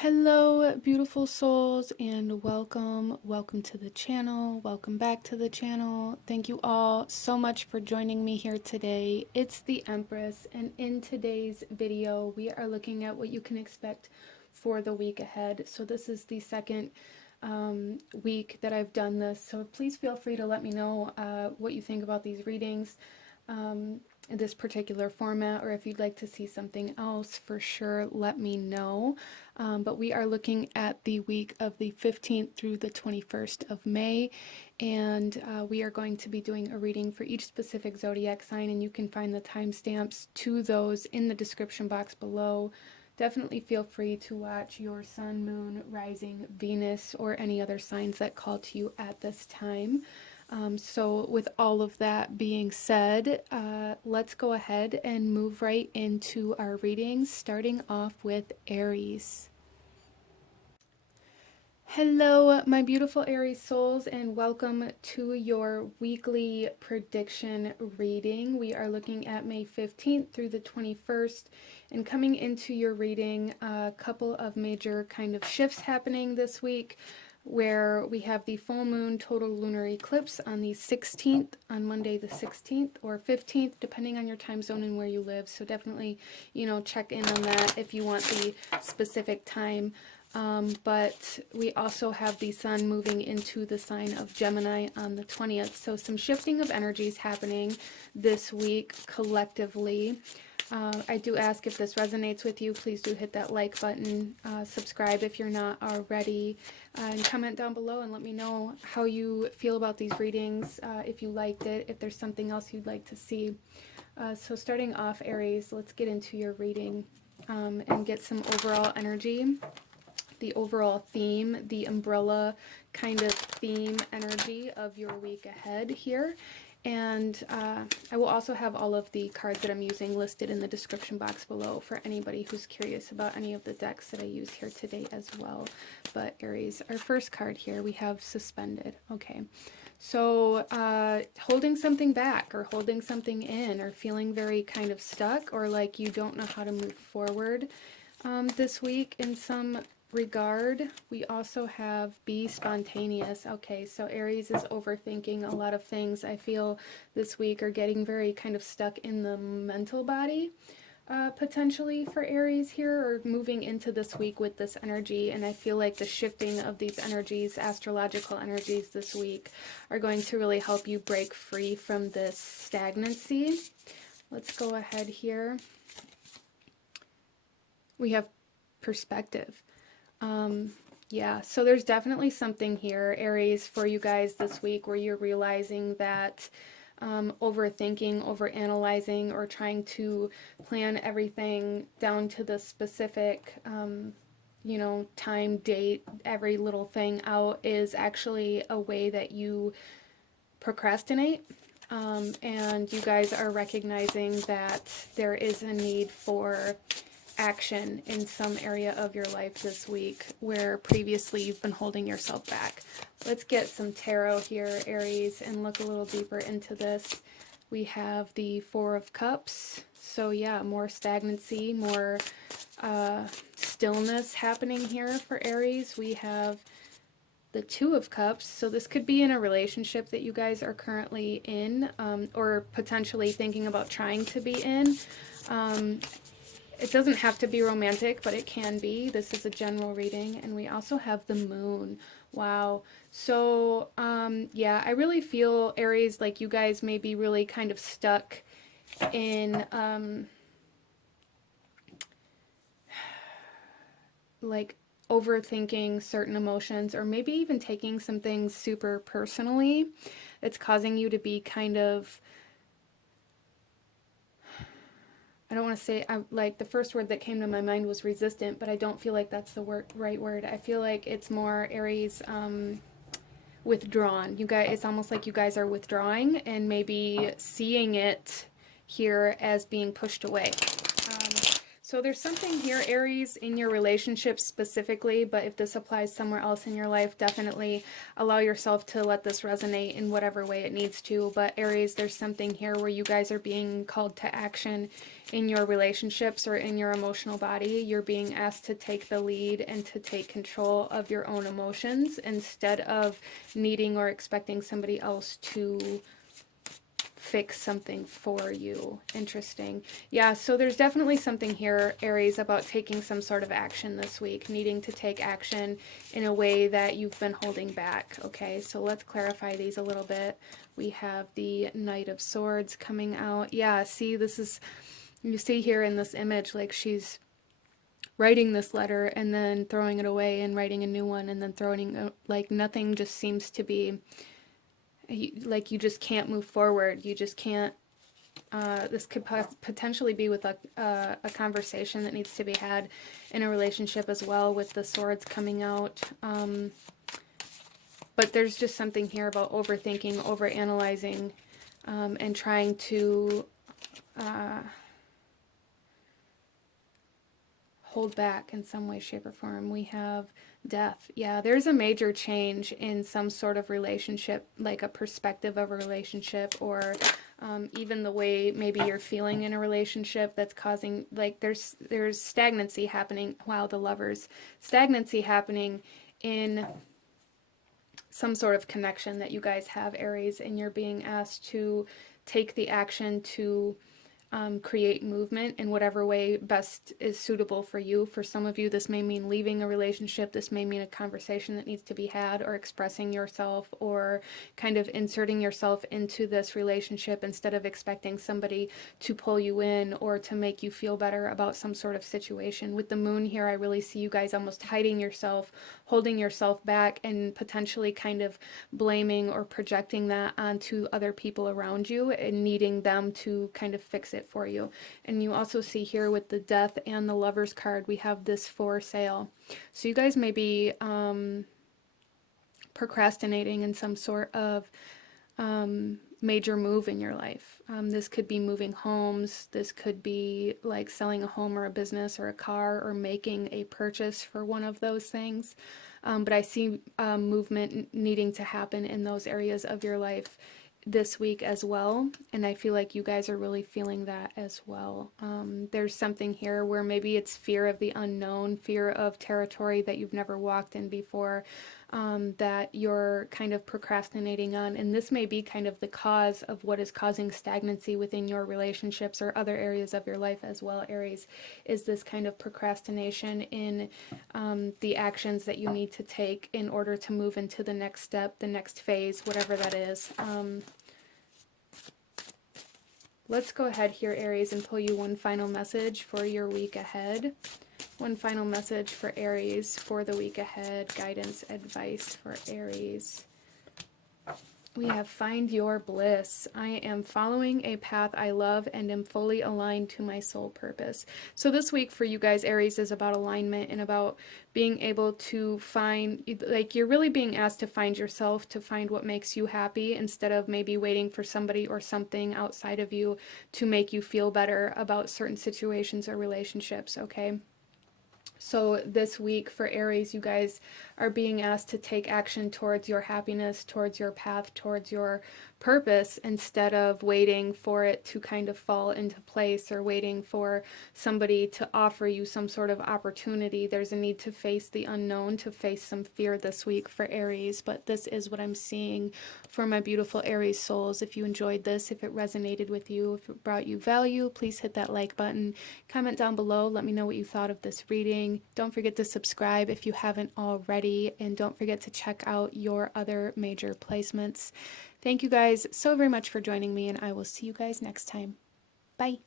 Hello, beautiful souls, and welcome to the channel. Welcome back to the channel. Thank you all so much for joining me here today. It's the Empress, and in today's video, we are looking at what you can expect for the week ahead. So this is the second week that I've done this, so please feel free to let me know what you think about these readings. In this particular format, or if you'd like to see something else, for sure let me know. But we are looking at the week of the 15th through the 21st of May, and we are going to be doing a reading for each specific zodiac sign, and you can find the timestamps to those in the description box below. Definitely feel free to watch your sun, moon, rising, Venus, or any other signs that call to you at this time. So with all of that being said, let's go ahead and move right into our readings, starting off with Aries. Hello, my beautiful Aries souls, and welcome to your weekly prediction reading. We are looking at May 15th through the 21st, and coming into your reading, a couple of major kind of shifts happening this week, where we have the full moon total lunar eclipse on the 16th, on Monday the 16th, or 15th, depending on your time zone and where you live. So definitely, check in on that if you want the specific time. But we also have the sun moving into the sign of Gemini on the 20th. So some shifting of energies happening this week collectively. I do ask, if this resonates with you, please do hit that like button, subscribe if you're not already, and comment down below and let me know how you feel about these readings, if you liked it, if there's something else you'd like to see. So starting off, Aries, let's get into your reading and get some overall energy, the overall theme, the umbrella kind of theme energy of your week ahead here. And I will also have all of the cards that I'm using listed in the description box below for anybody who's curious about any of the decks that I use here today as well. But Aries, our first card here, we have Suspended. Okay, so holding something back, or holding something in, or feeling very kind of stuck, or like you don't know how to move forward this week in some regard. We also have Be Spontaneous. Okay, so Aries is overthinking a lot of things, I feel, this week, or getting very kind of stuck in the mental body, potentially for Aries here, or moving into this week with this energy. And I feel like the shifting of these energies, astrological energies this week, are going to really help you break free from this stagnancy. Let's go ahead here. We have Perspective. Yeah, so there's definitely something here, Aries, for you guys this week, where you're realizing that overthinking, overanalyzing, or trying to plan everything down to the specific, time, date, every little thing out, is actually a way that you procrastinate. And you guys are recognizing that there is a need for action in some area of your life this week, where previously you've been holding yourself back. Let's get some tarot here, Aries, and look a little deeper into this. We have the Four of Cups. So yeah, more stagnancy, more stillness happening here for Aries. We have the Two of Cups. So this could be in a relationship that you guys are currently in, or potentially thinking about trying to be in. It doesn't have to be romantic, but it can be. This is a general reading. And we also have the Moon. Wow. So, yeah, I really feel, Aries, like you guys may be really kind of stuck in, like, overthinking certain emotions, or maybe even taking some things super personally. It's causing you to be kind of, I don't want to say, like, the first word that came to my mind was resistant, but I don't feel like that's the right word. I feel like it's more, Aries, withdrawn. You guys, it's almost like you guys are withdrawing and maybe seeing it here as being pushed away. So there's something here, Aries, in your relationship specifically, but if this applies somewhere else in your life, definitely allow yourself to let this resonate in whatever way it needs to. But Aries, there's something here where you guys are being called to action in your relationships or in your emotional body. You're being asked to take the lead and to take control of your own emotions instead of needing or expecting somebody else to fix something for you. Interesting. Yeah, so there's definitely something here, Aries, about taking some sort of action this week, needing to take action in a way that you've been holding back. Okay, so let's clarify these a little bit. We have the Knight of Swords coming out. Yeah, see, this is, you see here in this image, like she's writing this letter and then throwing it away and writing a new one and then throwing, like nothing just seems to be, like you just can't move forward. You just can't. This could potentially be with a conversation that needs to be had in a relationship as well, with the swords coming out. But there's just something here about overthinking, overanalyzing, and trying to hold back in some way, shape, or form. We have death. Yeah, there's a major change in some sort of relationship, like a perspective of a relationship, or even the way maybe you're feeling in a relationship that's causing, like there's stagnancy happening. Wow, the Lovers. Stagnancy happening in some sort of connection that you guys have, Aries, and you're being asked to take the action to create movement in whatever way best is suitable for you. For some of you, this may mean leaving a relationship. This may mean a conversation that needs to be had, or expressing yourself, or kind of inserting yourself into this relationship instead of expecting somebody to pull you in or to make you feel better about some sort of situation. With the Moon here, I really see you guys almost hiding yourself, holding yourself back, and potentially kind of blaming or projecting that onto other people around you and needing them to kind of fix it for you. And you also see here with the Death and the Lovers card, we have this for sale. So you guys may be procrastinating in some sort of major move in your life. This could be moving homes. This could be like selling a home or a business or a car, or making a purchase for one of those things. But I see movement needing to happen in those areas of your life this week as well, and I feel like you guys are really feeling that as well. There's something here where maybe it's fear of the unknown, fear of territory that you've never walked in before, that you're kind of procrastinating on, and this may be kind of the cause of what is causing stagnancy within your relationships or other areas of your life as well, Aries, is this kind of procrastination in the actions that you need to take in order to move into the next step, the next phase, whatever that is. Let's go ahead here, Aries, and pull you one final message for your week ahead. One final message for Aries for the week ahead. Guidance, advice for Aries. We have find your bliss. I am following a path I love and am fully aligned to my soul purpose. So this week for you guys, Aries, is about alignment and about being able to find, like you're really being asked to find yourself, to find what makes you happy instead of maybe waiting for somebody or something outside of you to make you feel better about certain situations or relationships, okay? So this week for Aries, you guys are being asked to take action towards your happiness, towards your path, towards your purpose, instead of waiting for it to kind of fall into place or waiting for somebody to offer you some sort of opportunity. There's a need to face the unknown, to face some fear this week for Aries, but this is what I'm seeing for my beautiful Aries souls. If you enjoyed this, if it resonated with you, if it brought you value, please hit that like button, comment down below, let me know what you thought of this reading. Don't forget to subscribe if you haven't already, and don't forget to check out your other major placements. Thank you guys so very much for joining me, and I will see you guys next time. Bye.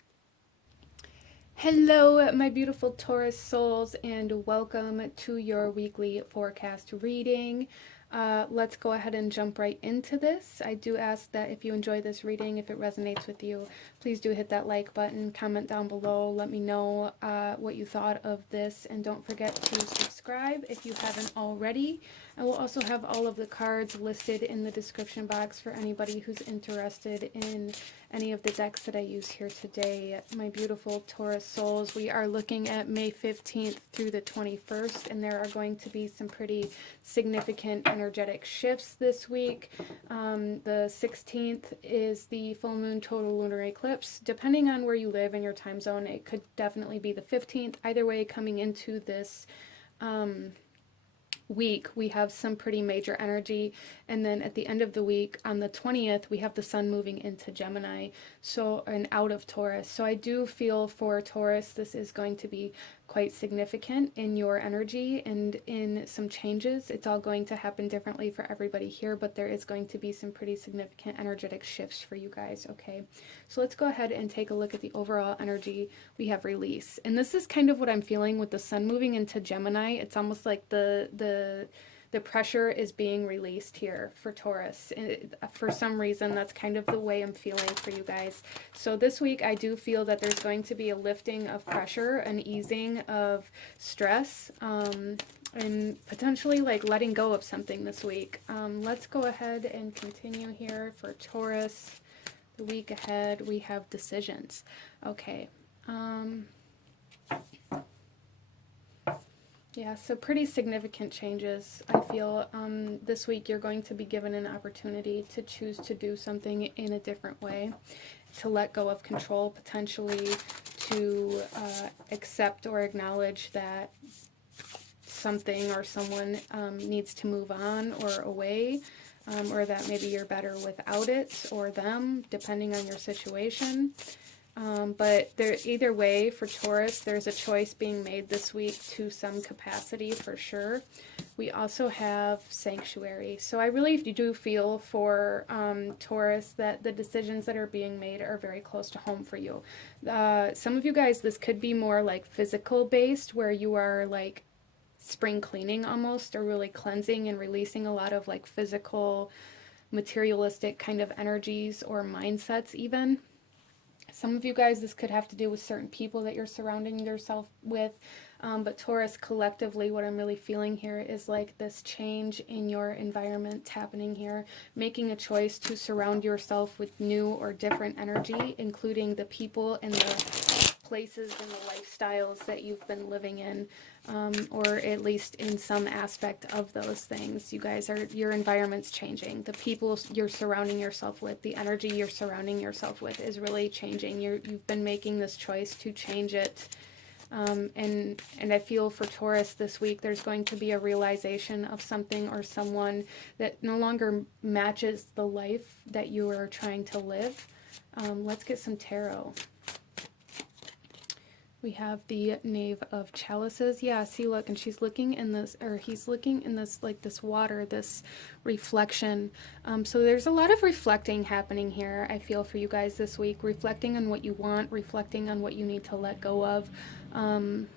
Hello, my beautiful Taurus souls, and welcome to your weekly forecast reading. Let's go ahead and jump right into this. I do ask that if you enjoy this reading, if it resonates with you, please do hit that like button, comment down below, let me know what you thought of this, and don't forget to subscribe if you haven't already. I will also have all of the cards listed in the description box for anybody who's interested in any of the decks that I use here today. My beautiful Taurus souls, we are looking at May 15th through the 21st, and there are going to be some pretty significant energetic shifts this week. The 16th is the full moon total lunar eclipse. Depending on where you live in your time zone, it could definitely be the 15th. Either way, coming into this week, we have some pretty major energy, and then at the end of the week on the 20th we have the sun moving into Gemini, so, and out of Taurus. So I do feel for Taurus this is going to be quite significant in your energy and in some changes. It's all going to happen differently for everybody here, but there is going to be some pretty significant energetic shifts for you guys. Okay, so let's go ahead and take a look at the overall energy. We have release, and this is kind of what I'm feeling with the sun moving into Gemini. It's almost like the pressure is being released here for Taurus. For some reason, that's kind of the way I'm feeling for you guys. So this week, I do feel that there's going to be a lifting of pressure, an easing of stress, and potentially like letting go of something this week. Let's go ahead and continue here for Taurus. The week ahead, we have decisions. Okay. Yeah, so pretty significant changes. I feel this week you're going to be given an opportunity to choose to do something in a different way, to let go of control, potentially to accept or acknowledge that something or someone needs to move on or away, or that maybe you're better without it or them, depending on your situation. But either way, for Taurus, there's a choice being made this week to some capacity for sure. We also have sanctuary. So I really do feel for Taurus that the decisions that are being made are very close to home for you. Some of you guys, this could be more like physical based, where you are like spring cleaning almost, or really cleansing and releasing a lot of like physical, materialistic kind of energies or mindsets even. Some of you guys, this could have to do with certain people that you're surrounding yourself with. But Taurus, collectively, what I'm really feeling here is like this change in your environment happening here, making a choice to surround yourself with new or different energy, including the people and the places and the lifestyles that you've been living in, or at least in some aspect of those things. You guys are, your environment's changing. The people you're surrounding yourself with, the energy you're surrounding yourself with is really changing. You've been making this choice to change it. And I feel for Taurus this week, there's going to be a realization of something or someone that no longer matches the life that you are trying to live. Let's get some tarot. We have the Knave of Chalices. Yeah, see, look, and she's looking in this, or he's looking in this, like this water, this reflection. So there's a lot of reflecting happening here, I feel, for you guys this week. Reflecting on what you want, reflecting on what you need to let go of. And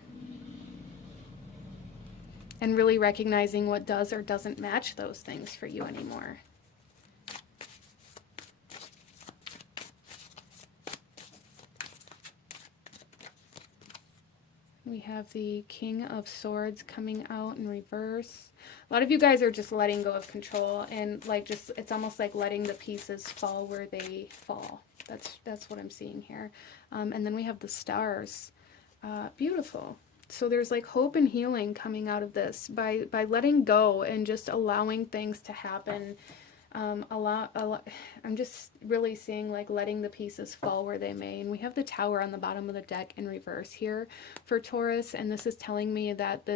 really recognizing what does or doesn't match those things for you anymore. We have the King of Swords coming out in reverse. A lot of you guys are just letting go of control, and like just, it's almost like letting the pieces fall where they fall. That's what I'm seeing here. And then we have the stars. Beautiful. So there's like hope and healing coming out of this by letting go and just allowing things to happen. I'm just really seeing like letting the pieces fall where they may. And we have the Tower on the bottom of the deck in reverse here for Taurus, and this is telling me that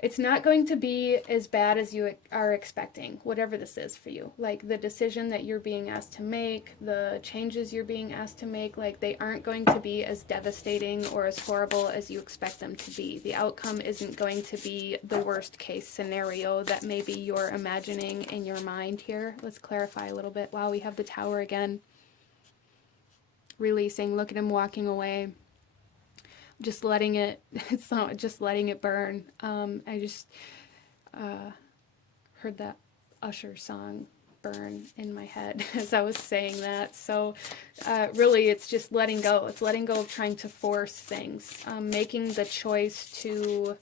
it's not going to be as bad as you are expecting, whatever this is for you. Like the decision that you're being asked to make, the changes you're being asked to make, like they aren't going to be as devastating or as horrible as you expect them to be. The outcome isn't going to be the worst case scenario that maybe you're imagining in your mind here. Let's clarify a little bit. Wow, we have the Tower again. Releasing, look at him walking away. Just letting it, it's not just letting it burn. I just heard that Usher song burn in my head as I was saying that. So really it's just letting go. It's letting go of trying to force things, making the choice to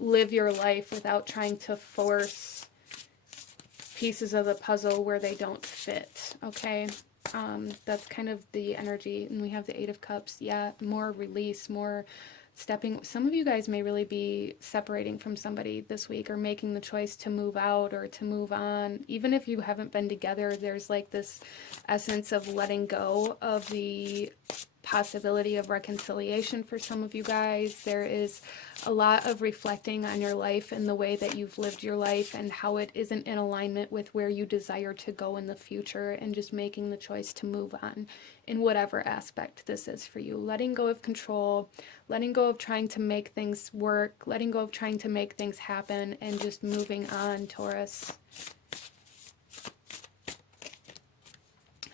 live your life without trying to force pieces of the puzzle where they don't fit, okay? That's kind of the energy. And we have the Eight of Cups. Yeah, more release, more stepping. Some of you guys may really be separating from somebody this week, or making the choice to move out or to move on. Even if you haven't been together, there's like this essence of letting go of the possibility of reconciliation for some of you guys. There is a lot of reflecting on your life and the way that you've lived your life and how it isn't in alignment with where you desire to go in the future, and just making the choice to move on in whatever aspect this is for you. Letting go of control, letting go of trying to make things work, letting go of trying to make things happen, and just moving on, Taurus.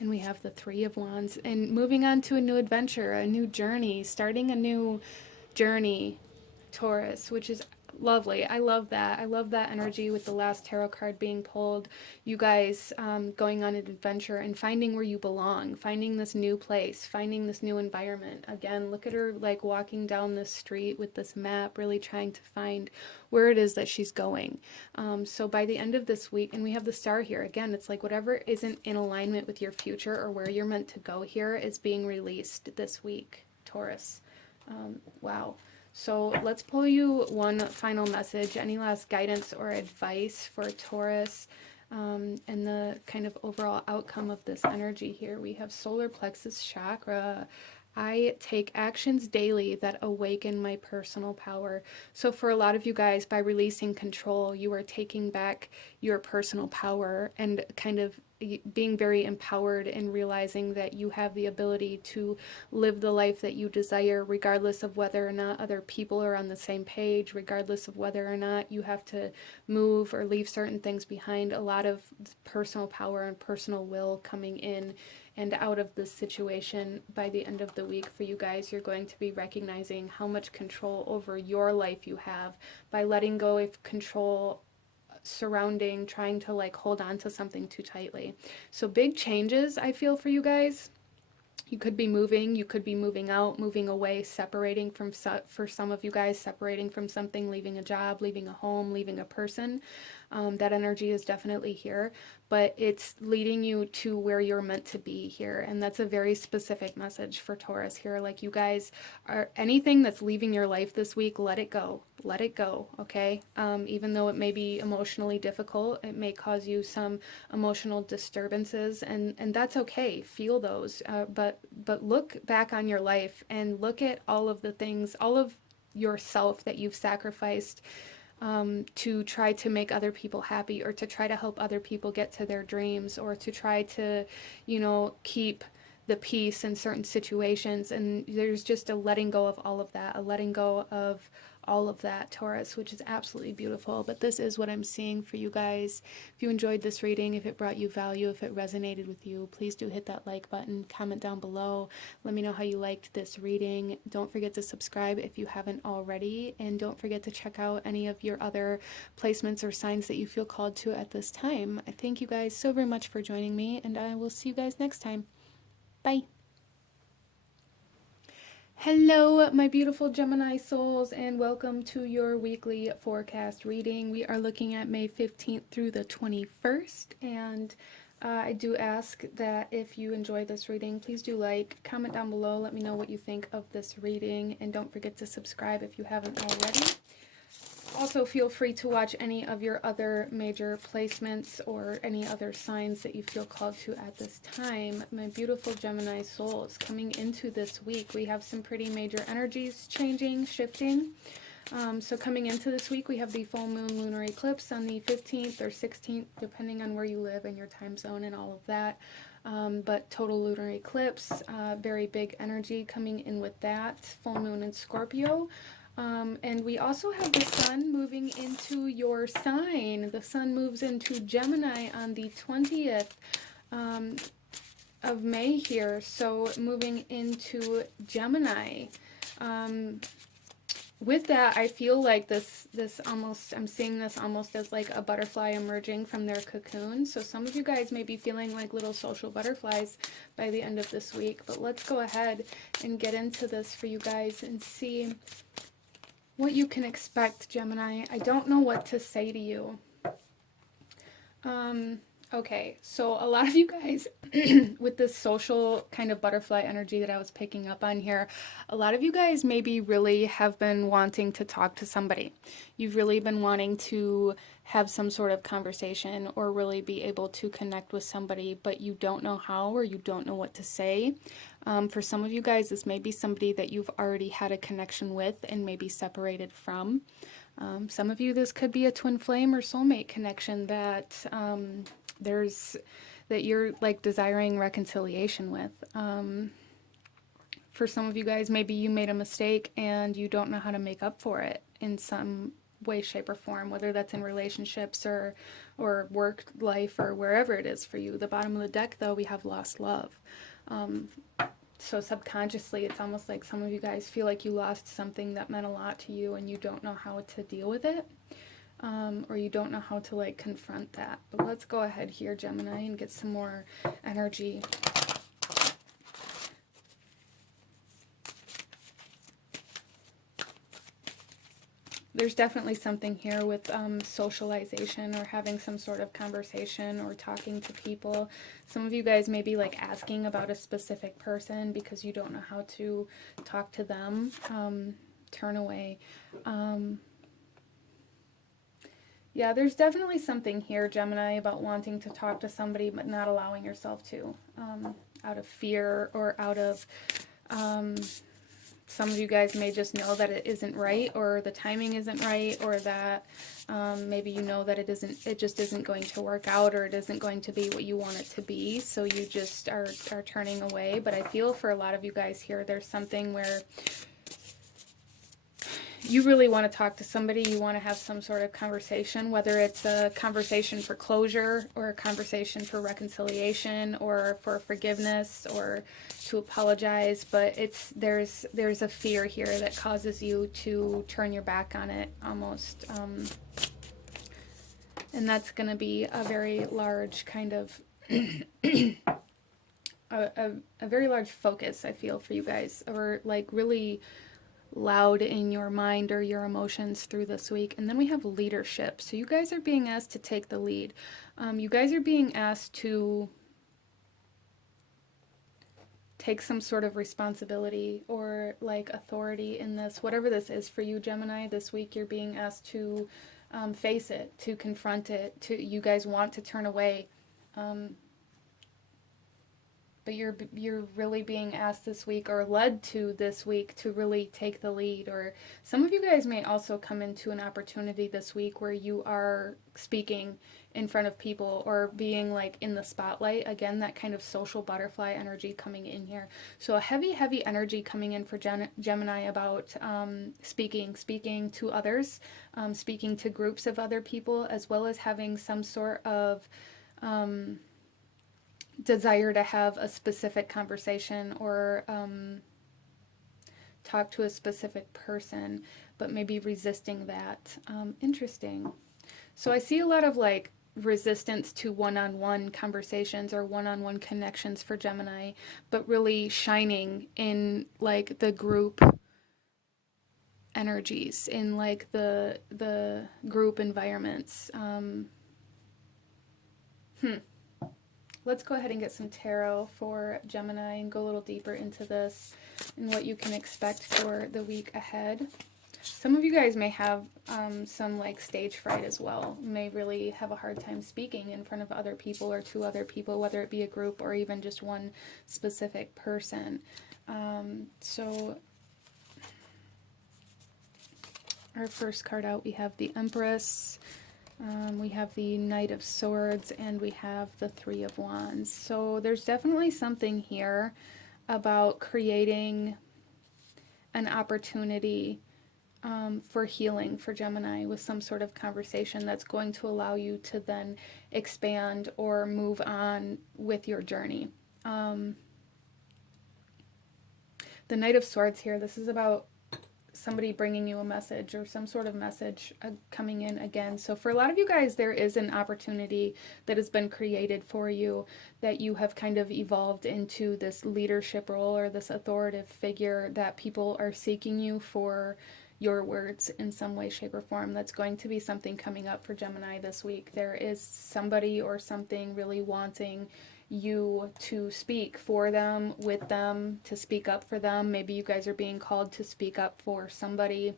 And we have the Three of Wands, and moving on to a new adventure, a new journey, starting a new journey, Taurus, which is lovely. I love that. I love that energy with the last tarot card being pulled. You guys going on an adventure and finding where you belong, finding this new place, finding this new environment. Again, look at her like walking down this street with this map, really trying to find where it is that she's going. So by the end of this week, and we have the Star here, again, it's like whatever isn't in alignment with your future or where you're meant to go here is being released this week, Taurus. Wow. So let's pull you one final message, any last guidance or advice for Taurus, and the kind of overall outcome of this energy here. We have solar plexus chakra. I take actions daily that awaken my personal power. So for a lot of you guys, by releasing control, you are taking back your personal power and kind of being very empowered and realizing that you have the ability to live the life that you desire, regardless of whether or not other people are on the same page, regardless of whether or not you have to move or leave certain things behind. A lot of personal power and personal will coming in and out of this situation. By the end of the week for you guys, you're going to be recognizing how much control over your life you have by letting go of control surrounding trying to like hold on to something too tightly. So big changes, I feel, for you guys. You could be moving, you could be moving out, moving away, separating from, for some of you guys, separating from something, leaving a job, leaving a home, leaving a person. That energy is definitely here, but it's leading you to where you're meant to be here. And that's a very specific message for Taurus here. Like, you guys are, anything that's leaving your life this week, let it go. Let it go, okay? Even though it may be emotionally difficult, it may cause you some emotional disturbances, and that's okay. Feel those, but look back on your life and look at all of the things, all of yourself that you've sacrificed to try to make other people happy, or to try to help other people get to their dreams, or to try to, you know, keep the peace in certain situations. And there's just a letting go of all of that, a letting go of all of that, Taurus, which is absolutely beautiful. But this is what I'm seeing for you guys. If you enjoyed this reading, if it brought you value, if it resonated with you, please do hit that like button, comment down below, let me know how you liked this reading. Don't forget to subscribe if you haven't already, and don't forget to check out any of your other placements or signs that you feel called to at this time. I thank you guys so very much for joining me, and I will see you guys next time. Bye. Hello, my beautiful Gemini souls, and welcome to your weekly forecast reading. We are looking at May 15th through the 21st, and I do ask that if you enjoy this reading, please do like, comment down below, let me know what you think of this reading, and don't forget to subscribe if you haven't already. Also, feel free to watch any of your other major placements or any other signs that you feel called to at this time. My beautiful Gemini souls, coming into this week, we have some pretty major energies changing, shifting. So coming into this week, we have the full moon lunar eclipse on the 15th or 16th, depending on where you live and your time zone and all of that. But total lunar eclipse, very big energy coming in with that. Full moon in Scorpio. And we also have the sun moving into your sign. The sun moves into Gemini on the 20th of May here. So moving into Gemini. With that, I feel like this almost, I'm seeing this almost as like a butterfly emerging from their cocoon. So some of you guys may be feeling like little social butterflies by the end of this week. But let's go ahead and get into this for you guys and see what you can expect, Gemini. I don't know what to say to you. Okay, so a lot of you guys, with this social kind of butterfly energy that I was picking up on here, a lot of you guys maybe really have been wanting to talk to somebody. You've really been wanting to have some sort of conversation or really be able to connect with somebody, but you don't know how or you don't know what to say. For some of you guys, this may be somebody that you've already had a connection with and maybe separated from. Some of you, this could be a twin flame or soulmate connection that that you're like desiring reconciliation with. For some of you guys, maybe you made a mistake and you don't know how to make up for it in some way, shape, or form, whether that's in relationships or work life or wherever it is for you. The bottom of the deck, though, we have lost love. So subconsciously, it's almost like some of you guys feel like you lost something that meant a lot to you and you don't know how to deal with it, or you don't know how to like confront that. But let's go ahead here, Gemini, and get some more energy. There's definitely something here with socialization or having some sort of conversation or talking to people. Some of you guys may be like asking about a specific person because you don't know how to talk to them. Turn away. Yeah, there's definitely something here, Gemini, about wanting to talk to somebody but not allowing yourself to, out of fear or out of... some of you guys may just know that it isn't right, or the timing isn't right, or that maybe you know that it just isn't going to work out, or it isn't going to be what you want it to be, so you just are turning away. But I feel for a lot of you guys here, there's something where you really want to talk to somebody, you want to have some sort of conversation, whether it's a conversation for closure or a conversation for reconciliation or for forgiveness or to apologize, but there's a fear here that causes you to turn your back on it almost, and that's going to be a very large kind of a very large focus, I feel, for you guys, or like really loud in your mind or your emotions through this week. And then we have leadership. So you guys are being asked to take the lead. You guys are being asked to take some sort of responsibility or like authority in this, whatever this is for you, Gemini. This week you're being asked to face it, to confront it, you guys want to turn away. But you're really being asked this week, or led to this week, to really take the lead. Or some of you guys may also come into an opportunity this week where you are speaking in front of people or being like in the spotlight. Again, that kind of social butterfly energy coming in here. So a heavy energy coming in for Gemini about speaking to others, speaking to groups of other people, as well as having some sort of desire to have a specific conversation or talk to a specific person, but maybe resisting that. Interesting. So I see a lot of like resistance to one-on-one conversations or one-on-one connections for Gemini, but really shining in like the group energies, in like the group environments. Let's go ahead and get some tarot for Gemini and go a little deeper into this and what you can expect for the week ahead. Some of you guys may have some like stage fright as well. You may really have a hard time speaking in front of other people or to other people, whether it be a group or even just one specific person. So our first card out, we have the Empress. We have the Knight of Swords, and we have the Three of Wands. So there's definitely something here about creating an opportunity for healing for Gemini with some sort of conversation that's going to allow you to then expand or move on with your journey. The Knight of Swords here, this is about somebody bringing you a message or some sort of message coming in again. So for a lot of you guys, there is an opportunity that has been created for you, that you have kind of evolved into this leadership role or this authoritative figure, that people are seeking you for your words in some way, shape, or form. That's going to be something coming up for Gemini this week. There is somebody or something really wanting you to speak for them, with them, to speak up for them. Maybe you guys are being called to speak up for somebody.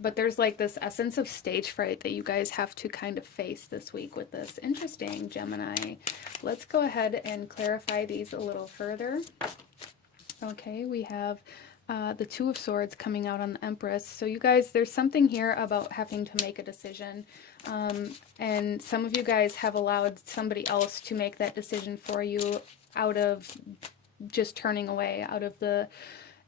But there's like this essence of stage fright that you guys have to kind of face this week with this. Interesting, Gemini. Let's go ahead and clarify these a little further. Okay, we have the Two of Swords coming out on the Empress. So you guys, there's something here about having to make a decision. And some of you guys have allowed somebody else to make that decision for you out of just turning away, out of the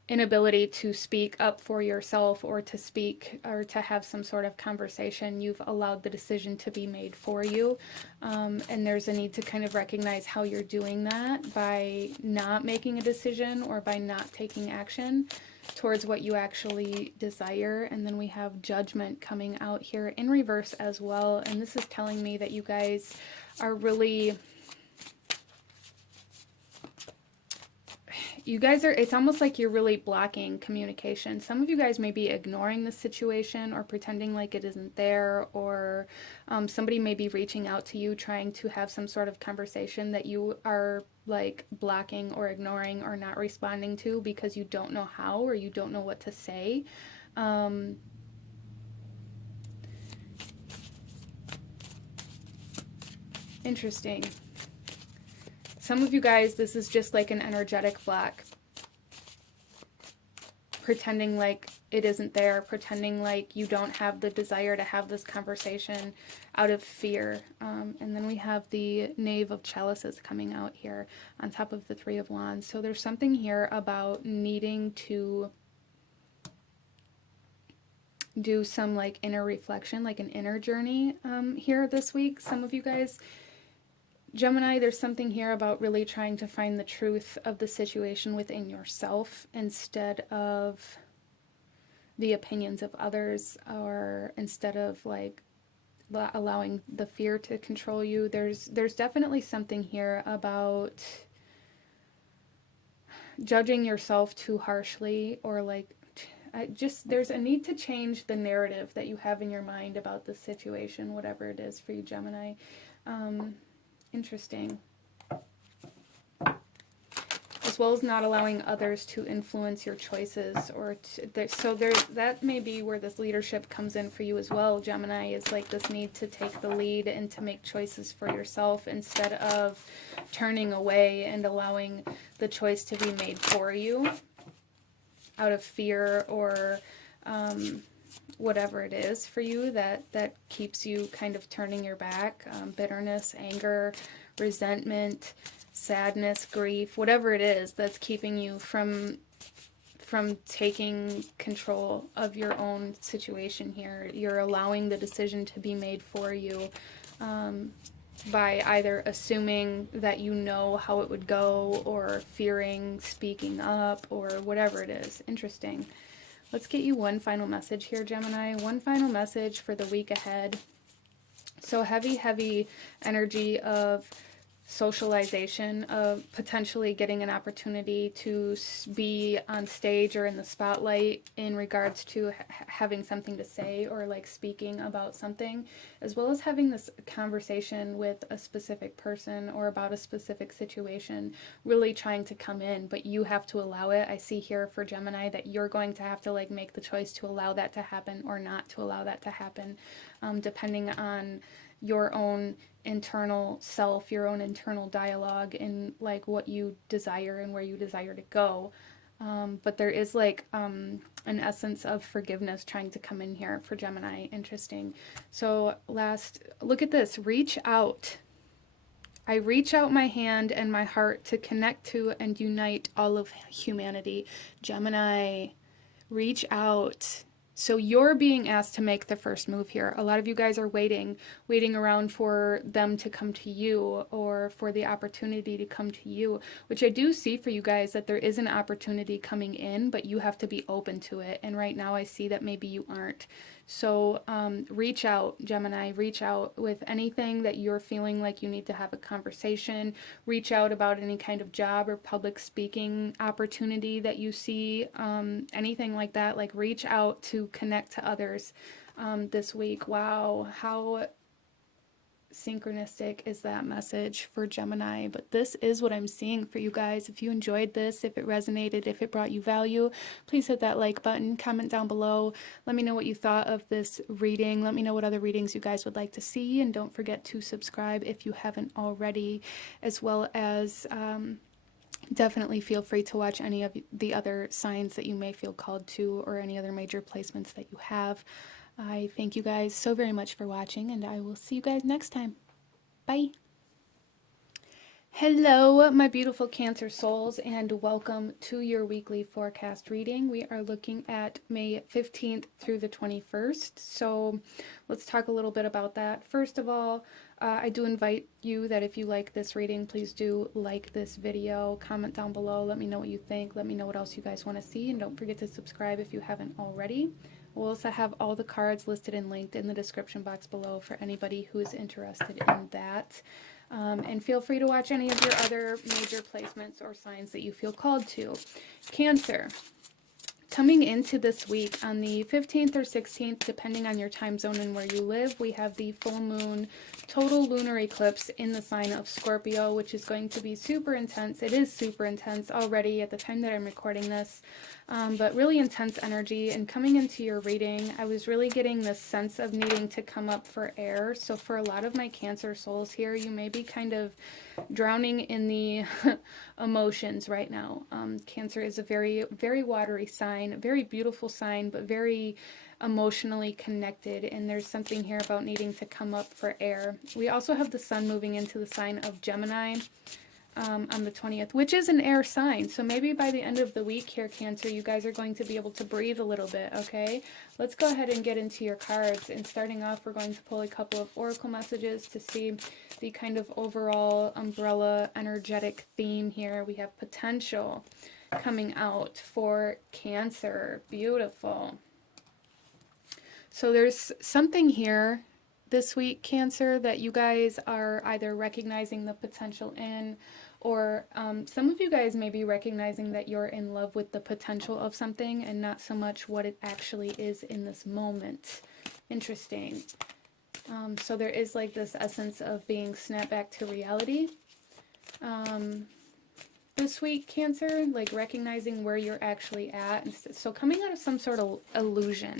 inability to speak up for yourself or to speak or to have some sort of conversation. You've allowed the decision to be made for you. And there's a need to kind of recognize how you're doing that by not making a decision or by not taking action towards what you actually desire. And then we have Judgment coming out here in reverse as well. And this is telling me that you guys are really... You guys are, it's almost like you're really blocking communication. Some of you guys may be ignoring the situation or pretending like it isn't there, or somebody may be reaching out to you trying to have some sort of conversation that you are like blocking or ignoring or not responding to because you don't know how or you don't know what to say. Interesting. Some of you guys, this is just like an energetic block. Pretending like it isn't there, pretending like you don't have the desire to have this conversation out of fear. And then we have the Knave of Chalices coming out here on top of the Three of Wands. So there's something here about needing to do some like inner reflection, like an inner journey here this week. Some of you guys... Gemini, there's something here about really trying to find the truth of the situation within yourself instead of the opinions of others, or instead of like allowing the fear to control you. There's definitely something here about judging yourself too harshly, or like there's a need to change the narrative that you have in your mind about the situation, whatever it is for you, Gemini. Interesting. As well as not allowing others to influence your choices, or that may be where this leadership comes in for you as well, Gemini, is like this need to take the lead and to make choices for yourself instead of turning away and allowing the choice to be made for you out of fear or whatever it is for you that keeps you kind of turning your back. Bitterness, anger, resentment, sadness, grief, whatever it is that's keeping you from taking control of your own situation here. You're allowing the decision to be made for you by either assuming that you know how it would go, or fearing speaking up, or whatever it is. Interesting. Let's get you one final message here, Gemini. One final message for the week ahead. So heavy energy of socialization, of potentially getting an opportunity to be on stage or in the spotlight in regards to having something to say, or like speaking about something, as well as having this conversation with a specific person or about a specific situation, really trying to come in, but you have to allow it. I see here for Gemini that you're going to have to like make the choice to allow that to happen or not to allow that to happen, depending on your own internal self, your own internal dialogue, and like what you desire and where you desire to go. But there is like an essence of forgiveness trying to come in here for Gemini. Interesting. So last, look at this. Reach out. I reach out my hand and my heart to connect to and unite all of humanity. Gemini, reach out. So you're being asked to make the first move here. A lot of you guys are waiting around for them to come to you, or for the opportunity to come to you, which I do see for you guys, that there is an opportunity coming in, but you have to be open to it. And right now I see that maybe you aren't. So reach out, Gemini, reach out with anything that you're feeling like you need to have a conversation. Reach out about any kind of job or public speaking opportunity that you see, anything like that. Like, reach out to connect to others this week. Wow, how synchronistic is that message for Gemini? But this is what I'm seeing for you guys. If you enjoyed this, if it resonated, if it brought you value, please hit that like button, comment down below, let me know what you thought of this reading, let me know what other readings you guys would like to see, and don't forget to subscribe if you haven't already, as well as definitely feel free to watch any of the other signs that you may feel called to, or any other major placements that you have. I thank you guys so very much for watching, and I will see you guys next time. Bye. Hello, my beautiful Cancer souls, and welcome to your weekly forecast reading. We are looking at May 15th through the 21st. So let's talk a little bit about that. First of all, I do invite you that if you like this reading, please do like this video, comment down below, let me know what you think, let me know what else you guys want to see, and don't forget to subscribe if you haven't already. We'll also have all the cards listed and linked in the description box below for anybody who is interested in that. And feel free to watch any of your other major placements or signs that you feel called to. Cancer. Coming into this week on the 15th or 16th, depending on your time zone and where you live, we have the full moon total lunar eclipse in the sign of Scorpio, which is going to be super intense. It is super intense already at the time that I'm recording this, but really intense energy. And coming into your reading, I was really getting this sense of needing to come up for air. So for a lot of my Cancer souls here, you may be kind of drowning in the emotions right now. Cancer is a very, very watery sign, a very beautiful sign, but very emotionally connected, and there's something here about needing to come up for air. We also have the sun moving into the sign of Gemini on the 20th, which is an air sign. So maybe by the end of the week here, Cancer, you guys are going to be able to breathe a little bit, okay? Let's go ahead and get into your cards. And starting off, we're going to pull a couple of oracle messages to see the kind of overall umbrella energetic theme here. We have potential coming out for Cancer. Beautiful. So there's something here this week, Cancer, that you guys are either recognizing the potential in, or some of you guys may be recognizing that you're in love with the potential of something and not so much what it actually is in this moment. Interesting. So there is like this essence of being snapped back to reality this week, Cancer, like recognizing where you're actually at. So coming out of some sort of illusion,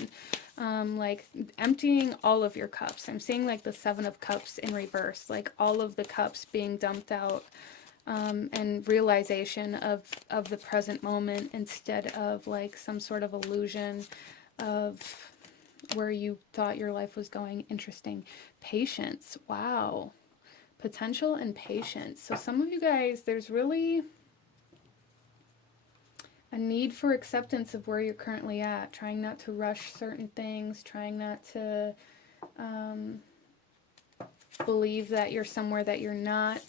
like emptying all of your cups. I'm seeing like the 7 of Cups in reverse, like all of the cups being dumped out, and realization of the present moment instead of like some sort of illusion of where you thought your life was going. Interesting. Patience. Wow. Potential and patience. So some of you guys, there's really a need for acceptance of where you're currently at, trying not to rush certain things, trying not to believe that you're somewhere that you're not.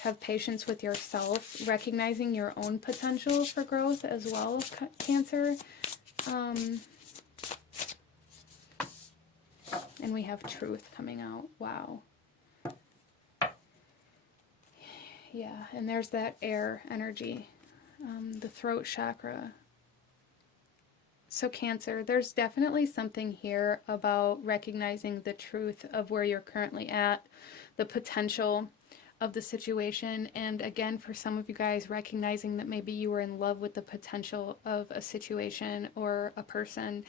Have patience with yourself, recognizing your own potential for growth as well, Cancer. And we have truth coming out. Wow. Yeah, and there's that air energy. The throat chakra. So Cancer, there's definitely something here about recognizing the truth of where you're currently at, the potential of the situation, and again, for some of you guys, recognizing that maybe you were in love with the potential of a situation or a person,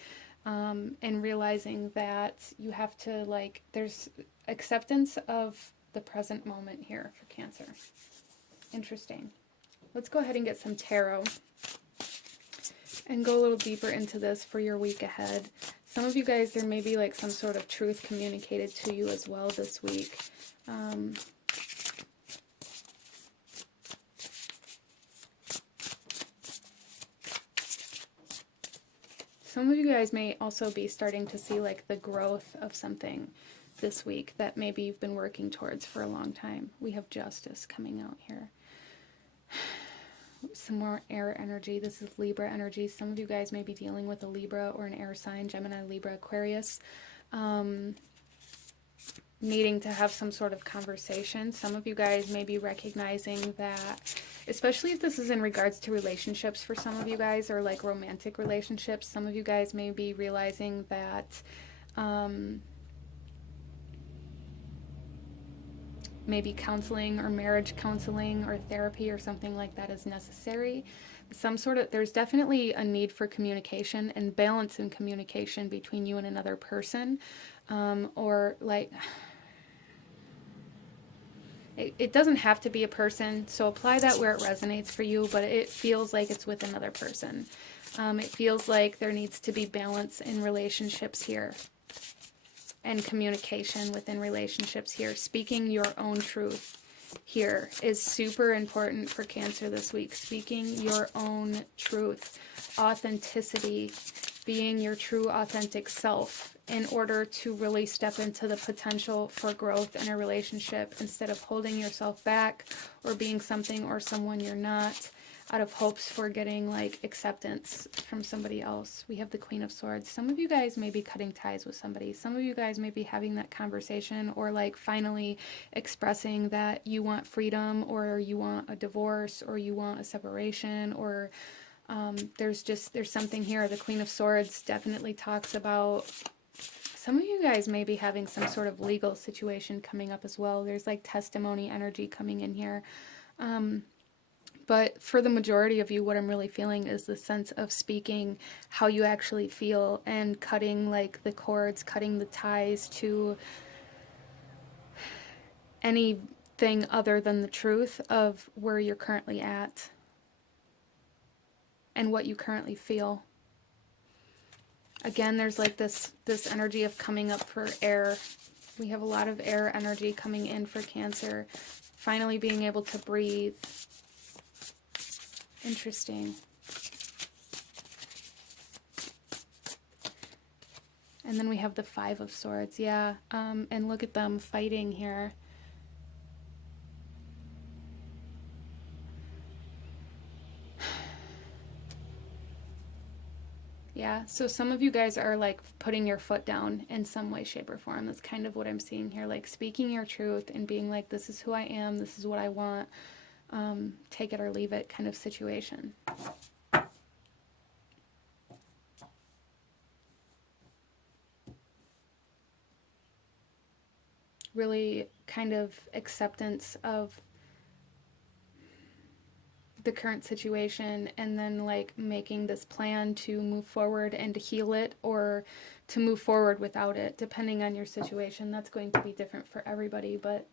and realizing that you have to, like, there's acceptance of the present moment here for Cancer. Interesting. Let's go ahead and get some tarot and go a little deeper into this for your week ahead. Some of you guys, there may be like some sort of truth communicated to you as well this week. Some of you guys may also be starting to see like the growth of something this week that maybe you've been working towards for a long time. We have justice coming out here. Some more air energy. This is Libra energy. Some of you guys may be dealing with a Libra or an air sign, Gemini, Libra, Aquarius, needing to have some sort of conversation. Some of you guys may be recognizing that, especially if this is in regards to relationships for some of you guys, or like romantic relationships, some of you guys may be realizing that maybe counseling or marriage counseling or therapy or something like that is necessary. There's definitely a need for communication and balance in communication between you and another person. Or like, it doesn't have to be a person, so apply that where it resonates for you, but it feels like it's with another person. It feels like there needs to be balance in relationships here, and communication within relationships here. Speaking your own truth here is super important for Cancer this week. Speaking your own truth, authenticity, being your true authentic self in order to really step into the potential for growth in a relationship, instead of holding yourself back or being something or someone you're not out of hopes for getting like acceptance from somebody else. We have the Queen of Swords. Some of you guys may be cutting ties with somebody. Some of you guys may be having that conversation, or like finally expressing that you want freedom, or you want a divorce, or you want a separation, or there's something here. The Queen of Swords definitely talks about, some of you guys may be having some sort of legal situation coming up as well. There's like testimony energy coming in here. But for the majority of you, what I'm really feeling is the sense of speaking how you actually feel, and cutting like the cords, cutting the ties to anything other than the truth of where you're currently at and what you currently feel. Again, there's like this energy of coming up for air. We have a lot of air energy coming in for Cancer. Finally being able to breathe. Interesting. And then we have the Five of Swords. Yeah, and look at them fighting here. Yeah, so some of you guys are like putting your foot down in some way, shape, or form. That's kind of what I'm seeing here. Like speaking your truth and being like, this is who I am, this is what I want. Take it or leave it kind of situation. Really kind of acceptance of the current situation, and then like making this plan to move forward and to heal it, or to move forward without it, depending on your situation. That's going to be different for everybody, but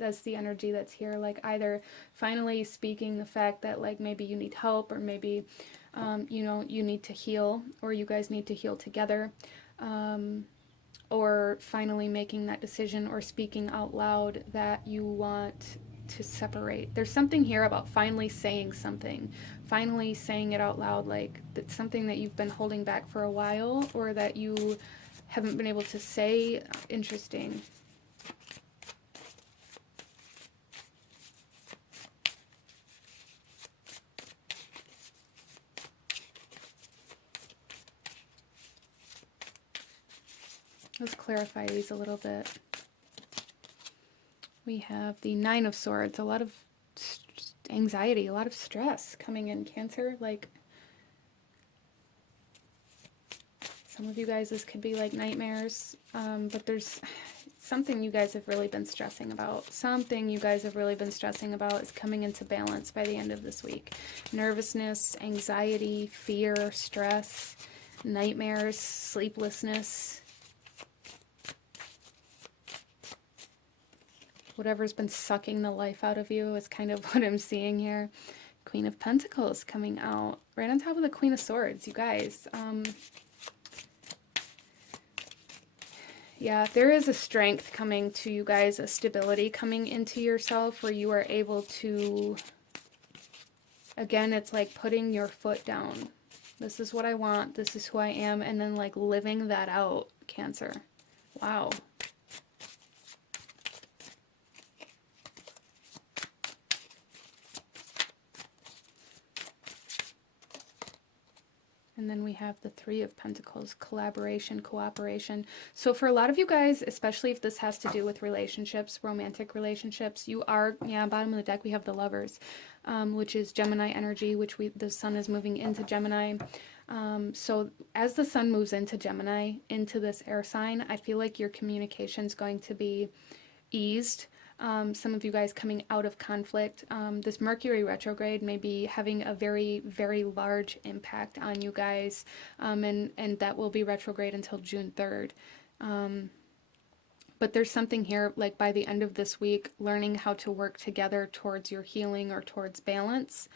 that's the energy that's here. Like either finally speaking the fact that like maybe you need help, or maybe you know, you need to heal, or you guys need to heal together, or finally making that decision or speaking out loud that you want to separate. There's something here about finally saying something, finally saying it out loud, like that's something that you've been holding back for a while, or that you haven't been able to say. Interesting. Let's clarify these a little bit. We have the Nine of Swords, a lot of anxiety, a lot of stress coming in, Cancer. Like some of you guys, this could be like nightmares, but there's something you guys have really been stressing about. Something you guys have really been stressing about is coming into balance by the end of this week. Nervousness, anxiety, fear, stress, nightmares, sleeplessness. Whatever's been sucking the life out of you is kind of what I'm seeing here. Queen of Pentacles coming out right on top of the Queen of Swords, you guys. Yeah, there is a strength coming to you guys, a stability coming into yourself, where you are able to, again, it's like putting your foot down. This is what I want. This is who I am. And then like living that out, Cancer. Wow. And then we have the Three of Pentacles, collaboration, cooperation. So for a lot of you guys, especially if this has to do with relationships, romantic relationships, you are, yeah, bottom of the deck, we have the Lovers, which is Gemini energy, which the sun is moving into Gemini. So as the sun moves into Gemini, into this air sign, I feel like your communication is going to be eased. Some of you guys coming out of conflict. This Mercury retrograde may be having a very, very large impact on you guys, and that will be retrograde until June 3rd. But there's something here, like by the end of this week, learning how to work together towards your healing or towards balance,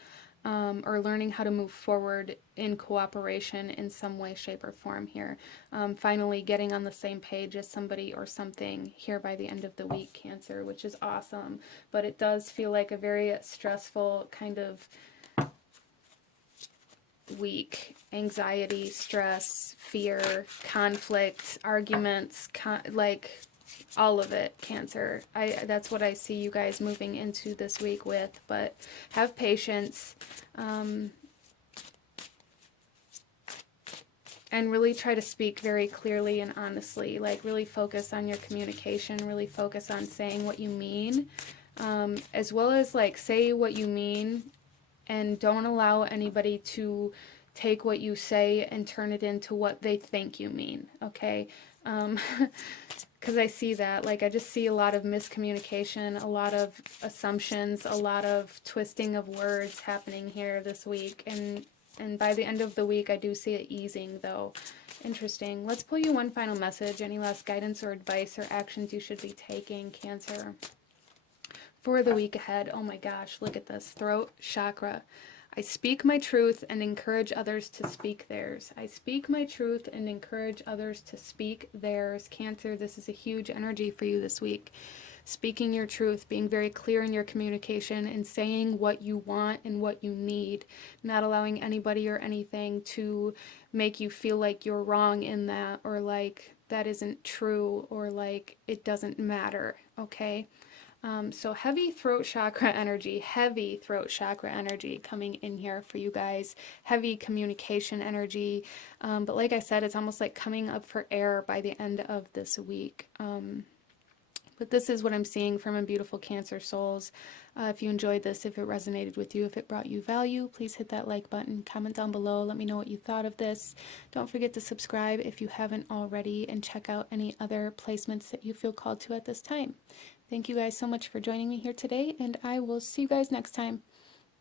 or learning how to move forward in cooperation in some way, shape, or form here. Finally getting on the same page as somebody or something here by the end of the week, Cancer, which is awesome. But it does feel like a very stressful kind of week. Anxiety, stress, fear, conflict, arguments, like all of it, Cancer. That's what I see you guys moving into this week with, but have patience, and really try to speak very clearly and honestly. Like really focus on your communication, really focus on saying what you mean, as well as like say what you mean, and don't allow anybody to take what you say and turn it into what they think you mean, okay? Because I see that, like I just see a lot of miscommunication, a lot of assumptions, a lot of twisting of words happening here this week, and by the end of the week I do see it easing though. Interesting. Let's pull you one final message. Any last guidance or advice or actions you should be taking, Cancer, for the week ahead? Oh my gosh, look at this. Throat chakra. I speak my truth and encourage others to speak theirs. I speak my truth and encourage others to speak theirs. Cancer, this is a huge energy for you this week. Speaking your truth, being very clear in your communication, and saying what you want and what you need. Not allowing anybody or anything to make you feel like you're wrong in that, or like that isn't true, or like it doesn't matter, okay? So heavy throat chakra energy coming in here for you guys. Heavy communication energy. But like I said, it's almost like coming up for air by the end of this week. But this is what I'm seeing from my beautiful Cancer souls. If you enjoyed this, if it resonated with you, if it brought you value, please hit that like button, comment down below, let me know what you thought of this. Don't forget to subscribe if you haven't already, and check out any other placements that you feel called to at this time. Thank you guys so much for joining me here today, and I will see you guys next time.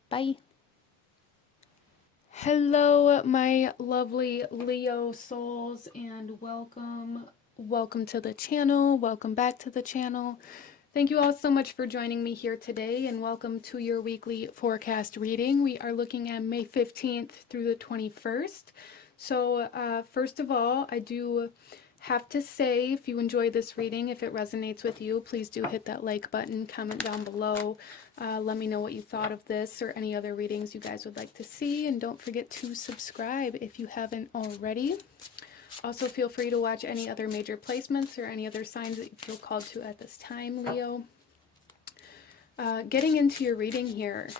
Bye. Hello, my lovely Leo souls, and welcome to the channel. Welcome back to the channel. Thank you all so much for joining me here today, and welcome to your weekly forecast reading. We are looking at May 15th through the 21st. So first of all, I do have to say, if you enjoy this reading, if it resonates with you, please do hit that like button, comment down below. Let me know what you thought of this or any other readings you guys would like to see, and don't forget to subscribe if you haven't already. Also, feel free to watch any other major placements or any other signs that you feel called to at this time, Leo. Getting into your reading here.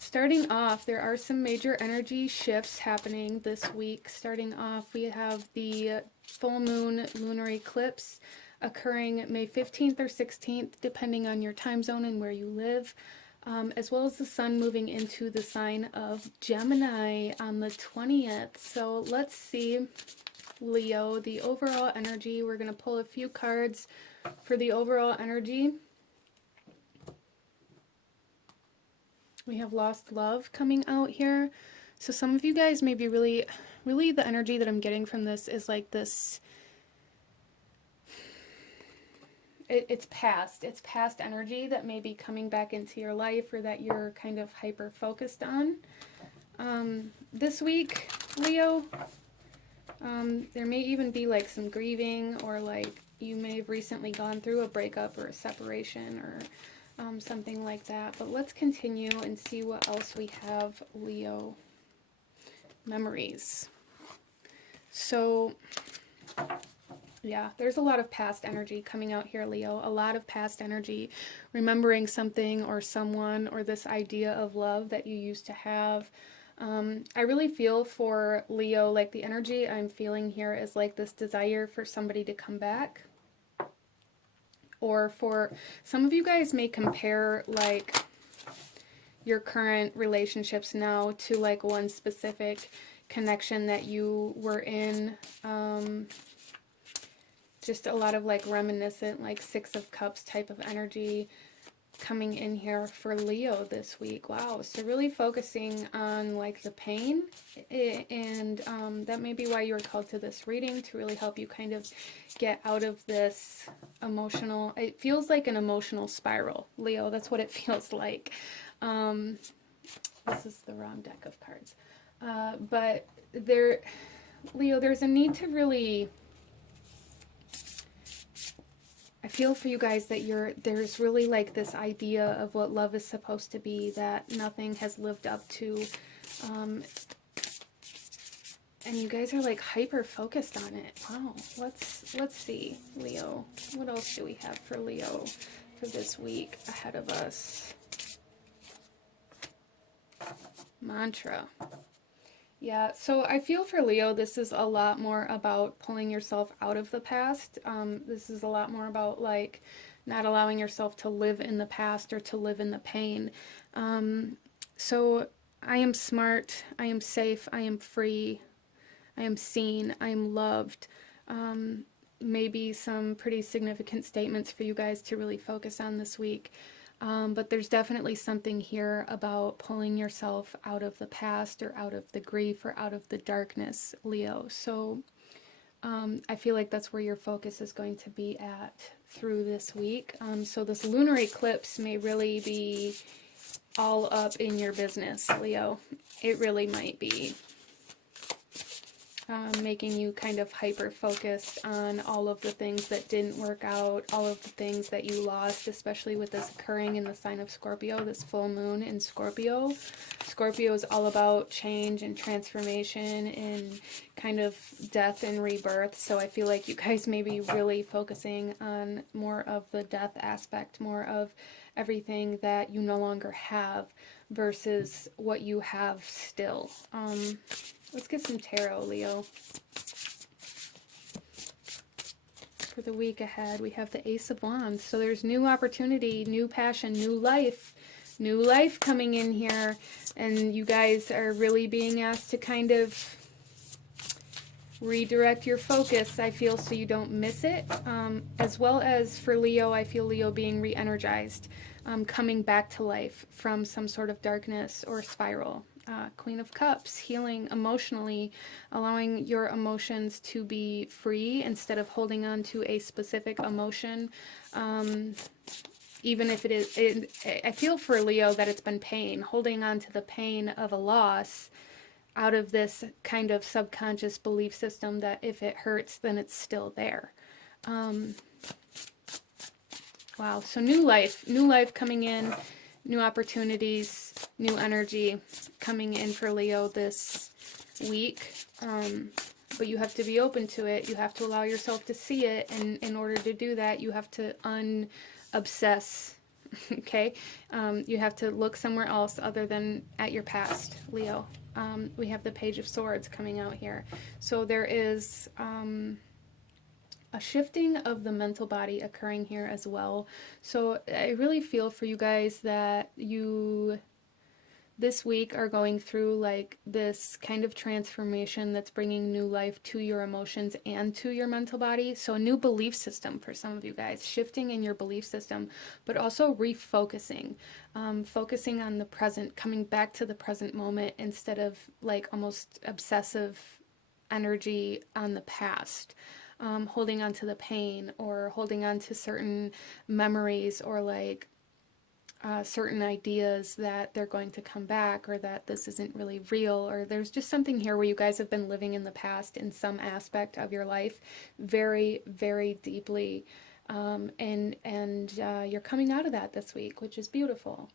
Starting off, there are some major energy shifts happening this week. Starting off, we have the full moon lunar eclipse occurring May 15th or 16th, depending on your time zone and where you live, as well as the sun moving into the sign of Gemini on the 20th. So let's see, Leo, the overall energy. We're going to pull a few cards for the overall energy. We have lost love coming out here. So some of you guys may be really the energy that I'm getting from this is like this. It's past energy that may be coming back into your life, or that you're kind of hyper focused on. This week, Leo, there may even be like some grieving, or like you may have recently gone through a breakup or a separation, or something like that. But let's continue and see what else we have, Leo. memories. So yeah, there's a lot of past energy coming out here, Leo. A lot of past energy, remembering something or someone or this idea of love that you used to have. I really feel for Leo, like the energy I'm feeling here is like this desire for somebody to come back. Or for some of you guys may compare like your current relationships now to like one specific connection that you were in. Just a lot of like reminiscent, like Six of Cups type of energy coming in here for Leo this week. Wow, so really focusing on like the pain, and that may be why you were called to this reading, to really help you kind of get out of this emotional, it feels like an emotional spiral, Leo. That's what it feels like. This is the wrong deck of cards. But there, Leo, there's a need to really, I feel for you guys that there's really like this idea of what love is supposed to be that nothing has lived up to. And you guys are like hyper focused on it. Wow. Let's see, Leo. What else do we have for Leo for this week ahead of us? Mantra. Yeah, so I feel for Leo, this is a lot more about pulling yourself out of the past. This is a lot more about like not allowing yourself to live in the past or to live in the pain. So I am smart, I am safe, I am free, I am seen, I am loved. Maybe some pretty significant statements for you guys to really focus on this week. But there's definitely something here about pulling yourself out of the past or out of the grief or out of the darkness, Leo. So I feel like that's where your focus is going to be at through this week. So this lunar eclipse may really be all up in your business, Leo. It really might be. Making you kind of hyper-focused on all of the things that didn't work out, all of the things that you lost, especially with this occurring in the sign of Scorpio, this full moon in Scorpio. Scorpio is all about change and transformation and kind of death and rebirth, so I feel like you guys may be really focusing on more of the death aspect, more of everything that you no longer have versus what you have still. Let's get some tarot, Leo. For the week ahead, we have the Ace of Wands. So there's new opportunity, new passion, new life coming in here. And you guys are really being asked to kind of redirect your focus, I feel, so you don't miss it. As well as for Leo, I feel Leo being re-energized, coming back to life from some sort of darkness or spiral. Queen of Cups, healing emotionally, allowing your emotions to be free instead of holding on to a specific emotion. Even if it is, I feel for Leo that it's been pain, holding on to the pain of a loss out of this kind of subconscious belief system that if it hurts, then it's still there. Wow, so new life coming in, new opportunities, new energy coming in for Leo this week. But you have to be open to it. You have to allow yourself to see it. And in order to do that, you have to unobsess. Okay? You have to look somewhere else other than at your past, Leo. We have the Page of Swords coming out here. So there is a shifting of the mental body occurring here as well. So I really feel for you guys that you this week are going through like this kind of transformation that's bringing new life to your emotions and to your mental body. So a new belief system for some of you guys, shifting in your belief system, but also refocusing, focusing on the present, coming back to the present moment instead of like almost obsessive energy on the past. Holding on to the pain or holding on to certain memories or like certain ideas that they're going to come back or that this isn't really real, or there's just something here where you guys have been living in the past in some aspect of your life very, very deeply, and you're coming out of that this week, which is beautiful.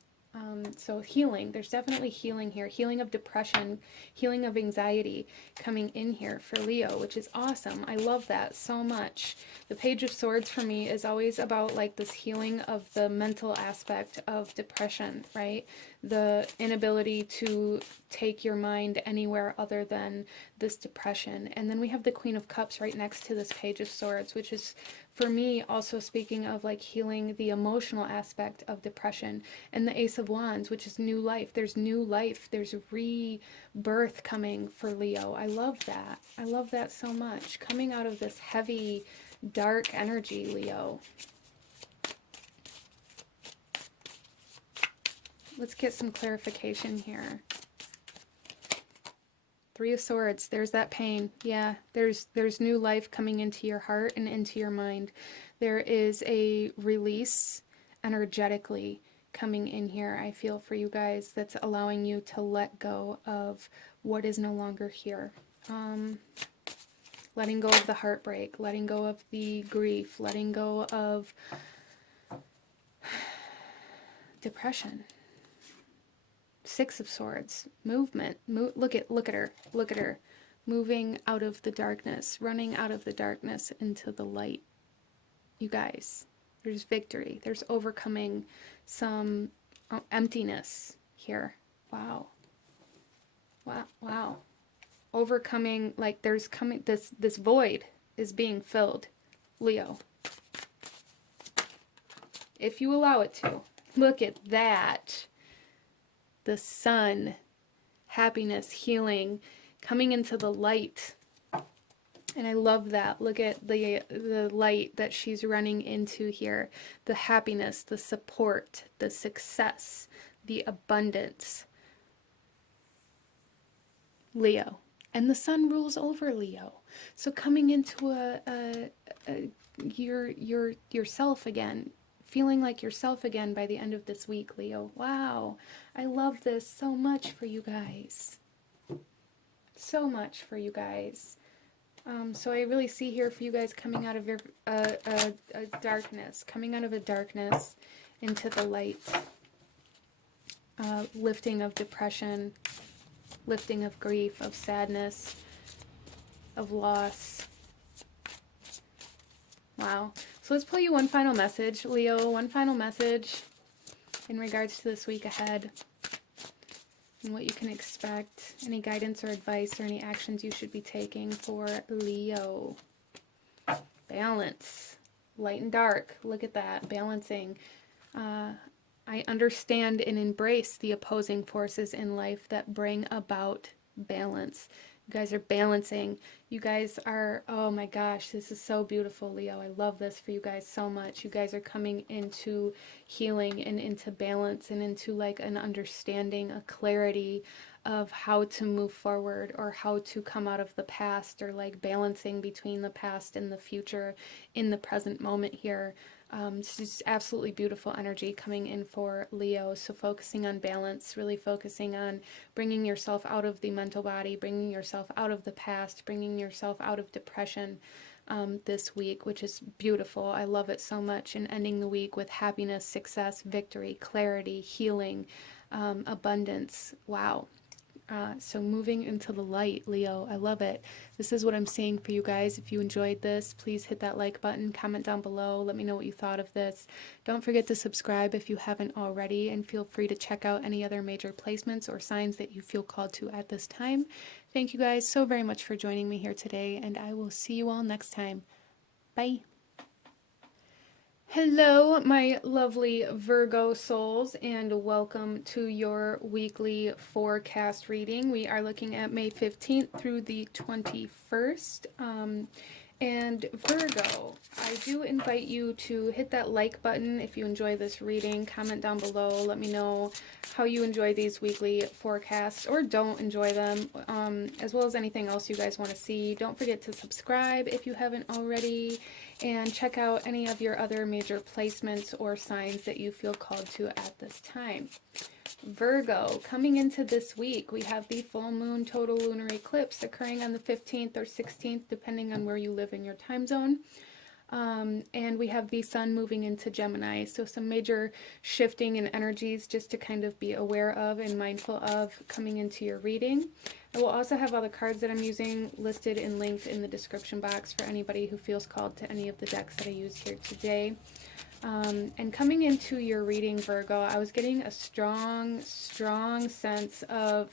So healing, there's definitely healing here, healing of depression, healing of anxiety coming in here for Leo, which is awesome. I love that so much. The Page of Swords for me is always about like this healing of the mental aspect of depression, right? The inability to take your mind anywhere other than this depression. And then we have the Queen of Cups right next to this Page of Swords, which is for me also speaking of like healing the emotional aspect of depression. And the Ace of Wands, which is new life. There's new life. There's rebirth coming for Leo. I love that. I love that so much. Coming out of this heavy, dark energy, Leo. Let's get some clarification here. Three of Swords, there's that pain. Yeah, there's new life coming into your heart and into your mind. There is a release energetically coming in here, I feel, for you guys, that's allowing you to let go of what is no longer here. Letting go of the heartbreak, letting go of the grief, letting go of depression. Six of Swords, movement. Look at her, moving out of the darkness, running out of the darkness into the light. You guys, there's victory. There's overcoming some emptiness here. Wow. Wow. Overcoming, like there's coming, this void is being filled, Leo. If you allow it to. Look at that. The sun, happiness, healing, coming into the light. And I love that. Look at the light that she's running into here. The happiness, the support, the success, the abundance. Leo. And the sun rules over Leo. So coming into yourself again. Feeling like yourself again by the end of this week, Leo. Wow. I love this so much for you guys. So much for you guys. So I really see here for you guys coming out of your darkness. Coming out of a darkness into the light. Lifting of depression. Lifting of grief, of sadness, of loss. Wow. So let's pull you one final message, Leo. One final message in regards to this week ahead and what you can expect. Any guidance or advice or any actions you should be taking for Leo. Balance. Light and dark. Look at that. Balancing. I understand and embrace the opposing forces in life that bring about balance. You guys are balancing. You guys are, oh my gosh, this is so beautiful, Leo. I love this for you guys so much. You guys are coming into healing and into balance and into like an understanding, a clarity of how to move forward or how to come out of the past, or like balancing between the past and the future in the present moment here. It's just absolutely beautiful energy coming in for Leo. So focusing on balance, really focusing on bringing yourself out of the mental body, bringing yourself out of the past, bringing yourself out of depression this week, which is beautiful. I love it so much. And ending the week with happiness, success, victory, clarity, healing, abundance. Wow. So moving into the light, Leo, I love it. This is what I'm seeing for you guys. If you enjoyed this, please hit that like button, comment down below, let me know what you thought of this. Don't forget to subscribe if you haven't already, and feel free to check out any other major placements or signs that you feel called to at this time. Thank you guys so very much for joining me here today, and I will see you all next time. Bye. Hello, my lovely Virgo souls, and welcome to your weekly forecast reading. We are looking at May 15th through the 21st. And Virgo, I do invite you to hit that like button if you enjoy this reading. Comment down below. Let me know how you enjoy these weekly forecasts or don't enjoy them, as well as anything else you guys want to see. Don't forget to subscribe if you haven't already, and check out any of your other major placements or signs that you feel called to at this time. Virgo, coming into this week, we have the full moon total lunar eclipse occurring on the 15th or 16th, depending on where you live in your time zone. And we have the sun moving into Gemini. So some major shifting in energies just to kind of be aware of and mindful of coming into your reading. I will also have all the cards that I'm using listed and linked in the description box for anybody who feels called to any of the decks that I use here today. And coming into your reading, Virgo, I was getting a strong sense of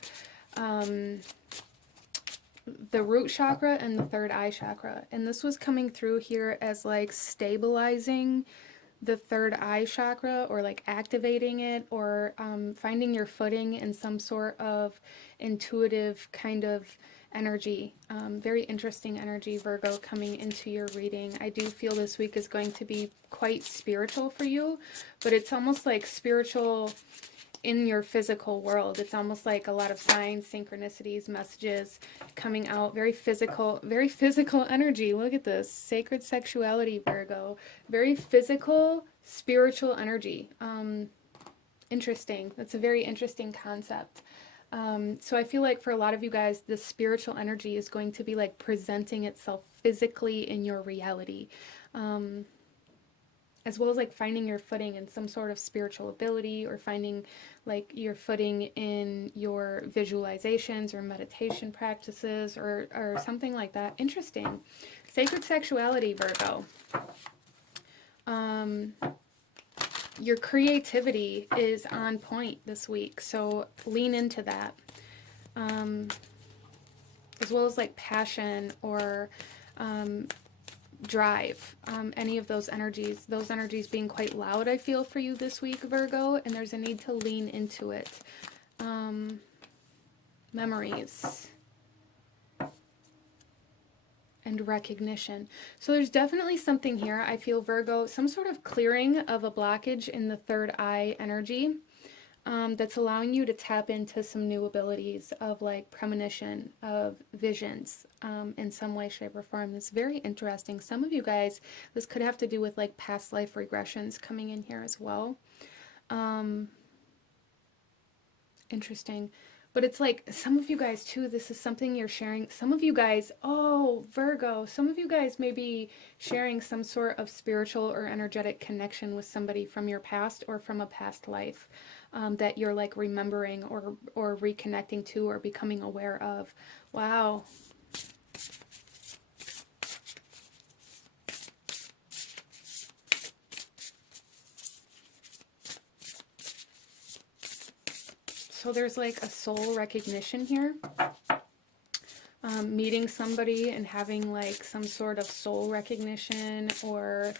the root chakra and the third eye chakra. And this was coming through here as like stabilizing the third eye chakra, or like activating it, or finding your footing in some sort of intuitive kind of energy. Very interesting energy, Virgo, coming into your reading. I do feel this week is going to be quite spiritual for you, but it's almost like spiritual in your physical world. It's almost like a lot of signs, synchronicities, messages coming out. Very physical energy. Look at this. Sacred sexuality, Virgo. Very physical, spiritual energy. Interesting. That's a very interesting concept. So I feel like for a lot of you guys, the spiritual energy is going to be like presenting itself physically in your reality. As well as like finding your footing in some sort of spiritual ability, or finding like your footing in your visualizations or meditation practices, or something like that. Interesting. Sacred sexuality, Virgo. Your creativity is on point this week, so lean into that. As well as like passion or drive, any of those energies being quite loud, I feel, for you this week, Virgo, and there's a need to lean into it. Memories and recognition. So there's definitely something here, I feel, Virgo, some sort of clearing of a blockage in the third eye energy. That's allowing you to tap into some new abilities of like premonition, of visions, in some way, shape, or form. It's very interesting. Some of you guys, this could have to do with like past life regressions coming in here as well. Interesting. But it's like some of you guys too, this is something you're sharing. Some of you guys, oh, Virgo, some of you guys may be sharing some sort of spiritual or energetic connection with somebody from your past or from a past life. That you're like remembering or reconnecting to or becoming aware of. Wow. So there's like a soul recognition here. Meeting somebody and having like some sort of soul recognition, or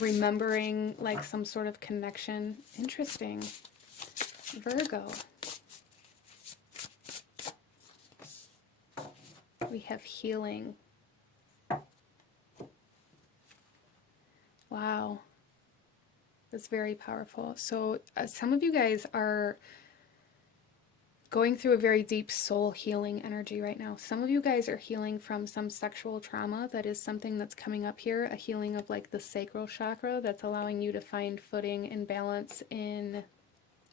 remembering like some sort of connection. Interesting. Virgo. We have healing. Wow. That's very powerful. So some of you guys are going through a very deep soul healing energy right now. Some of you guys are healing from some sexual trauma. That is something that's coming up here. A healing of like the sacral chakra that's allowing you to find footing and balance in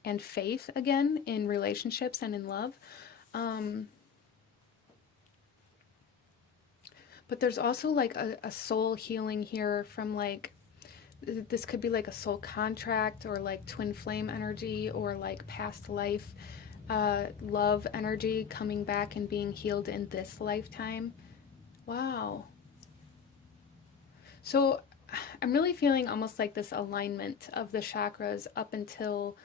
and faith again in relationships and in love. But there's also like a soul healing here from like, this could be like a soul contract, or like twin flame energy, or like past life love energy coming back and being healed in this lifetime. Wow. So I'm really feeling almost like this alignment of the chakras up until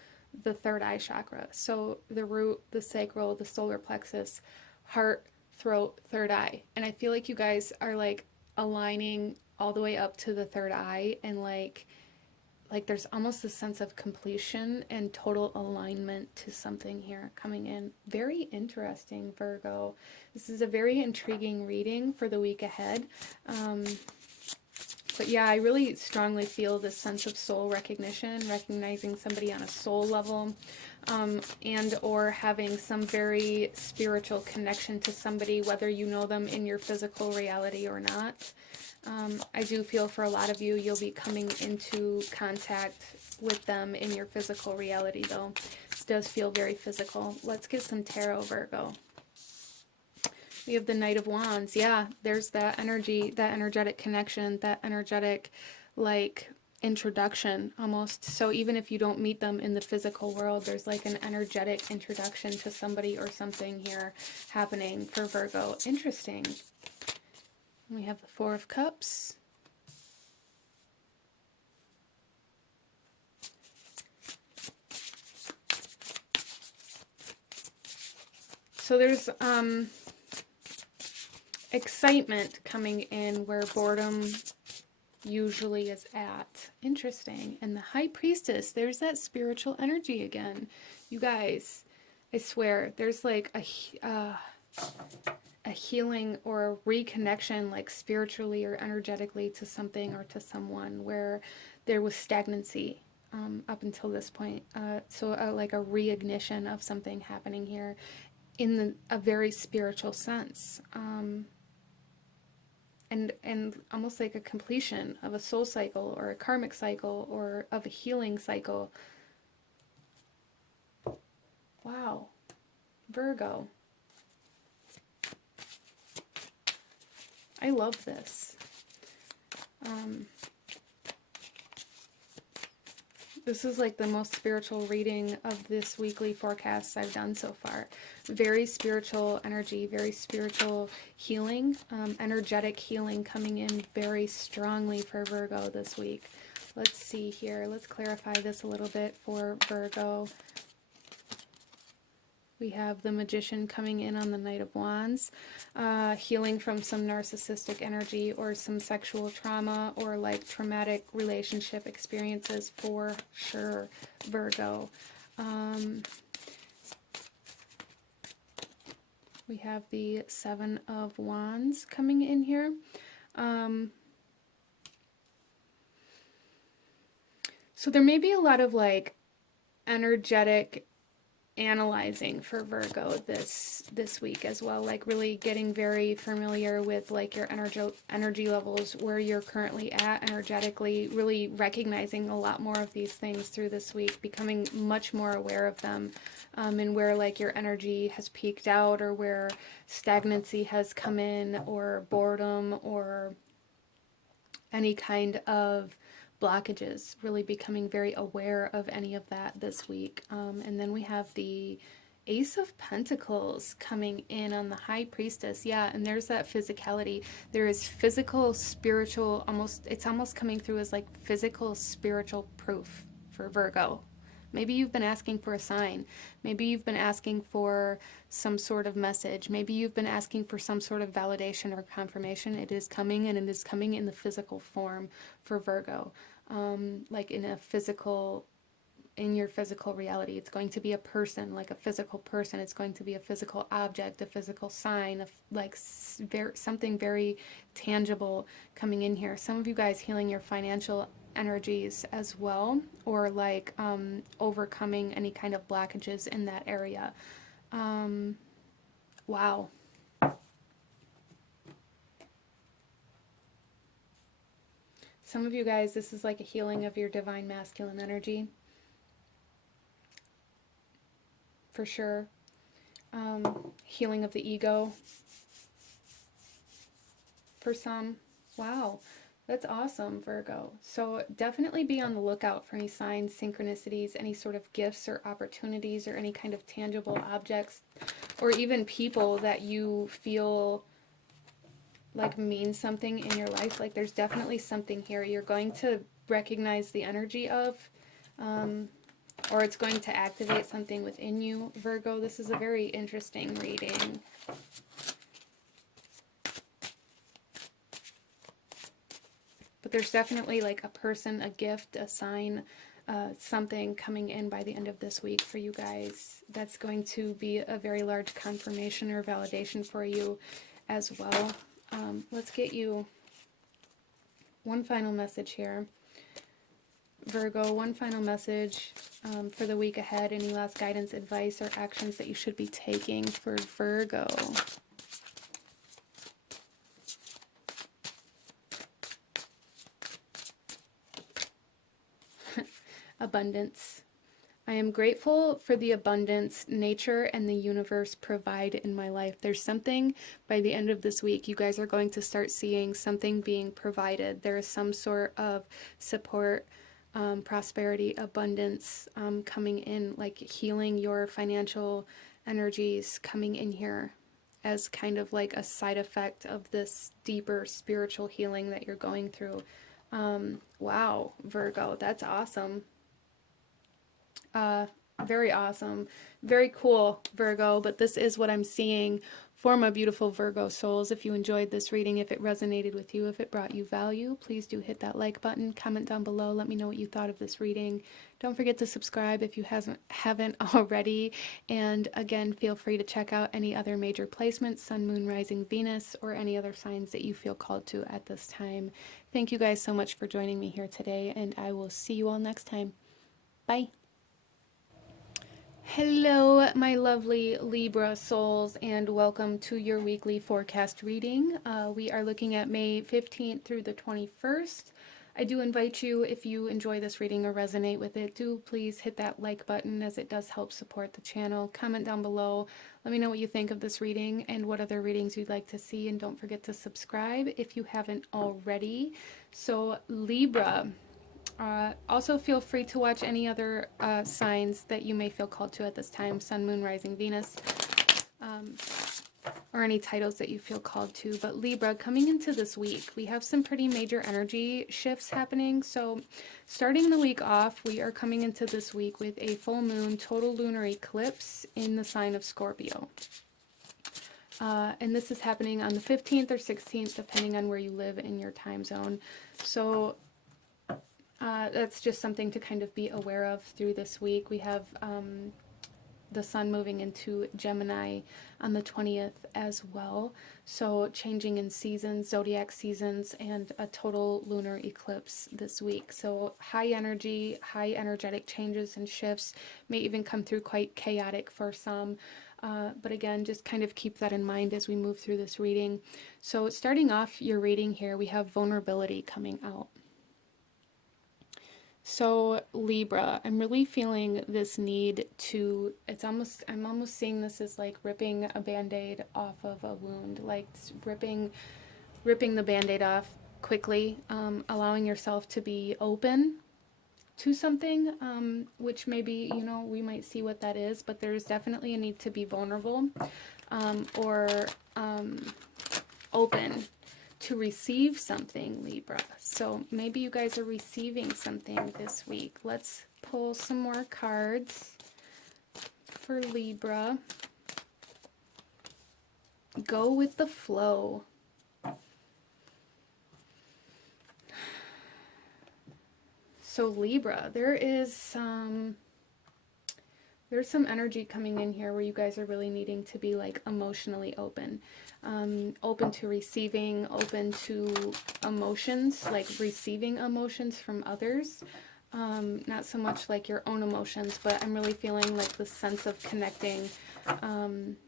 the third eye chakra. So the root, the sacral, the solar plexus, heart, throat, third eye. And I feel like you guys are like aligning all the way up to the third eye, and like there's almost a sense of completion and total alignment to something here coming in. Very interesting, Virgo. This is a very intriguing reading for the week ahead. But yeah, I really strongly feel this sense of soul recognition, recognizing somebody on a soul level, and or having some very spiritual connection to somebody, whether you know them in your physical reality or not. I do feel for a lot of you, you'll be coming into contact with them in your physical reality, though. This does feel very physical. Let's get some tarot, Virgo. We have the Knight of Wands. Yeah, there's that energy, that energetic connection, that energetic, like, introduction almost. So even if you don't meet them in the physical world, there's like an energetic introduction to somebody or something here happening for Virgo. Interesting. We have the Four of Cups. So there's excitement coming in where boredom usually is at. Interesting. And the High Priestess, there's that spiritual energy again. You guys, I swear, there's like a healing or a reconnection, like spiritually or energetically, to something or to someone where there was stagnancy up until this point. So like a reignition of something happening here in a very spiritual sense. And almost like a completion of a soul cycle or a karmic cycle or of a healing cycle. Wow. Virgo. I love this. This is like the most spiritual reading of this weekly forecast I've done so far. Very spiritual energy, very spiritual healing, energetic healing coming in very strongly for Virgo this week. Let's see here. Let's clarify this a little bit for Virgo. We have the Magician coming in on the Knight of Wands, healing from some narcissistic energy or some sexual trauma or like traumatic relationship experiences for sure, Virgo. We have the Seven of Wands coming in here. So there may be a lot of like energetic analyzing for Virgo this week as well, like really getting very familiar with like your energy levels, where you're currently at energetically, really recognizing a lot more of these things through this week, becoming much more aware of them, and where like your energy has peaked out or where stagnancy has come in or boredom or any kind of blockages, really becoming very aware of any of that this week. And then we have the Ace of Pentacles coming in on the High Priestess. Yeah, and there's that physicality. There is physical, spiritual, it's almost coming through as like physical, spiritual proof for Virgo. Maybe you've been asking for a sign. Maybe you've been asking for some sort of message. Maybe you've been asking for some sort of validation or confirmation. It is coming, and it is coming in the physical form for Virgo. Like in your physical reality. It's going to be a person, like a physical person. It's going to be a physical object, a physical sign, something very tangible coming in here. Some of you guys healing your financial energies as well, or like overcoming any kind of blockages in that area. Wow. Some of you guys, this is like a healing of your divine masculine energy. For sure. Healing of the ego. For some. Wow. That's awesome, Virgo. So definitely be on the lookout for any signs, synchronicities, any sort of gifts or opportunities or any kind of tangible objects or even people that you feel like mean something in your life. Like there's definitely something here you're going to recognize the energy of, or it's going to activate something within you, Virgo. This is a very interesting reading. But there's definitely like a person, a gift, a sign, something coming in by the end of this week for you guys. That's going to be a very large confirmation or validation for you as well. Let's get you one final message here. Virgo, one final message for the week ahead. Any last guidance, advice, or actions that you should be taking for Virgo? Abundance. I am grateful for the abundance nature and the universe provide in my life. There's something by the end of this week, you guys are going to start seeing something being provided. There is some sort of support, prosperity, abundance coming in, like healing your financial energies coming in here as kind of like a side effect of this deeper spiritual healing that you're going through. Wow, Virgo, that's awesome. Very awesome. Very cool, Virgo, but this is what I'm seeing for my beautiful Virgo souls. If you enjoyed this reading, if it resonated with you, if it brought you value, please do hit that like button, comment down below, let me know what you thought of this reading. Don't forget to subscribe if you haven't already, and again, feel free to check out any other major placements, Sun, Moon, Rising, Venus, or any other signs that you feel called to at this time. Thank you guys so much for joining me here today, and I will see you all next time. Bye. Hello, my lovely Libra souls, and welcome to your weekly forecast reading. We are looking at May 15th through the 21st. I do invite you, if you enjoy this reading or resonate with it, do please hit that like button, as it does help support the channel. Comment down below. Let me know what you think of this reading and what other readings you'd like to see, and don't forget to subscribe if you haven't already. So, Libra. Also, feel free to watch any other signs that you may feel called to at this time, Sun, Moon, Rising, Venus, or any titles that you feel called to. But Libra, coming into this week, we have some pretty major energy shifts happening. So starting the week off, we are coming into this week with a full moon total lunar eclipse in the sign of Scorpio. And this is happening on the 15th or 16th, depending on where you live in your time zone. So that's just something to kind of be aware of through this week. We have the sun moving into Gemini on the 20th as well. So changing in seasons, zodiac seasons, and a total lunar eclipse this week. So high energy, high energetic changes and shifts may even come through quite chaotic for some. But again, just kind of keep that in mind as we move through this reading. So starting off your reading here, we have vulnerability coming out. So Libra, I'm really feeling this need to, I'm almost seeing this as like ripping a band-aid off of a wound, like ripping the band-aid off quickly, allowing yourself to be open to something, which maybe, we might see what that is, but there's definitely a need to be vulnerable, or open to receive something, Libra. So maybe you guys are receiving something this week. Let's pull some more cards for Libra. Go with the flow. So Libra, there's some energy coming in here where you guys are really needing to be like emotionally open. Open to receiving, open to emotions, like receiving emotions from others. Not so much like your own emotions, but I'm really feeling like the sense of connecting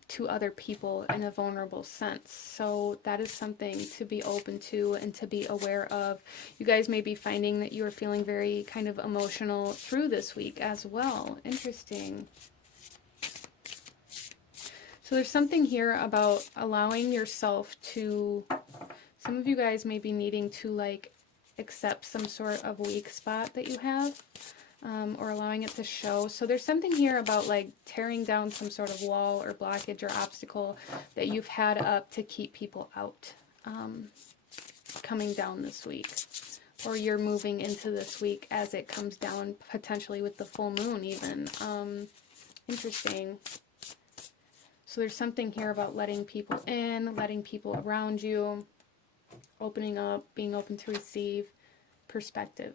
to other people in a vulnerable sense. So that is something to be open to and to be aware of. You guys may be finding that you are feeling very kind of emotional through this week as well. Interesting. So there's something here about allowing yourself to, some of you guys may be needing to like accept some sort of weak spot that you have, or allowing it to show. So there's something here about like tearing down some sort of wall or blockage or obstacle that you've had up to keep people out, coming down this week. Or you're moving into this week as it comes down, potentially with the full moon even. Interesting. So there's something here about letting people in, letting people around you, opening up, being open to receive, perspective.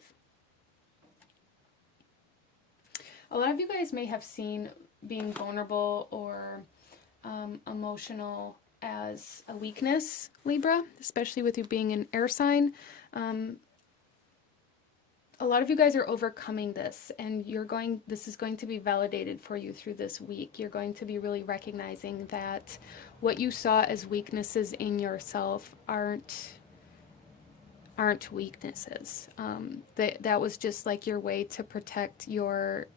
A lot of you guys may have seen being vulnerable or emotional as a weakness, Libra, especially with you being an air sign. A lot of you guys are overcoming this, and this is going to be validated for you through this week. You're going to be really recognizing that what you saw as weaknesses in yourself aren't weaknesses. That was just like your way to protect your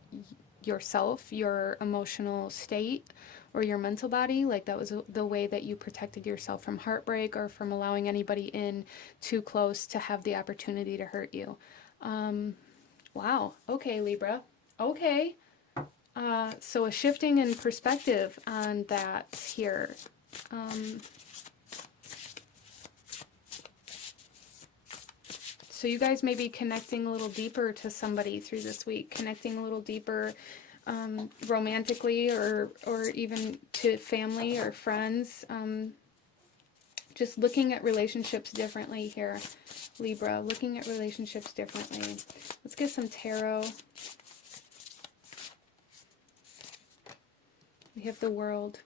yourself, your emotional state, or your mental body. Like that was the way that you protected yourself from heartbreak or from allowing anybody in too close to have the opportunity to hurt you. Wow. Okay, Libra. Okay. So a shifting in perspective on that here. So you guys may be connecting a little deeper to somebody through this week, connecting a little deeper romantically or even to family or friends. Just looking at relationships differently here, Libra. Looking at relationships differently. Let's get some tarot. We have the World.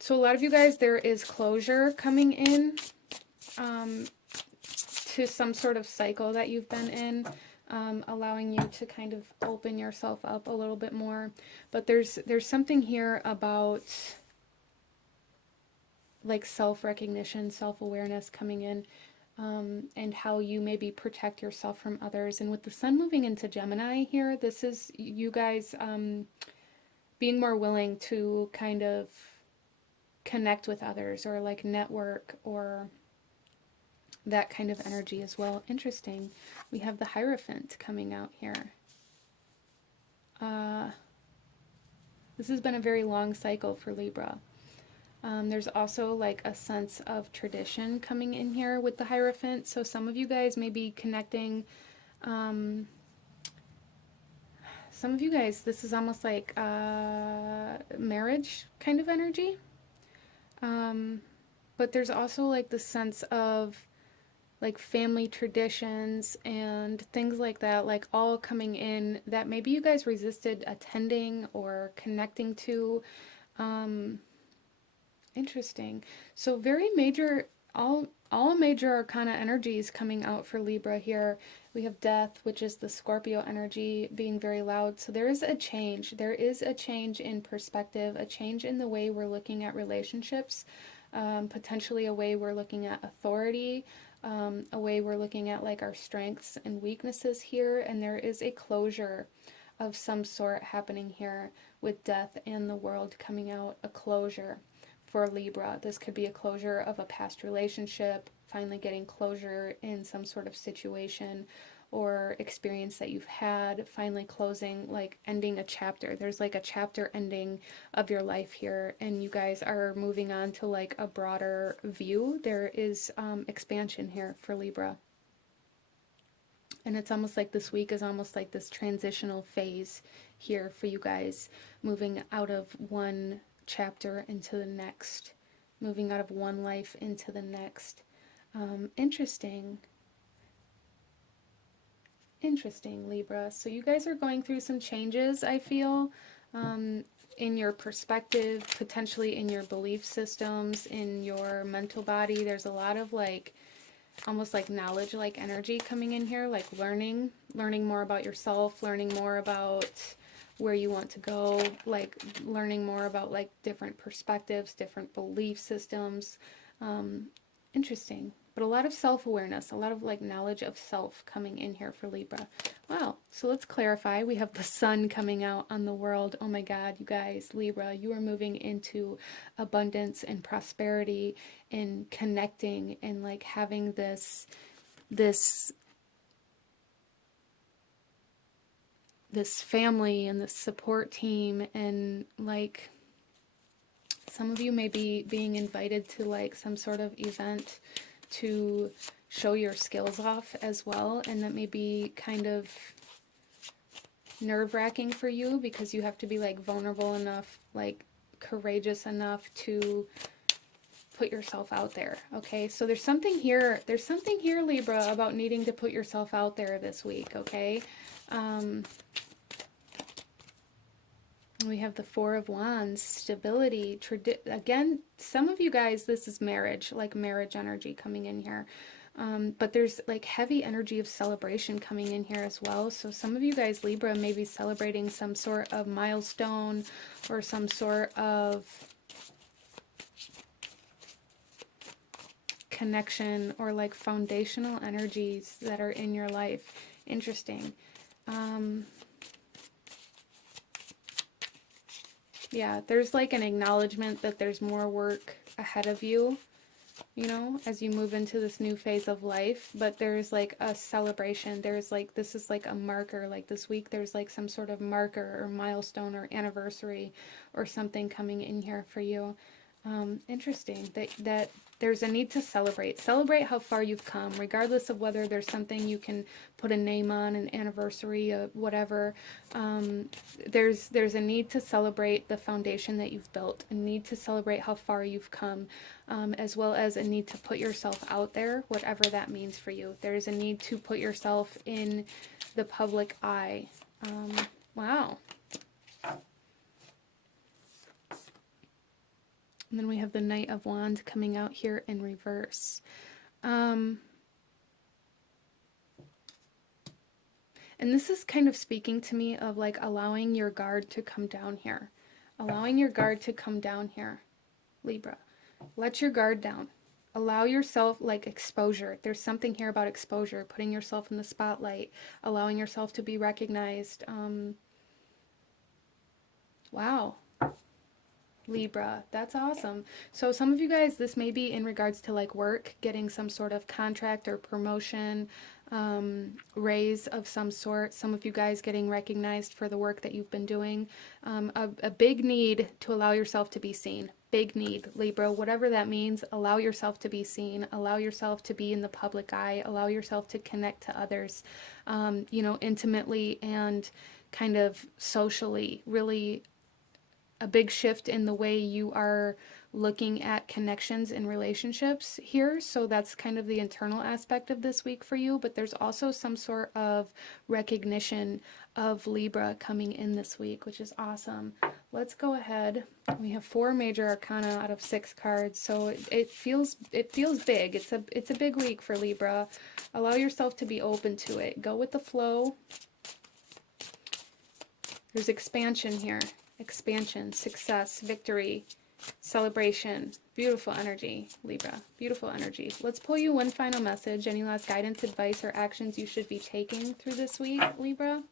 So a lot of you guys, there is closure coming in to some sort of cycle that you've been in, allowing you to kind of open yourself up a little bit more. But there's something here about like self-recognition, self-awareness coming in, and how you maybe protect yourself from others. And with the sun moving into Gemini here, this is you guys being more willing to kind of connect with others or like network or that kind of energy as well. Interesting. We have the Hierophant coming out here. This has been a very long cycle for Libra. There's also like a sense of tradition coming in here with the Hierophant. So some of you guys may be connecting, some of you guys, this is almost like marriage kind of energy. But there's also like the sense of like family traditions and things like that, like all coming in that maybe you guys resisted attending or connecting to. Interesting. So very major, all major arcana energies coming out for Libra here. We have Death, which is the Scorpio energy being very loud. So there is a change. There is a change in perspective, a change in the way we're looking at relationships, potentially a way we're looking at authority, a way we're looking at like our strengths and weaknesses here. And there is a closure of some sort happening here with Death and the World coming out, a closure. For Libra, this could be a closure of a past relationship, finally getting closure in some sort of situation or experience that you've had, finally closing, like ending a chapter. There's like a chapter ending of your life here, and you guys are moving on to like a broader view. There is expansion here for Libra. And it's almost like this week is almost like this transitional phase here for you guys, moving out of one chapter into the next, moving out of one life into the next. Interesting, Libra. So you guys are going through some changes, I feel, in your perspective, potentially in your belief systems, in your mental body. There's a lot of like almost like knowledge, like energy coming in here, like learning more about yourself, learning more about where you want to go, like learning more about like different perspectives, different belief systems. Interesting. But a lot of self-awareness, a lot of like knowledge of self coming in here for Libra. Wow. So let's clarify. We have the sun coming out on the World. Oh my God, you guys, Libra, you are moving into abundance and prosperity and connecting and like having this family and this support team, and like some of you may be being invited to like some sort of event to show your skills off as well, and that may be kind of nerve-wracking for you because you have to be like vulnerable enough, like courageous enough to put yourself out there. Okay, so there's something here Libra, about needing to put yourself out there this week. Okay, we have the Four of Wands, stability. Again, some of you guys, this is marriage, like marriage energy coming in here. But there's like heavy energy of celebration coming in here as well. So some of you guys, Libra, may be celebrating some sort of milestone or some sort of connection or like foundational energies that are in your life. Interesting. Yeah, there's like an acknowledgement that there's more work ahead of you, you know, as you move into this new phase of life, but there's like a celebration. There's like, this is like a marker, like this week there's like some sort of marker or milestone or anniversary or something coming in here for you. Interesting that there's a need to celebrate. Celebrate how far you've come, regardless of whether there's something you can put a name on, an anniversary, whatever. There's a need to celebrate the foundation that you've built, a need to celebrate how far you've come, as well as a need to put yourself out there, whatever that means for you. There's a need to put yourself in the public eye. Wow. And then we have the Knight of Wands coming out here in reverse. And this is kind of speaking to me of like allowing your guard to come down here. Allowing your guard to come down here, Libra. Let your guard down. Allow yourself like exposure. There's something here about exposure, putting yourself in the spotlight, allowing yourself to be recognized. Wow. Libra, that's awesome. So some of you guys, this may be in regards to like work, getting some sort of contract or promotion, raise of some sort. Some of you guys getting recognized for the work that you've been doing. A big need to allow yourself to be seen. Big need, Libra, whatever that means. Allow yourself to be seen. Allow yourself to be in the public eye. Allow yourself to connect to others, you know, intimately and kind of socially. Really a big shift in the way you are looking at connections and relationships here. So that's kind of the internal aspect of this week for you, but there's also some sort of recognition of Libra coming in this week, which is awesome. Let's go ahead. We have 4 major arcana out of 6 cards, so it feels big. It's a big week for Libra. Allow yourself to be open to it. Go with the flow. There's expansion here. Expansion, success, victory, celebration. Beautiful energy, Libra. Beautiful energy. Let's pull you one final message. Any last guidance, advice, or actions you should be taking through this week, Libra?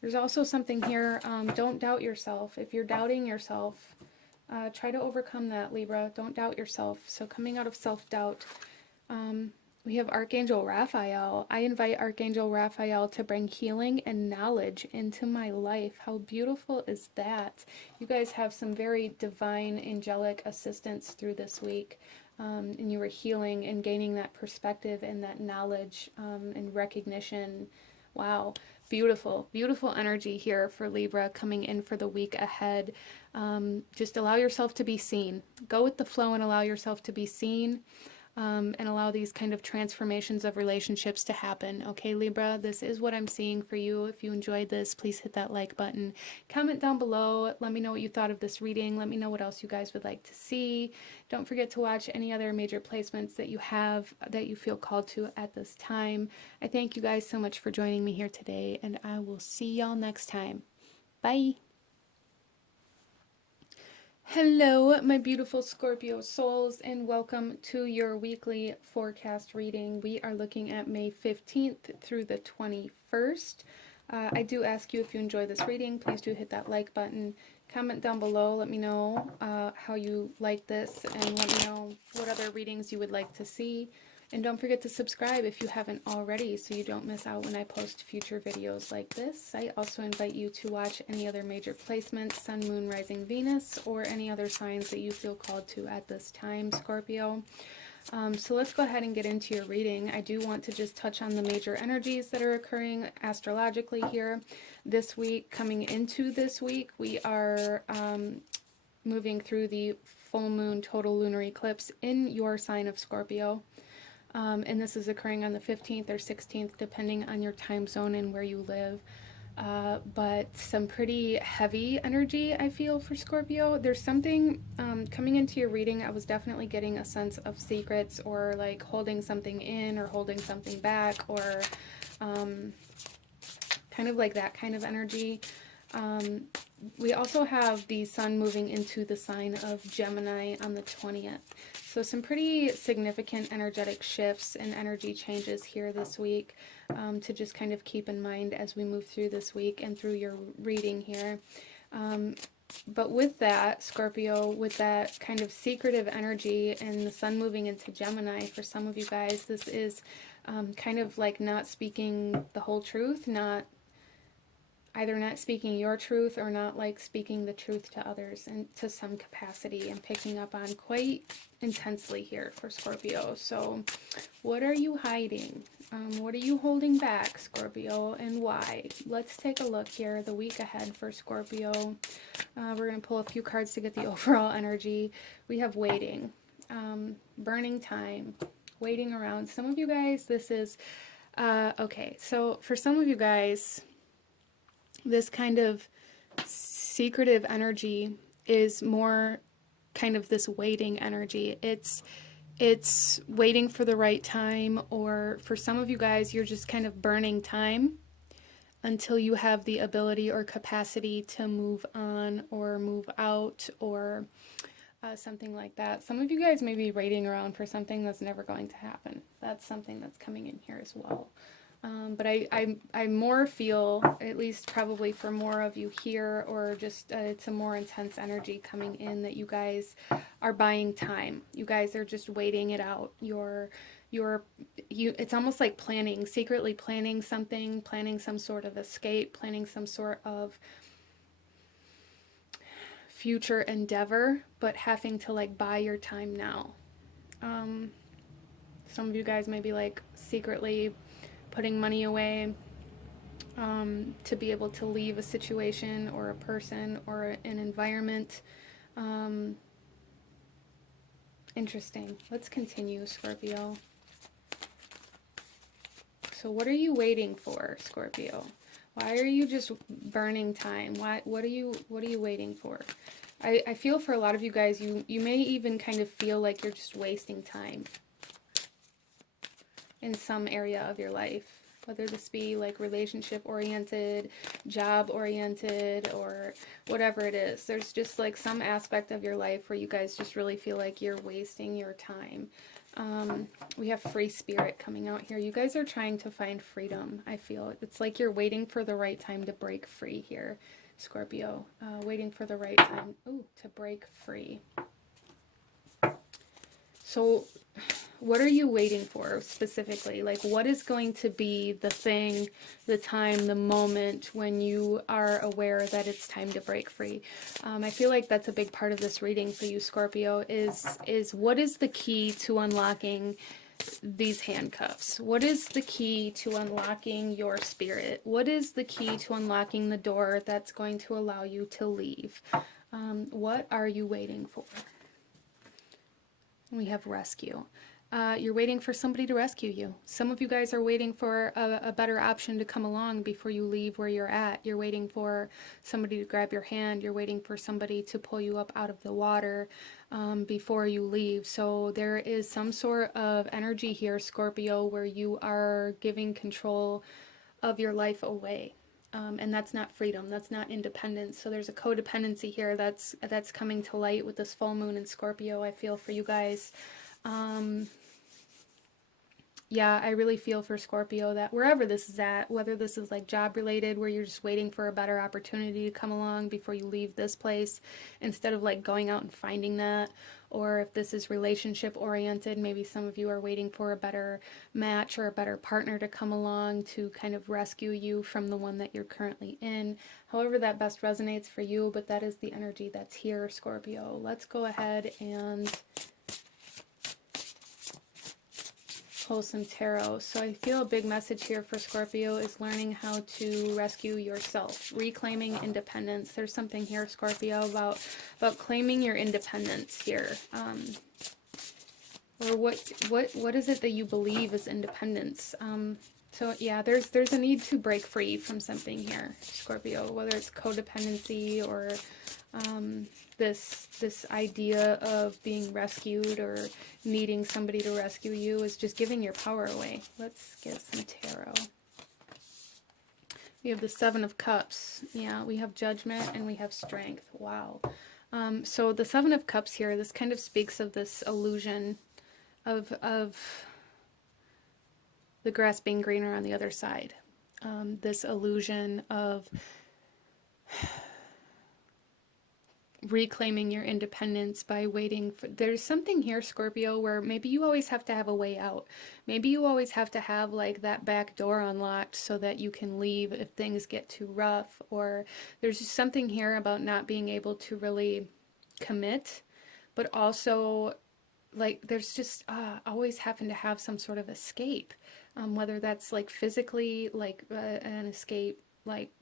There's also something here. Don't doubt yourself. If you're doubting yourself, try to overcome that, Libra. Don't doubt yourself. So coming out of self-doubt, we have Archangel Raphael. I invite Archangel Raphael to bring healing and knowledge into my life. How beautiful is that? You guys have some very divine angelic assistance through this week. And you were healing and gaining that perspective and that knowledge and recognition. Wow. Beautiful, beautiful energy here for Libra coming in for the week ahead. Just allow yourself to be seen. Go with the flow and allow yourself to be seen. And allow these kind of transformations of relationships to happen. Okay, Libra, this is what I'm seeing for you. If you enjoyed this, please hit that like button. Comment down below. Let me know what you thought of this reading. Let me know what else you guys would like to see. Don't forget to watch any other major placements that you have that you feel called to at this time. I thank you guys so much for joining me here today, and I will see y'all next time. Bye. Hello, my beautiful Scorpio souls, and welcome to your weekly forecast reading. We are looking at May 15th through the 21st. I do ask you, if you enjoy this reading, please do hit that like button. Comment down below. Let me know how you like this, and let me know what other readings you would like to see. And don't forget to subscribe if you haven't already, so you don't miss out when I post future videos like this. I also invite you to watch any other major placements, Sun, Moon, Rising, Venus, or any other signs that you feel called to at this time, Scorpio. So let's go ahead and get into your reading. I do want to just touch on the major energies that are occurring astrologically here this week. Coming into this week, we are moving through the full moon total lunar eclipse in your sign of Scorpio. And this is occurring on the 15th or 16th, depending on your time zone and where you live. But some pretty heavy energy, I feel, for Scorpio. There's something coming into your reading. I was definitely getting a sense of secrets, or like holding something in or holding something back, or kind of like that kind of energy. we also have the sun moving into the sign of Gemini on the 20th. So some pretty significant energetic shifts and energy changes here this week, to just kind of keep in mind as we move through this week and through your reading here. But with that, Scorpio, with that kind of secretive energy and the sun moving into Gemini, for some of you guys, this is kind of like not speaking the whole truth, either not speaking your truth or not like speaking the truth to others and to some capacity, and picking up on quite intensely here for Scorpio. So what are you hiding? What are you holding back, Scorpio, and why? Let's take a look here, the week ahead for Scorpio. We're going to pull a few cards to get the overall energy. We have waiting, burning time, waiting around. Some of you guys, this is, okay, so for some of you guys, this kind of secretive energy is more kind of this waiting energy. It's waiting for the right time, or for some of you guys, you're just kind of burning time until you have the ability or capacity to move on or move out, or something like that. Some of you guys may be waiting around for something that's never going to happen. That's something that's coming in here as well. But I more feel, at least probably for more of you here, or just it's a more intense energy coming in, that you guys are buying time. You guys are just waiting it out. It's almost like planning, secretly planning something, planning some sort of escape, planning some sort of future endeavor, but having to like buy your time now. Some of you guys may be like secretly putting money away to be able to leave a situation or a person or an environment. Interesting. Let's continue, Scorpio. So what are you waiting for, Scorpio? Why are you just burning time? What are you waiting for? I feel for a lot of you guys, you may even kind of feel like you're just wasting time in some area of your life, whether this be like relationship oriented, job oriented, or whatever it is. There's just like some aspect of your life where you guys just really feel like you're wasting your time. We have free spirit coming out here. You guys are trying to find freedom. I feel it's like you're waiting for the right time to break free here, Scorpio. Waiting for the right time to break free. So what are you waiting for specifically? Like, what is going to be the thing, the time, the moment when you are aware that it's time to break free? I feel like that's a big part of this reading for you, Scorpio, is what is the key to unlocking these handcuffs? What is the key to unlocking your spirit? What is the key to unlocking the door that's going to allow you to leave? What are you waiting for? We have rescue. You're waiting for somebody to rescue you. Some of you guys are waiting for a better option to come along before you leave where you're at. You're waiting for somebody to grab your hand. You're waiting for somebody to pull you up out of the water before you leave. So there is some sort of energy here, Scorpio, where you are giving control of your life away. And that's not freedom. That's not independence. So there's a codependency here that's coming to light with this full moon in Scorpio, I feel, for you guys. Yeah, I really feel for Scorpio that wherever this is at, whether this is like job related, where you're just waiting for a better opportunity to come along before you leave this place, instead of like going out and finding that, or if this is relationship oriented, maybe some of you are waiting for a better match or a better partner to come along to kind of rescue you from the one that you're currently in. However that best resonates for you, but that is the energy that's here, Scorpio. Let's go ahead and pull some tarot. So I feel a big message here for Scorpio is learning how to rescue yourself, reclaiming independence. There's something here, Scorpio, about claiming your independence here. Or what is it that you believe is independence? So yeah, there's a need to break free from something here, Scorpio, whether it's codependency or this idea of being rescued or needing somebody to rescue you is just giving your power away. Let's get some tarot. We have the Seven of Cups. Yeah, we have Judgment and we have Strength. Wow. So the Seven of Cups here, this kind of speaks of this illusion of the grass being greener on the other side. This illusion of reclaiming your independence by waiting for, there's something here, Scorpio, where maybe you always have to have a way out. Maybe you always have to have like that back door unlocked so that you can leave if things get too rough, or there's just something here about not being able to really commit, but also like there's just always having to have some sort of escape, whether that's like physically, like an escape, like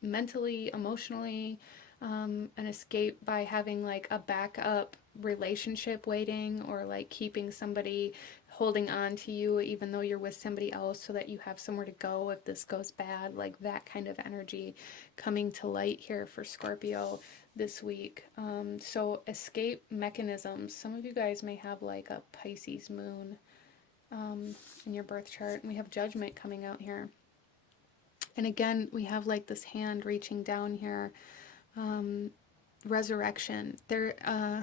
mentally, emotionally, an escape by having like a backup relationship waiting, or like keeping somebody holding on to you even though you're with somebody else so that you have somewhere to go if this goes bad, like that kind of energy coming to light here for Scorpio this week. So escape mechanisms. Some of you guys may have like a Pisces moon in your birth chart, and we have Judgment coming out here. And again, we have like this hand reaching down here. Resurrection. There, I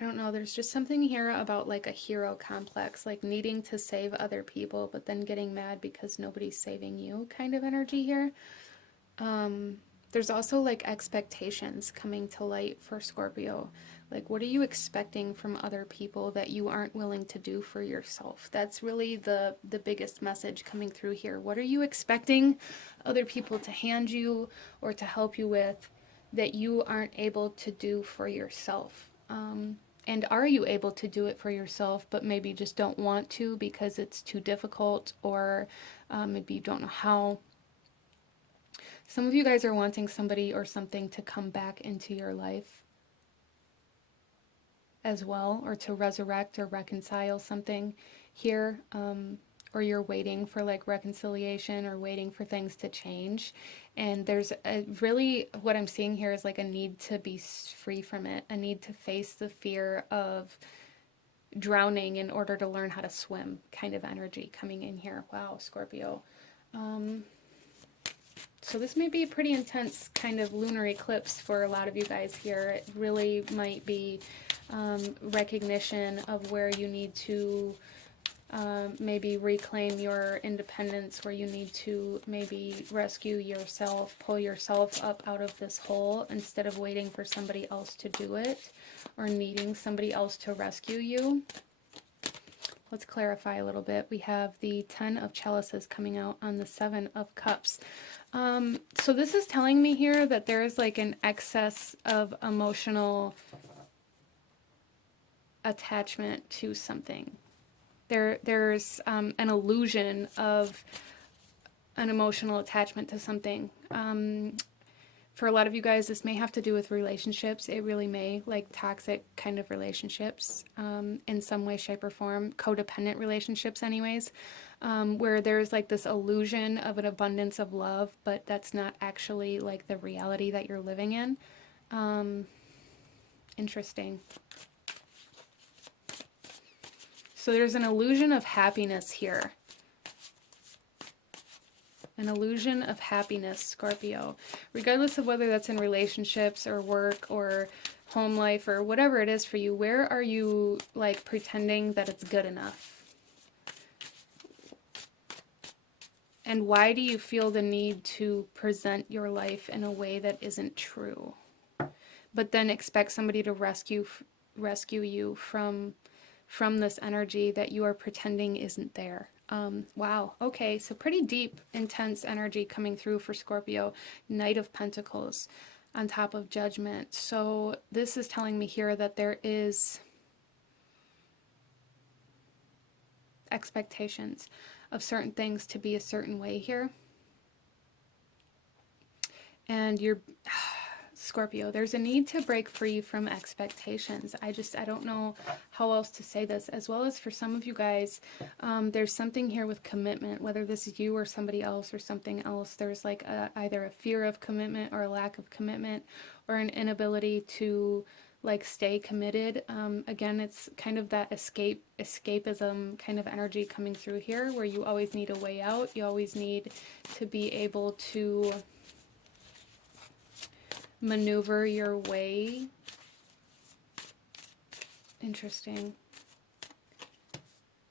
don't know, there's just something here about like a hero complex, like needing to save other people, but then getting mad because nobody's saving you kind of energy here. There's also like expectations coming to light for Scorpio. Like, what are you expecting from other people that you aren't willing to do for yourself? That's really the biggest message coming through here. What are you expecting other people to hand you or to help you with that you aren't able to do for yourself? And are you able to do it for yourself, but maybe just don't want to because it's too difficult, or maybe you don't know how? Some of you guys are wanting somebody or something to come back into your life as well, or to resurrect or reconcile something here, or you're waiting for like reconciliation or waiting for things to change. And there's a really, what I'm seeing here is like a need to be free from it, a need to face the fear of drowning in order to learn how to swim kind of energy coming in here. Wow, Scorpio. So this may be a pretty intense kind of lunar eclipse for a lot of you guys here. It really might be recognition of where you need to maybe reclaim your independence, where you need to maybe rescue yourself, pull yourself up out of this hole instead of waiting for somebody else to do it or needing somebody else to rescue you. Let's clarify a little bit. We have the 10 of Chalices coming out on the 7 of Cups. So this is telling me here that there is like an excess of emotional attachment to something. There's an illusion of an emotional attachment to something. For a lot of you guys, this may have to do with relationships. It really may, like toxic kind of relationships, in some way, shape, or form. Codependent relationships anyways, where there's like this illusion of an abundance of love, but that's not actually like the reality that you're living in. Interesting. So there's an illusion of happiness here. An illusion of happiness, Scorpio. Regardless of whether that's in relationships or work or home life or whatever it is for you, where are you like pretending that it's good enough? And why do you feel the need to present your life in a way that isn't true, but then expect somebody to rescue you from this energy that you are pretending isn't there? Wow. Okay. So pretty deep, intense energy coming through for Scorpio. Knight of Pentacles on top of Judgment. So this is telling me here that there is expectations of certain things to be a certain way here. And you're... Scorpio, there's a need to break free from expectations. I don't know how else to say this. As well as for some of you guys, there's something here with commitment, whether this is you or somebody else or something else. There's like either a fear of commitment or a lack of commitment, or an inability to like stay committed. Again, it's kind of that escapism kind of energy coming through here, where you always need a way out. You always need to be able to maneuver your way. Interesting.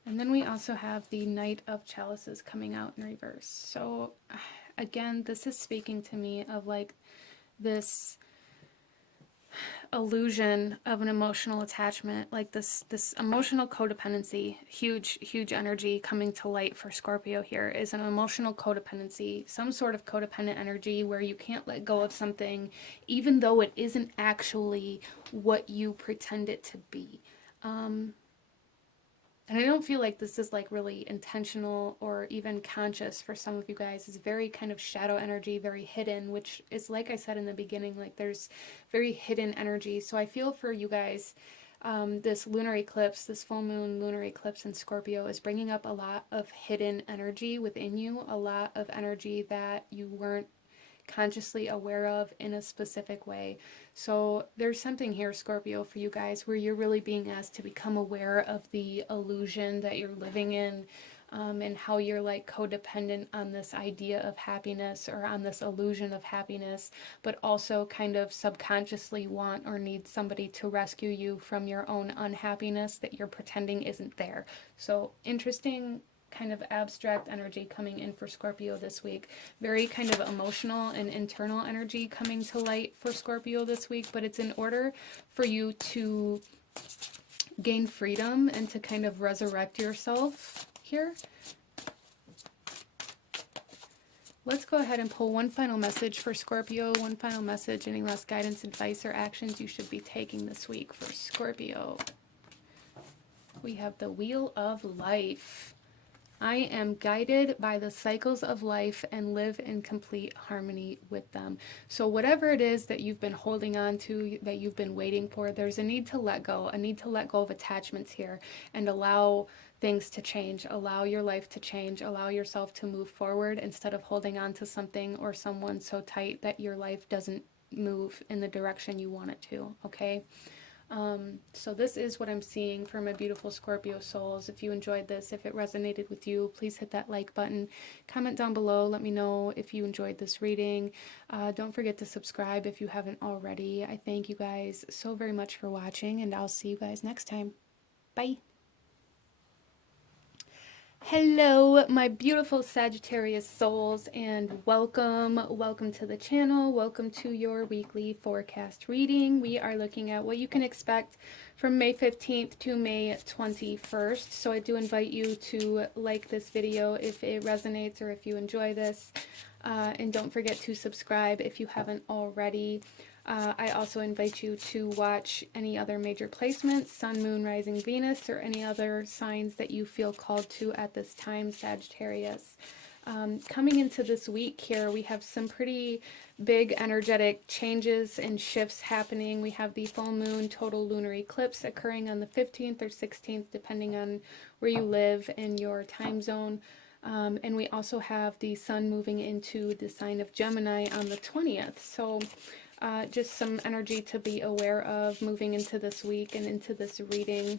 And then we also have the Knight of Chalices coming out in reverse. So again, this is speaking to me of like this illusion of an emotional attachment, like this emotional codependency. Huge energy coming to light for Scorpio here is an emotional codependency, some sort of codependent energy where you can't let go of something even though it isn't actually what you pretend it to be. And I don't feel like this is like really intentional or even conscious for some of you guys. It's very kind of shadow energy, very hidden, which is, like I said in the beginning, like there's very hidden energy. So I feel for you guys, this lunar eclipse, this full moon lunar eclipse in Scorpio is bringing up a lot of hidden energy within you, a lot of energy that you weren't consciously aware of in a specific way. So there's something here, Scorpio, for you guys where you're really being asked to become aware of the illusion that you're living in, and how you're like codependent on this idea of happiness or on this illusion of happiness, but also kind of subconsciously want or need somebody to rescue you from your own unhappiness that you're pretending isn't there. So interesting kind of abstract energy coming in for Scorpio this week. Very kind of emotional and internal energy coming to light for Scorpio this week, but it's in order for you to gain freedom and to kind of resurrect yourself here. Let's go ahead and pull one final message for Scorpio, one final message, any last guidance, advice, or actions you should be taking this week for Scorpio. We have the Wheel of Life. I am guided by the cycles of life and live in complete harmony with them. So whatever it is that you've been holding on to, that you've been waiting for, there's a need to let go, of attachments here and allow things to change, allow your life to change, allow yourself to move forward instead of holding on to something or someone so tight that your life doesn't move in the direction you want it to, okay? So this is what I'm seeing for my beautiful Scorpio souls. If you enjoyed this, if it resonated with you, please hit that like button. Comment down below. Let me know if you enjoyed this reading. Don't forget to subscribe if you haven't already. I thank you guys so very much for watching, and I'll see you guys next time. Bye. Hello, my beautiful Sagittarius souls, and welcome to the channel. Welcome to your weekly forecast reading. We are looking at what you can expect from May 15th to May 21st. So I do invite you to like this video if it resonates or if you enjoy this. And don't forget to subscribe if you haven't already. I also invite you to watch any other major placements, Sun, Moon, Rising, Venus, or any other signs that you feel called to at this time, Sagittarius. Coming into this week here, we have some pretty big energetic changes and shifts happening. We have the full moon total lunar eclipse occurring on the 15th or 16th, depending on where you live in your time zone. And we also have the sun moving into the sign of Gemini on the 20th. So just some energy to be aware of moving into this week and into this reading.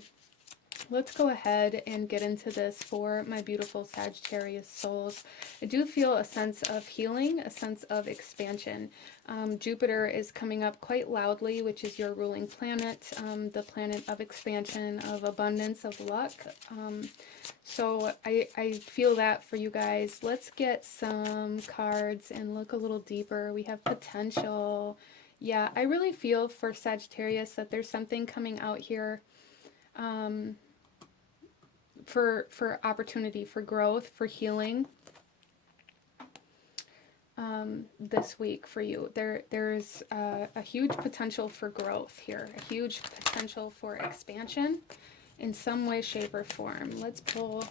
Let's go ahead and get into this for my beautiful Sagittarius souls. I do feel a sense of healing, a sense of expansion. Jupiter is coming up quite loudly, which is your ruling planet, the planet of expansion, of abundance, of luck. So I feel that for you guys. Let's get some cards and look a little deeper. We have potential. Yeah, I really feel for Sagittarius that there's something coming out here for opportunity, for growth, for healing this week for you. There's a huge potential for growth here, a huge potential for expansion in some way, shape, or form. Let's pull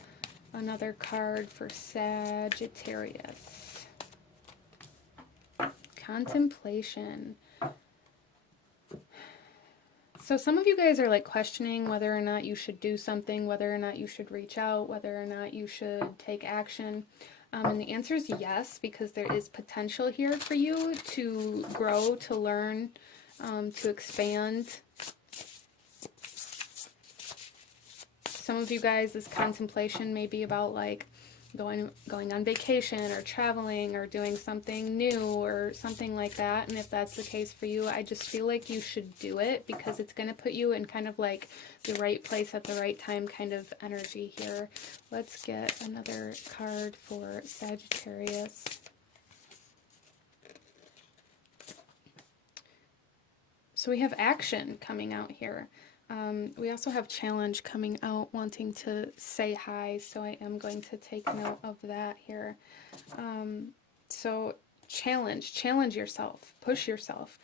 another card for Sagittarius. Contemplation. So some of you guys are like questioning whether or not you should do something, whether or not you should reach out, whether or not you should take action. And the answer is yes, because there is potential here for you to grow, to learn, to expand, some of you guys, this contemplation may be about like going on vacation or traveling or doing something new or something like that. And if that's the case for you, I just feel like you should do it because it's going to put you in kind of like the right place at the right time kind of energy here. Let's get another card for Sagittarius. So we have action coming out here. We also have challenge coming out, wanting to say hi, so I am going to take note of that here. So challenge yourself, push yourself.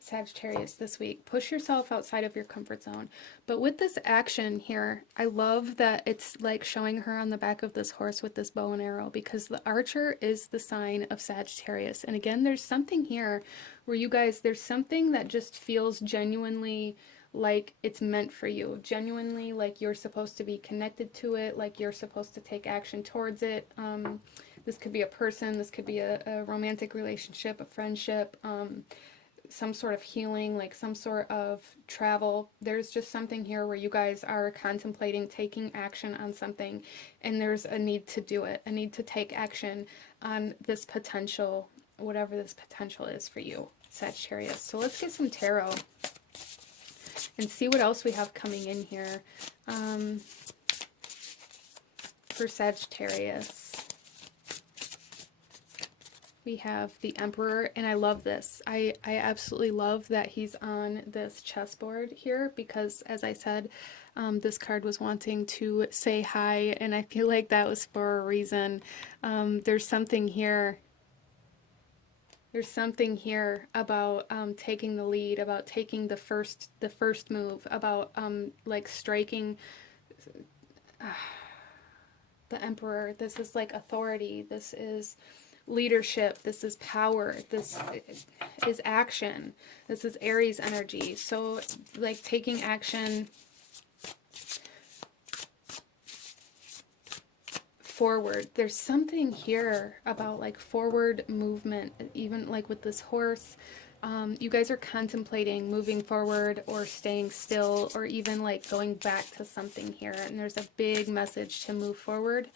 Sagittarius this week, push yourself outside of your comfort zone. But with this action here, I love that it's like showing her on the back of this horse with this bow and arrow, because the archer is the sign of Sagittarius. And again, there's something here where you guys, there's something that just feels genuinely like it's meant for you, genuinely like you're supposed to be connected to it, like you're supposed to take action towards it. This could be a person, this could be a romantic relationship, a friendship, some sort of healing, like some sort of travel. There's just something here where you guys are contemplating taking action on something, and there's a need to do it, a need to take action on this potential, whatever this potential is for you, Sagittarius. So let's get some tarot and see what else we have coming in here for Sagittarius. We have the Emperor, and I love this. I absolutely love that he's on this chessboard here, because as I said, this card was wanting to say hi, and I feel like that was for a reason. There's something here. There's something here about taking the lead, about taking the first move, about like striking the Emperor. This is like authority. This is leadership. This is power. This is action. This is Aries energy. So like taking action forward. There's something here about like forward movement, even like with this horse. You guys are contemplating moving forward or staying still, or even like going back to something here. And there's a big message to move forward,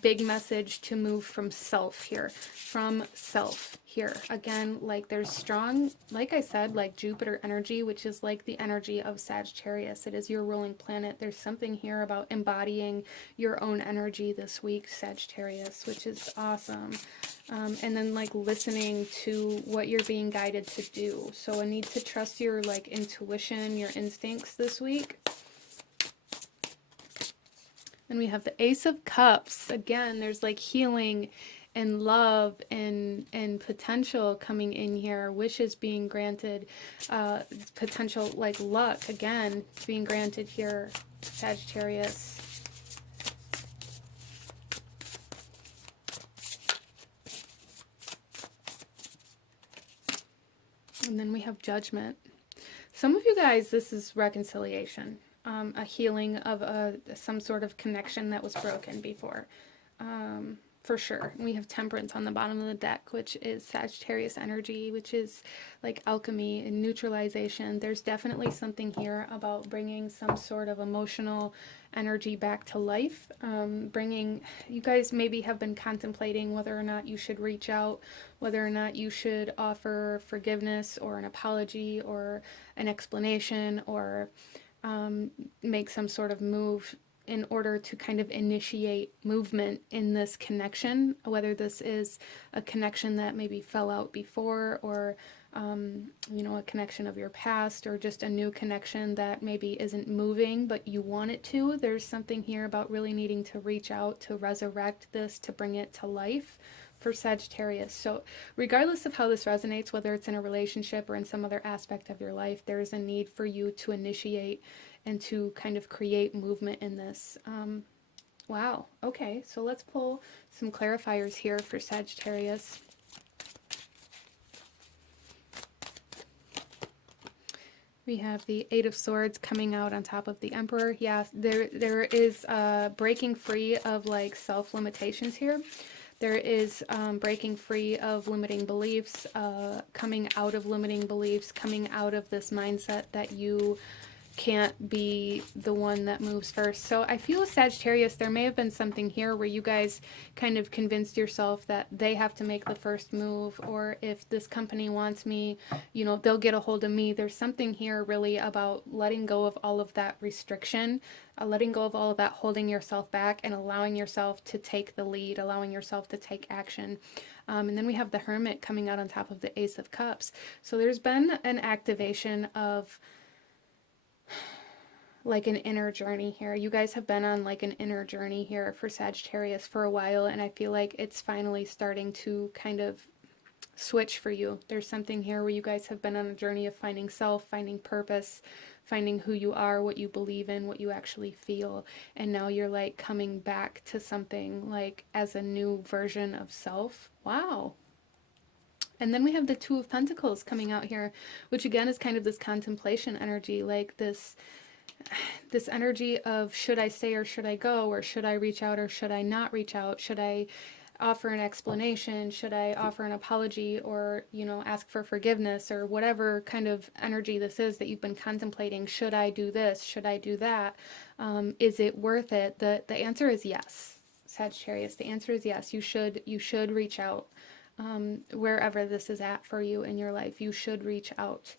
big message to move from self here, from self here. Again, like there's strong, like I said, like Jupiter energy, which is like the energy of Sagittarius. It is your ruling planet. There's something here about embodying your own energy this week, Sagittarius, which is awesome. And then like listening to what you're being guided to do. So a need to trust your like intuition, your instincts this week. And we have the Ace of Cups. Again, there's like healing and love and potential coming in here. Wishes being granted. Potential like luck, again, being granted here, Sagittarius. And then we have Judgment. Some of you guys, this is reconciliation. A healing of some sort of connection that was broken before, for sure. We have Temperance on the bottom of the deck, which is Sagittarius energy, which is like alchemy and neutralization. There's definitely something here about bringing some sort of emotional energy back to life. You guys maybe have been contemplating whether or not you should reach out, whether or not you should offer forgiveness or an apology or an explanation, or make some sort of move in order to kind of initiate movement in this connection, whether this is a connection that maybe fell out before, or you know, a connection of your past, or just a new connection that maybe isn't moving but you want it to. There's something here about really needing to reach out to resurrect this, to bring it to life for Sagittarius. So regardless of how this resonates, whether it's in a relationship or in some other aspect of your life, there is a need for you to initiate and to kind of create movement in this. Wow. Okay, so let's pull some clarifiers here for Sagittarius. We have the Eight of Swords coming out on top of the Emperor. Yeah, there is breaking free of like self-limitations here. There is breaking free of limiting beliefs, coming out of limiting beliefs, coming out of this mindset that you can't be the one that moves first. So I feel with Sagittarius, there may have been something here where you guys kind of convinced yourself that they have to make the first move, or if this company wants me, you know, they'll get a hold of me. There's something here really about letting go of all of that restriction, letting go of all of that holding yourself back, and allowing yourself to take the lead, allowing yourself to take action. And then we have the Hermit coming out on top of the Ace of Cups. So there's been an activation of like an inner journey here. You guys have been on like an inner journey here for Sagittarius for a while, and I feel like it's finally starting to kind of switch for you. There's something here where you guys have been on a journey of finding self, finding purpose, finding who you are, what you believe in, what you actually feel, and now you're like coming back to something like as a new version of self. Wow. And then we have the Two of Pentacles coming out here, which again is kind of this contemplation energy, like this energy of, should I stay or should I go, or should I reach out or should I not reach out, should I offer an explanation, should I offer an apology, or, you know, ask for forgiveness, or whatever kind of energy this is that you've been contemplating. Should I do this, should I do that, is it worth it? The answer is yes, Sagittarius. The answer is yes. You should reach out, wherever this is at for you in your life. You should reach out.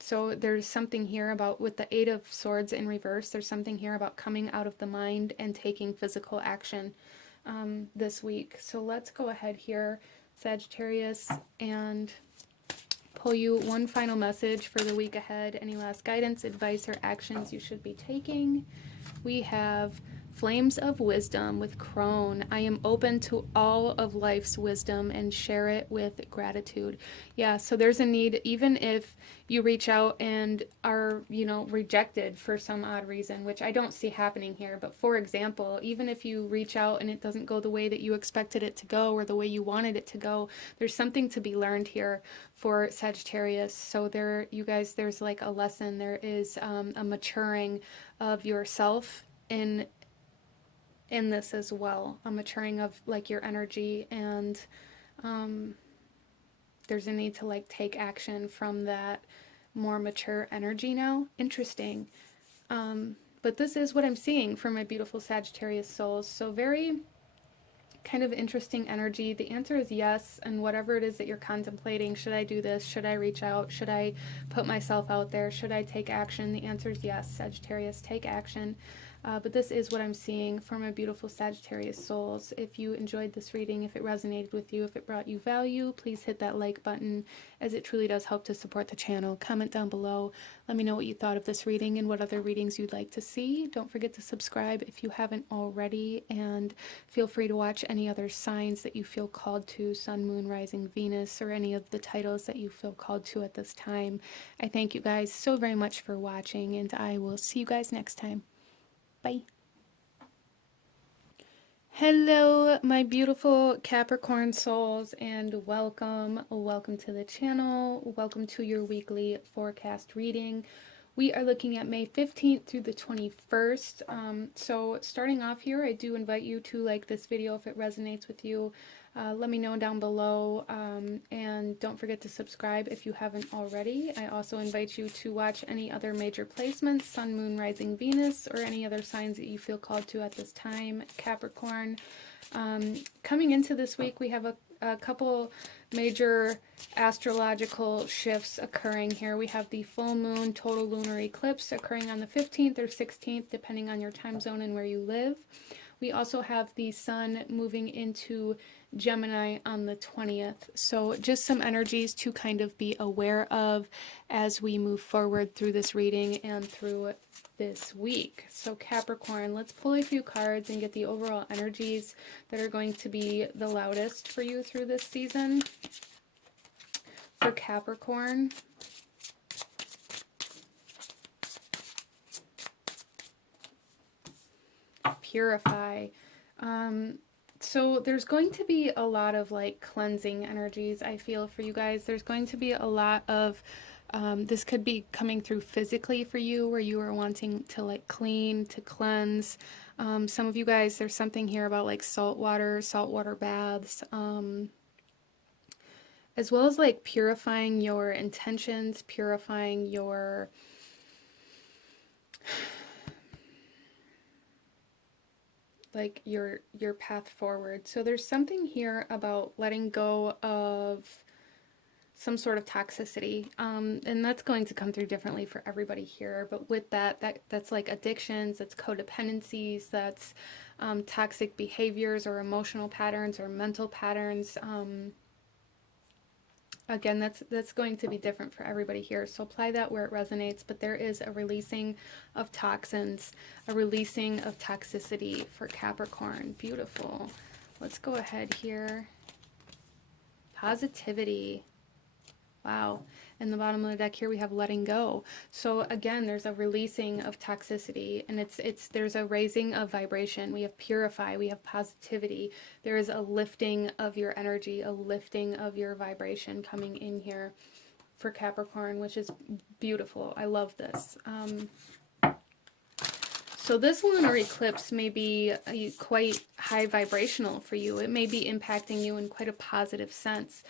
So there's something here about, with the Eight of Swords in reverse, there's something here about coming out of the mind and taking physical action this week. So let's go ahead here, Sagittarius, and pull you one final message for the week ahead. Any last guidance, advice, or actions you should be taking? We have Flames of Wisdom with Crone. I am open to all of life's wisdom and share it with gratitude. Yeah, so there's a need, even if you reach out and are, you know, rejected for some odd reason, which I don't see happening here. But for example, even if you reach out and it doesn't go the way that you expected it to go, or the way you wanted it to go, there's something to be learned here for Sagittarius. So there, you guys, there's like a lesson. There is a maturing of yourself in this as well, a maturing of like your energy, and there's a need to like take action from that more mature energy now. Interesting. But this is what I'm seeing for my beautiful Sagittarius souls. So very kind of interesting energy. The answer is yes, and whatever it is that you're contemplating, should I do this, should I reach out, should I put myself out there, should I take action? The answer is yes, Sagittarius, take action. But this is what I'm seeing for my beautiful Sagittarius souls. If you enjoyed this reading, if it resonated with you, if it brought you value, please hit that like button, as it truly does help to support the channel. Comment down below. Let me know what you thought of this reading and what other readings you'd like to see. Don't forget to subscribe if you haven't already, and feel free to watch any other signs that you feel called to, Sun, Moon, Rising, Venus, or any of the titles that you feel called to at this time. I thank you guys so very much for watching, and I will see you guys next time. Bye. Hello, my beautiful Capricorn souls, and welcome to the channel. Welcome to your weekly forecast reading. We are looking at May 15th through the 21st. So starting off here, I do invite you to like this video if it resonates with you. Let me know down below, and don't forget to subscribe if you haven't already. I also invite you to watch any other major placements, Sun, Moon, Rising, Venus, or any other signs that you feel called to at this time, Capricorn. Coming into this week, we have a couple major astrological shifts occurring here. We have the full moon total lunar eclipse occurring on the 15th or 16th, depending on your time zone and where you live. We also have the sun moving into Gemini on the 20th. So just some energies to kind of be aware of as we move forward through this reading and through this week. So Capricorn, let's pull a few cards and get the overall energies that are going to be the loudest for you through this season. For Capricorn, purify. So there's going to be a lot of like cleansing energies, I feel, for you guys. There's going to be a lot of this could be coming through physically for you, where you are wanting to like clean, to cleanse. Some of you guys, there's something here about like saltwater baths, as well as like purifying your intentions, purifying your like your path forward. So there's something here about letting go of some sort of toxicity, and that's going to come through differently for everybody here. But with that's like addictions, that's codependencies, that's toxic behaviors or emotional patterns or mental patterns. Again, that's going to be different for everybody here. So apply that where it resonates. But there is a releasing of toxins, a releasing of toxicity for Capricorn. Beautiful. Let's go ahead here. Positivity. Wow. In the bottom of the deck here we have letting go. So again, there's a releasing of toxicity, and there's a raising of vibration. We have purify, we have positivity. There is a lifting of your energy, a lifting of your vibration coming in here for Capricorn, which is beautiful. I love this. So this lunar eclipse may be quite high vibrational for you. It may be impacting you in quite a positive sense.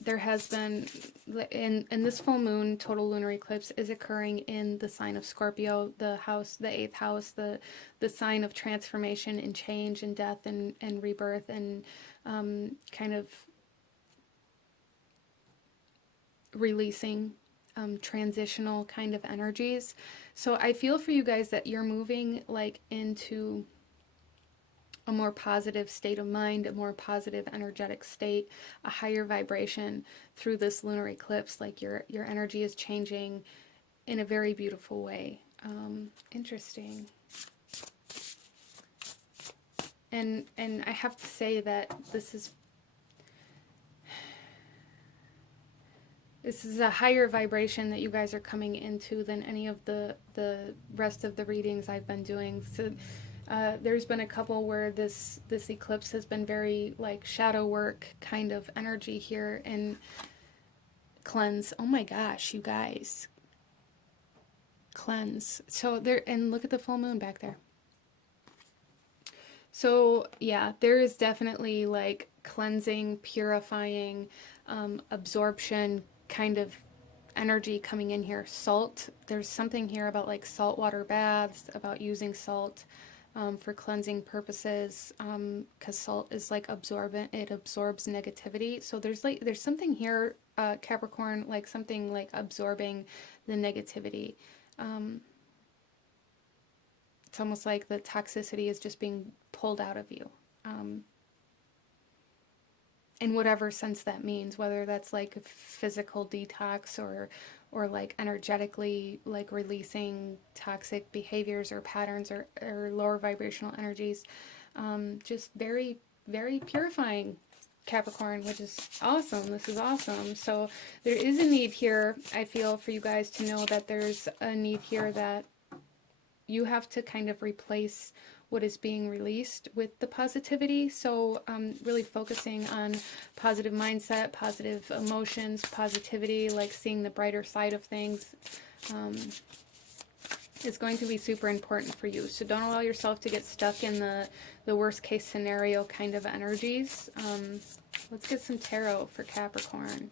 There has been, in this full moon, total lunar eclipse is occurring in the sign of Scorpio, the house, the 8th house, the sign of transformation and change and death and rebirth and kind of releasing, transitional kind of energies. So I feel for you guys that you're moving like into a more positive state of mind, a more positive energetic state, a higher vibration through this lunar eclipse. Like your energy is changing in a very beautiful way. Interesting. And I have to say that this is a higher vibration that you guys are coming into than any of the rest of the readings I've been doing. So there's been a couple where this eclipse has been very like shadow work kind of energy here, and cleanse. Oh my gosh, you guys. Cleanse. So there, and look at the full moon back there. So yeah, there is definitely like cleansing, purifying, absorption kind of energy coming in here. Salt. There's something here about like saltwater baths, about using salt for cleansing purposes, because salt is like absorbent. It absorbs negativity. So there's something here, Capricorn, like something like absorbing the negativity. It's almost like the toxicity is just being pulled out of you. In whatever sense that means, whether that's like a physical detox or like energetically like releasing toxic behaviors or patterns or lower vibrational energies. Just very, very purifying, Capricorn, which is awesome. This is awesome. So there is a need here, I feel, for you guys to know that there's a need here that you have to kind of replace what is being released with the positivity. So really focusing on positive mindset, positive emotions, positivity, like seeing the brighter side of things, is going to be super important for you. So don't allow yourself to get stuck in the worst case scenario kind of energies. Let's get some tarot for Capricorn.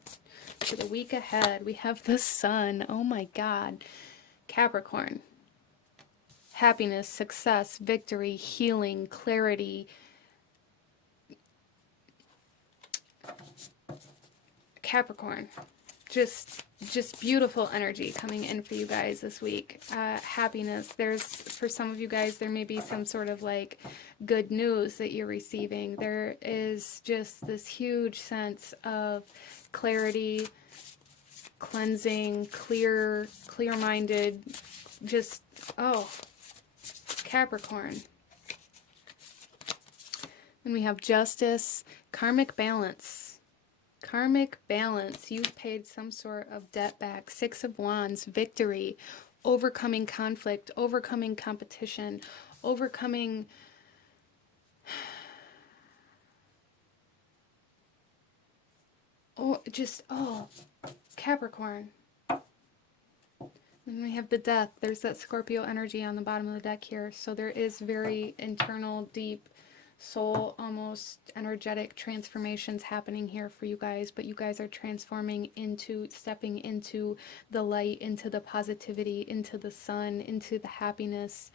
For the week ahead, we have the Sun. Oh my God. Capricorn. Happiness, success, victory, healing, clarity. Capricorn, just beautiful energy coming in for you guys this week. Happiness. For some of you guys, there may be some sort of like good news that you're receiving. There is just this huge sense of clarity, cleansing, clear-minded, just, oh, Capricorn. Then we have justice, karmic balance. Karmic balance. You've paid some sort of debt back. 6 of Wands, victory, overcoming conflict, overcoming competition, overcoming Capricorn. And we have the death. There's that Scorpio energy on the bottom of the deck here. So there is very internal, deep soul, almost energetic transformations happening here for you guys, but you guys are transforming into, stepping into the light, into the positivity, into the sun, into the happiness.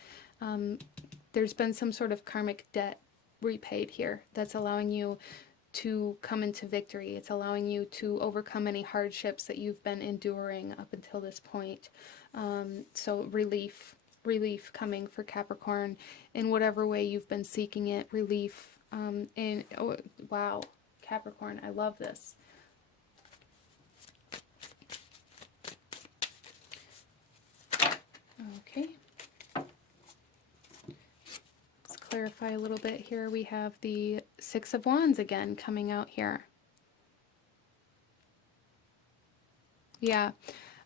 There's been some sort of karmic debt repaid here that's allowing you to come into victory. It's allowing you to overcome any hardships that you've been enduring up until this point. So relief coming for Capricorn in whatever way you've been seeking it. Relief. And oh, wow, Capricorn, I love this. Okay. Clarify a little bit here. We have the Six of Wands again coming out here. Yeah,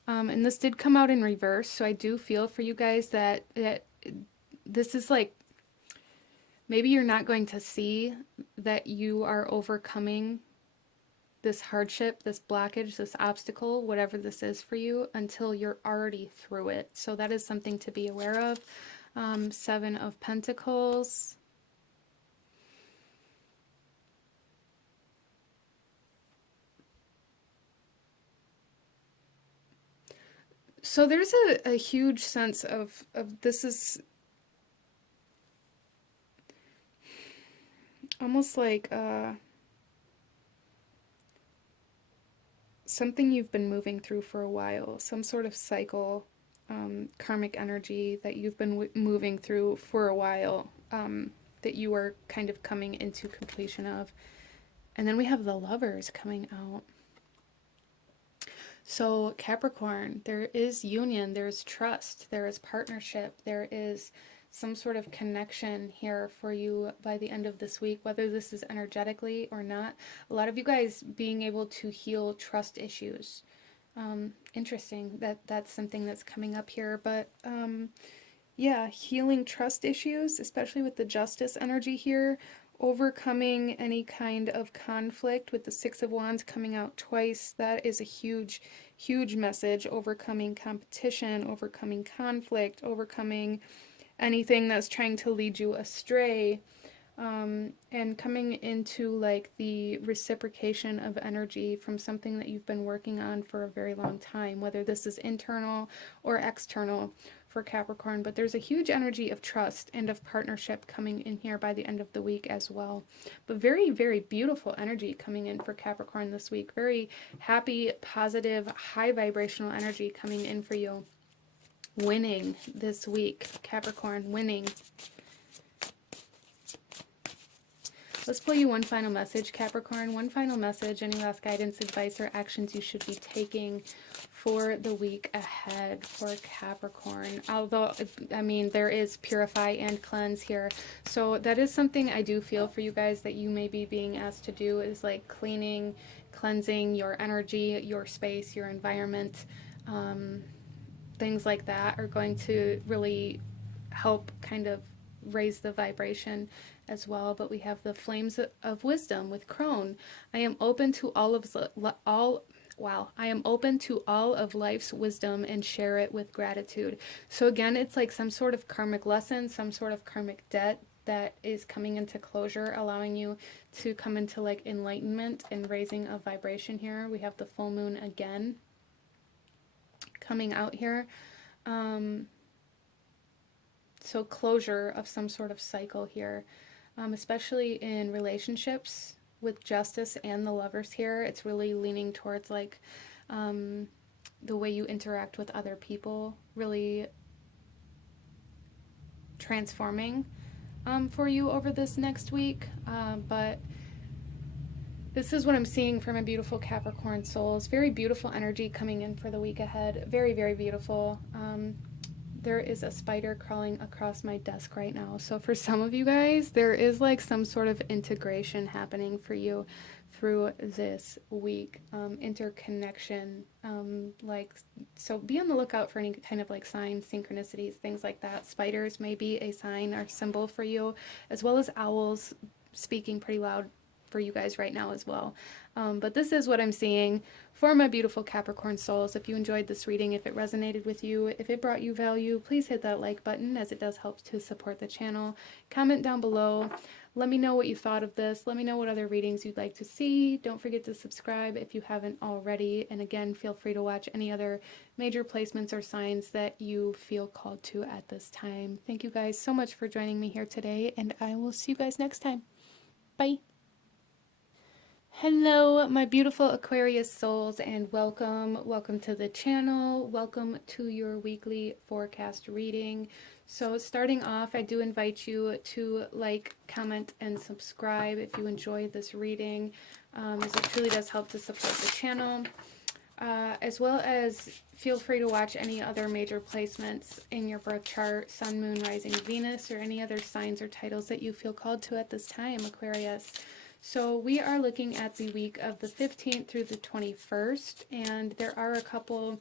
and this did come out in reverse, so I do feel for you guys that this is like, maybe you're not going to see that you are overcoming this hardship, this blockage, this obstacle, whatever this is for you, until you're already through it. So that is something to be aware of. Seven of Pentacles. So there's a huge sense of this is almost like something you've been moving through for a while, some sort of cycle, karmic energy that you've been moving through for a while, that you are kind of coming into completion of. And then we have the Lovers coming out. So Capricorn, there is union, there's trust, there is partnership, there is some sort of connection here for you by the end of this week, whether this is energetically or not. A lot of you guys being able to heal trust issues. Interesting that that's something that's coming up here, but yeah, healing trust issues, especially with the Justice energy here, overcoming any kind of conflict with the Six of Wands coming out twice. That is a huge message. Overcoming competition, overcoming conflict, overcoming anything that's trying to lead you astray. And coming into like the reciprocation of energy from something that you've been working on for a very long time, whether this is internal or external for Capricorn. But there's a huge energy of trust and of partnership coming in here by the end of the week as well. But very, very beautiful energy coming in for Capricorn this week. Very happy, positive, high vibrational energy coming in for you. Winning this week, Capricorn, winning. Let's pull you one final message, Capricorn. One final message, any last guidance, advice, or actions you should be taking for the week ahead for Capricorn. Although, I mean, there is purify and cleanse here. So that is something I do feel for you guys that you may be being asked to do, is like cleaning, cleansing your energy, your space, your environment. Things like that are going to really help kind of raise the vibration as well. But we have the Flames of Wisdom with Crone. I am open to I am open to all of life's wisdom and share it with gratitude. So again, it's like some sort of karmic lesson, some sort of karmic debt that is coming into closure, allowing you to come into like enlightenment and raising of vibration here. We have the full moon again coming out here. So closure of some sort of cycle here, especially in relationships with Justice and the Lovers here. It's really leaning towards like the way you interact with other people, really transforming for you over this next week. But this is what I'm seeing from a beautiful Capricorn souls. Very beautiful energy coming in for the week ahead. Very, very beautiful. There is a spider crawling across my desk right now. So for some of you guys, there is like some sort of integration happening for you through this week. Interconnection. So be on the lookout for any kind of like signs, synchronicities, things like that. Spiders may be a sign or symbol for you, as well as owls speaking pretty loud for you guys right now as well. But this is what I'm seeing for my beautiful Capricorn souls. If you enjoyed this reading, if it resonated with you, if it brought you value, please hit that like button, as it does help to support the channel. Comment down below. Let me know what you thought of this. Let me know what other readings you'd like to see. Don't forget to subscribe if you haven't already. And again, feel free to watch any other major placements or signs that you feel called to at this time. Thank you guys so much for joining me here today, and I will see you guys next time. Bye. Hello, my beautiful Aquarius souls, and welcome to the channel. Welcome to your weekly forecast reading. So starting off, I do invite you to like, comment, and subscribe if you enjoy this reading, as it truly does help to support the channel. As well as feel free to watch any other major placements in your birth chart, Sun, Moon, Rising, Venus, or any other signs or titles that you feel called to at this time, Aquarius. So we are looking at the week of the 15th through the 21st, and there are a couple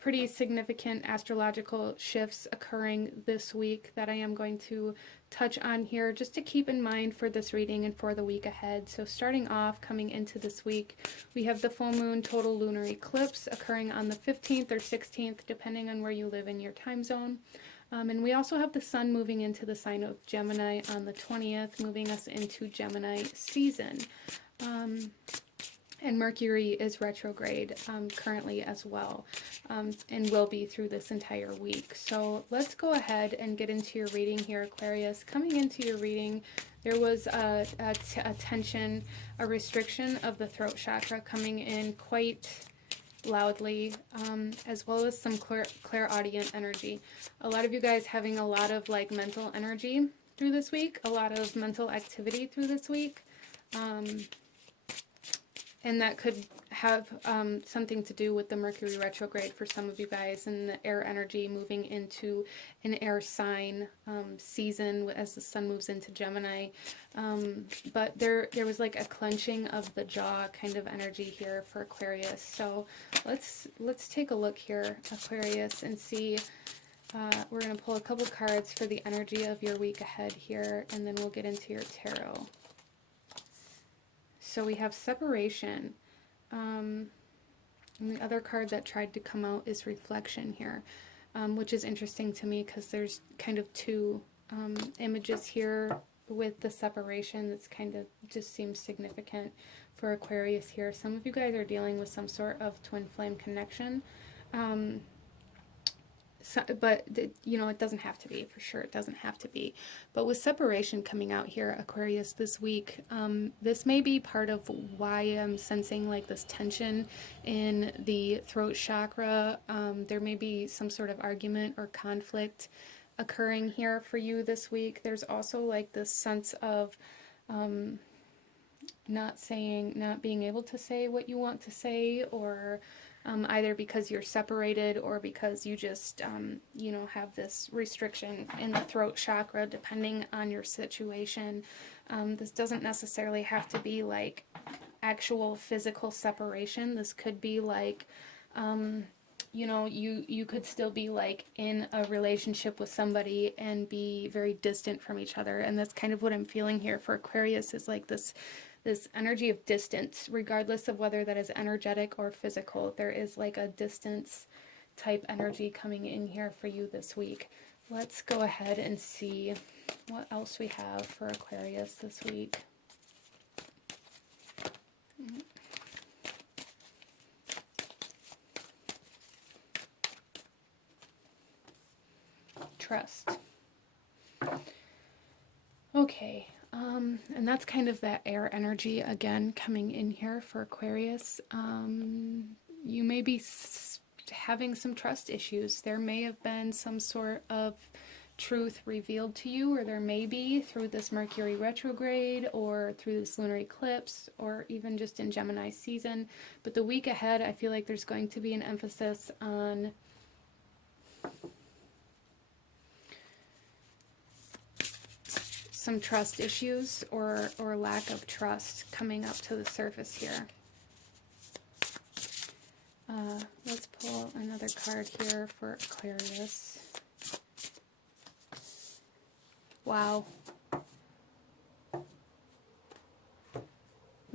pretty significant astrological shifts occurring this week that I am going to touch on here just to keep in mind for this reading and for the week ahead. So starting off, coming into this week, we have the full moon total lunar eclipse occurring on the 15th or 16th, depending on where you live in your time zone. And we also have the sun moving into the sign of Gemini on the 20th, moving us into Gemini season. And Mercury is retrograde currently as well, and will be through this entire week. So let's go ahead and get into your reading here, Aquarius. Coming into your reading, there was a tension, a restriction of the throat chakra coming in quite loudly, as well as some clairaudient energy. A lot of you guys having a lot of like mental energy through this week, a lot of mental activity through this week. And that could have something to do with the Mercury retrograde for some of you guys, and the air energy moving into an air sign season as the sun moves into Gemini. But there was like a clenching of the jaw kind of energy here for Aquarius. So let's take a look here, Aquarius, and see. We're going to pull a couple cards for the energy of your week ahead here, and then we'll get into your tarot. So we have separation, and the other card that tried to come out is reflection here, which is interesting to me because there's kind of two images here with the separation. That's kind of just seems significant for Aquarius here. Some of you guys are dealing with some sort of twin flame connection. But you know, it doesn't have to be, for sure it doesn't have to be. But with separation coming out here, Aquarius, this week, this may be part of why I'm sensing like this tension in the throat chakra. There may be some sort of argument or conflict occurring here for you this week. There's also like this sense of not being able to say what you want to say, or either because you're separated or because you just, you know, have this restriction in the throat chakra, depending on your situation. This doesn't necessarily have to be like actual physical separation. This could be like, you know, you could still be like in a relationship with somebody and be very distant from each other. And that's kind of what I'm feeling here for Aquarius, is like this energy of distance, regardless of whether that is energetic or physical. There is like a distance type energy coming in here for you this week. Let's go ahead and see what else we have for Aquarius this week. Trust. Okay. And that's kind of that air energy again coming in here for Aquarius. You may be having some trust issues. There may have been some sort of truth revealed to you, or there may be through this Mercury retrograde or through this lunar eclipse, or even just in Gemini season. But the week ahead, I feel like there's going to be an emphasis on some trust issues or lack of trust coming up to the surface here. Let's pull another card here for Aquarius. Wow.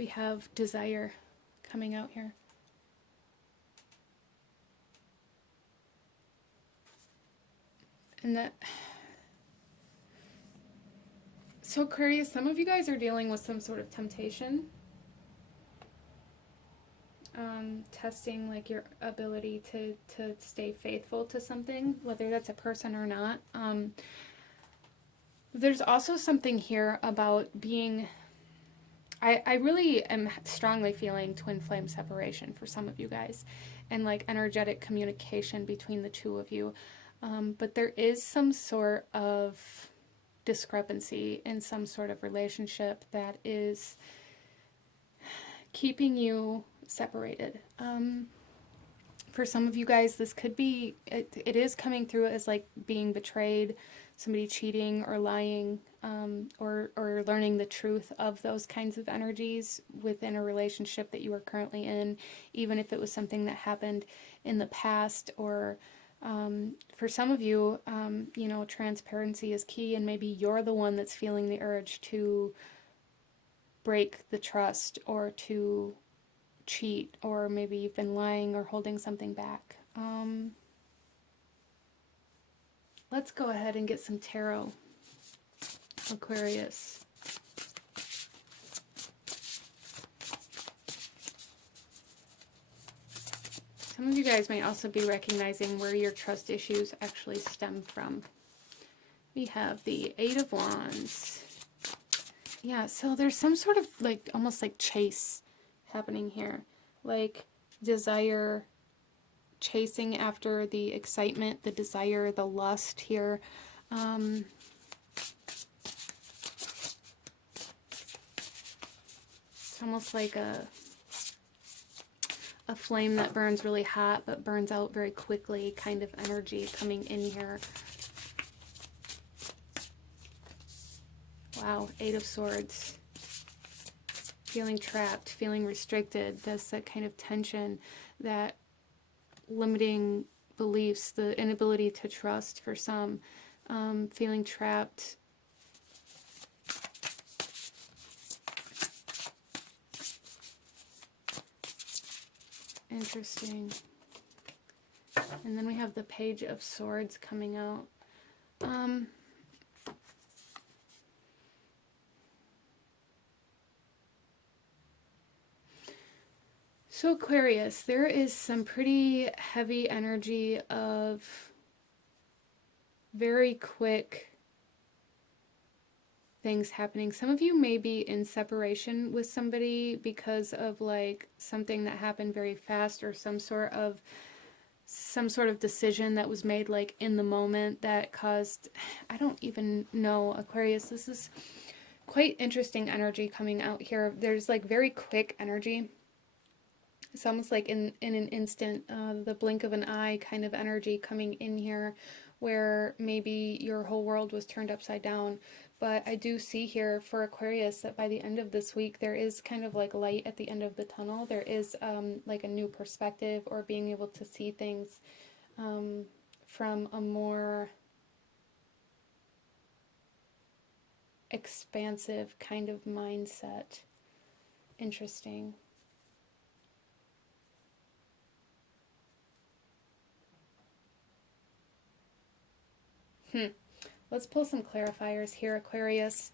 We have desire coming out here. And that, so Aquarius, some of you guys are dealing with some sort of temptation. Testing like your ability to stay faithful to something, whether that's a person or not. There's also something here about being, I really am strongly feeling twin flame separation for some of you guys, and like energetic communication between the two of you. But there is some sort of discrepancy in some sort of relationship that is keeping you separated. For some of you guys, this could be, it is coming through as like being betrayed, somebody cheating or lying, or learning the truth of those kinds of energies within a relationship that you are currently in, even if it was something that happened in the past. Or for some of you, you know, transparency is key, and maybe you're the one that's feeling the urge to break the trust or to cheat, or maybe you've been lying or holding something back. Let's go ahead and get some tarot, Aquarius. Some of you guys may also be recognizing where your trust issues actually stem from. We have the Eight of Wands. Yeah, so there's some sort of like almost like chase happening here, like desire, chasing after the excitement, the desire, the lust here. It's almost like a flame that burns really hot but burns out very quickly kind of energy coming in here. Wow, Eight of Swords. Feeling trapped, feeling restricted. That's that kind of tension, that limiting beliefs, the inability to trust for some, feeling trapped. Interesting. And then we have the Page of Swords coming out. So Aquarius, there is some pretty heavy energy of very quick things happening. Some of you may be in separation with somebody because of like something that happened very fast, or some sort of decision that was made like in the moment that caused, I don't even know, Aquarius, this is quite interesting energy coming out here. There's like very quick energy. It's almost like in an instant, the blink of an eye kind of energy coming in here, where maybe your whole world was turned upside down. But I do see here for Aquarius that by the end of this week, there is kind of like light at the end of the tunnel. There is like a new perspective, or being able to see things from a more expansive kind of mindset. Interesting. Let's pull some clarifiers here, Aquarius,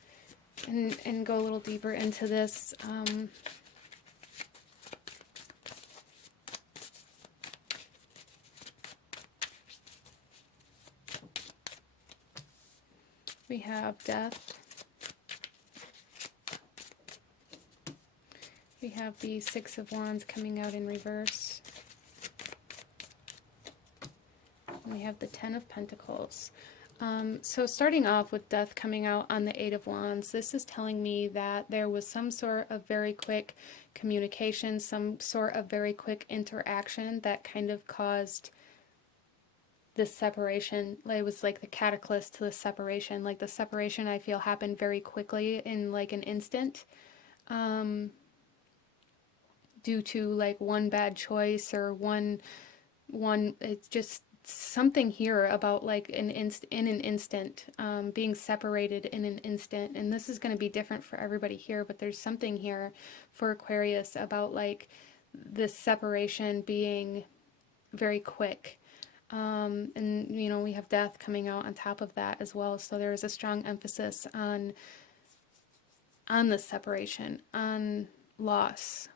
and go a little deeper into this. We have Death. We have the Six of Wands coming out in reverse. And we have the Ten of Pentacles. So starting off with Death coming out on the Eight of Wands, this is telling me that there was some sort of very quick communication, some sort of very quick interaction that kind of caused this separation. It was like the catalyst to the separation. Like the separation, I feel, happened very quickly in like an instant, due to like one bad choice, or one it's just something here about like in an instant, being separated in an instant. And this is going to be different for everybody here, but there's something here for Aquarius about like this separation being very quick. And you know, we have death coming out on top of that as well. So there is a strong emphasis on this separation, on loss,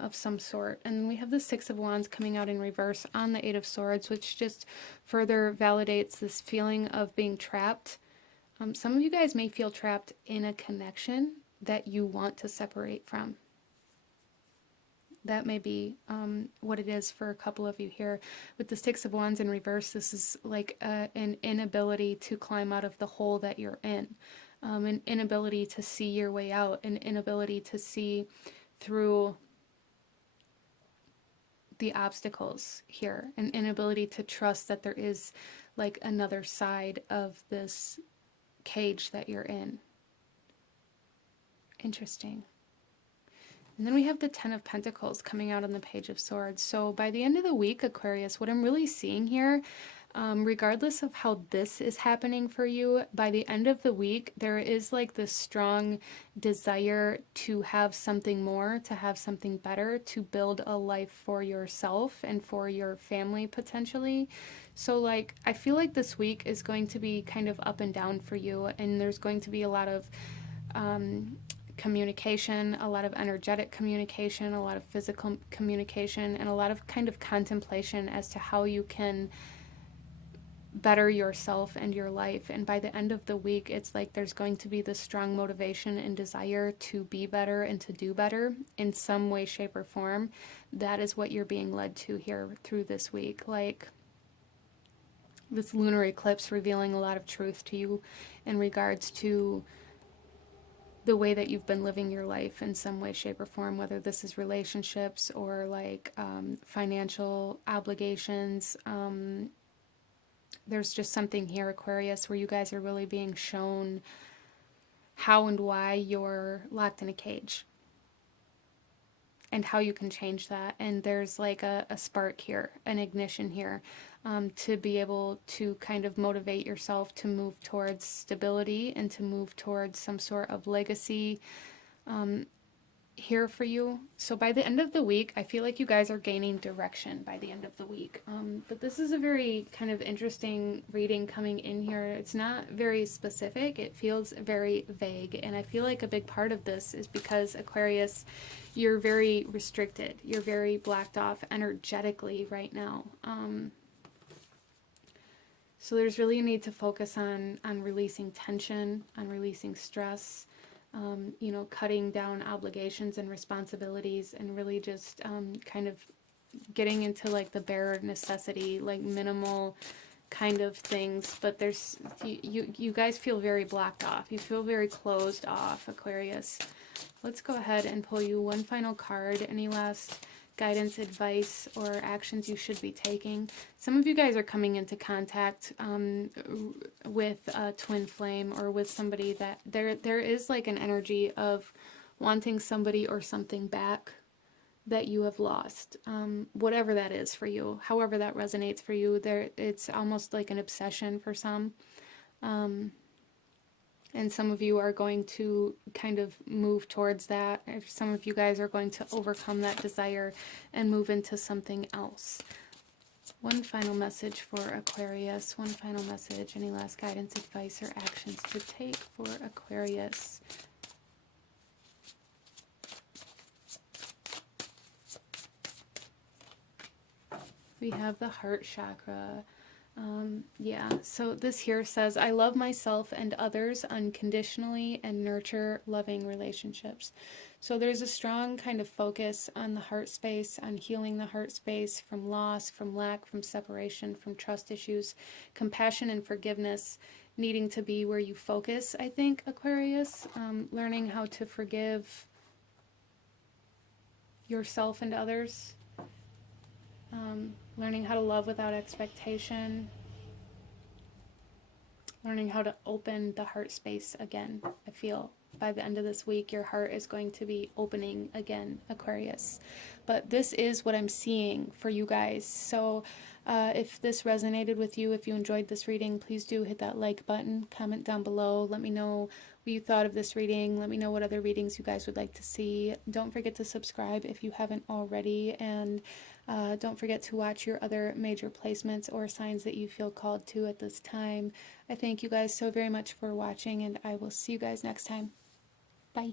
of some sort. And we have the Six of Wands coming out in reverse on the Eight of Swords, which just further validates this feeling of being trapped. Some of you guys may feel trapped in a connection that you want to separate from. That may be what it is for a couple of you here. With the Six of Wands in reverse, this is like an inability to climb out of the hole that you're in. An inability to see your way out, an inability to see through the obstacles here, an inability to trust that there is like another side of this cage that you're in. Interesting. And then we have the Ten of Pentacles coming out on the Page of Swords. So by the end of the week, Aquarius, what I'm really seeing here, regardless of how this is happening for you, by the end of the week, there is like this strong desire to have something more, to have something better, to build a life for yourself and for your family potentially. So like, I feel like this week is going to be kind of up and down for you, and there's going to be a lot of communication, a lot of energetic communication, a lot of physical communication, and a lot of kind of contemplation as to how you can better yourself and your life. And by the end of the week, it's like there's going to be this strong motivation and desire to be better and to do better in some way, shape, or form. That is what you're being led to here through this week. Like this lunar eclipse revealing a lot of truth to you in regards to the way that you've been living your life in some way, shape, or form, whether this is relationships or like financial obligations. There's just something here, Aquarius, where you guys are really being shown how and why you're locked in a cage and how you can change that. And there's like a spark here, an ignition here, to be able to kind of motivate yourself to move towards stability and to move towards some sort of legacy here for you. So by the end of the week, I feel like you guys are gaining direction by the end of the week. But this is a very kind of interesting reading coming in here. It's not very specific. It feels very vague. And I feel like a big part of this is because, Aquarius, you're very restricted. You're very blocked off energetically right now. So there's really a need to focus on releasing tension, on releasing stress, you know, cutting down obligations and responsibilities, and really just kind of getting into like the bare necessity, like minimal kind of things. But there's, you guys feel very blocked off. You feel very closed off, Aquarius. Let's go ahead and pull you one final card. Any last guidance, advice, or actions you should be taking? Some of you guys are coming into contact with a twin flame, or with somebody that there is like an energy of wanting somebody or something back that you have lost, whatever that is for you, however that resonates for you. It's almost like an obsession for some. And some of you are going to kind of move towards that. Some of you guys are going to overcome that desire and move into something else. One final message for Aquarius. One final message. Any last guidance, advice, or actions to take for Aquarius? We have the heart chakra. Yeah, so this here says, I love myself and others unconditionally and nurture loving relationships. So there's a strong kind of focus on the heart space, on healing the heart space from loss, from lack, from separation, from trust issues, compassion and forgiveness needing to be where you focus, I think, Aquarius. Learning how to forgive yourself and others. Learning how to love without expectation. learning how to open the heart space again. I feel by the end of this week, your heart is going to be opening again, Aquarius. But this is what I'm seeing for you guys. So if this resonated with you, if you enjoyed this reading, please do hit that like button, comment down below. Let me know what you thought of this reading. Let me know what other readings you guys would like to see. Don't forget to subscribe if you haven't already. And don't forget to watch your other major placements or signs that you feel called to at this time. I thank you guys so very much for watching, and I will see you guys next time. Bye.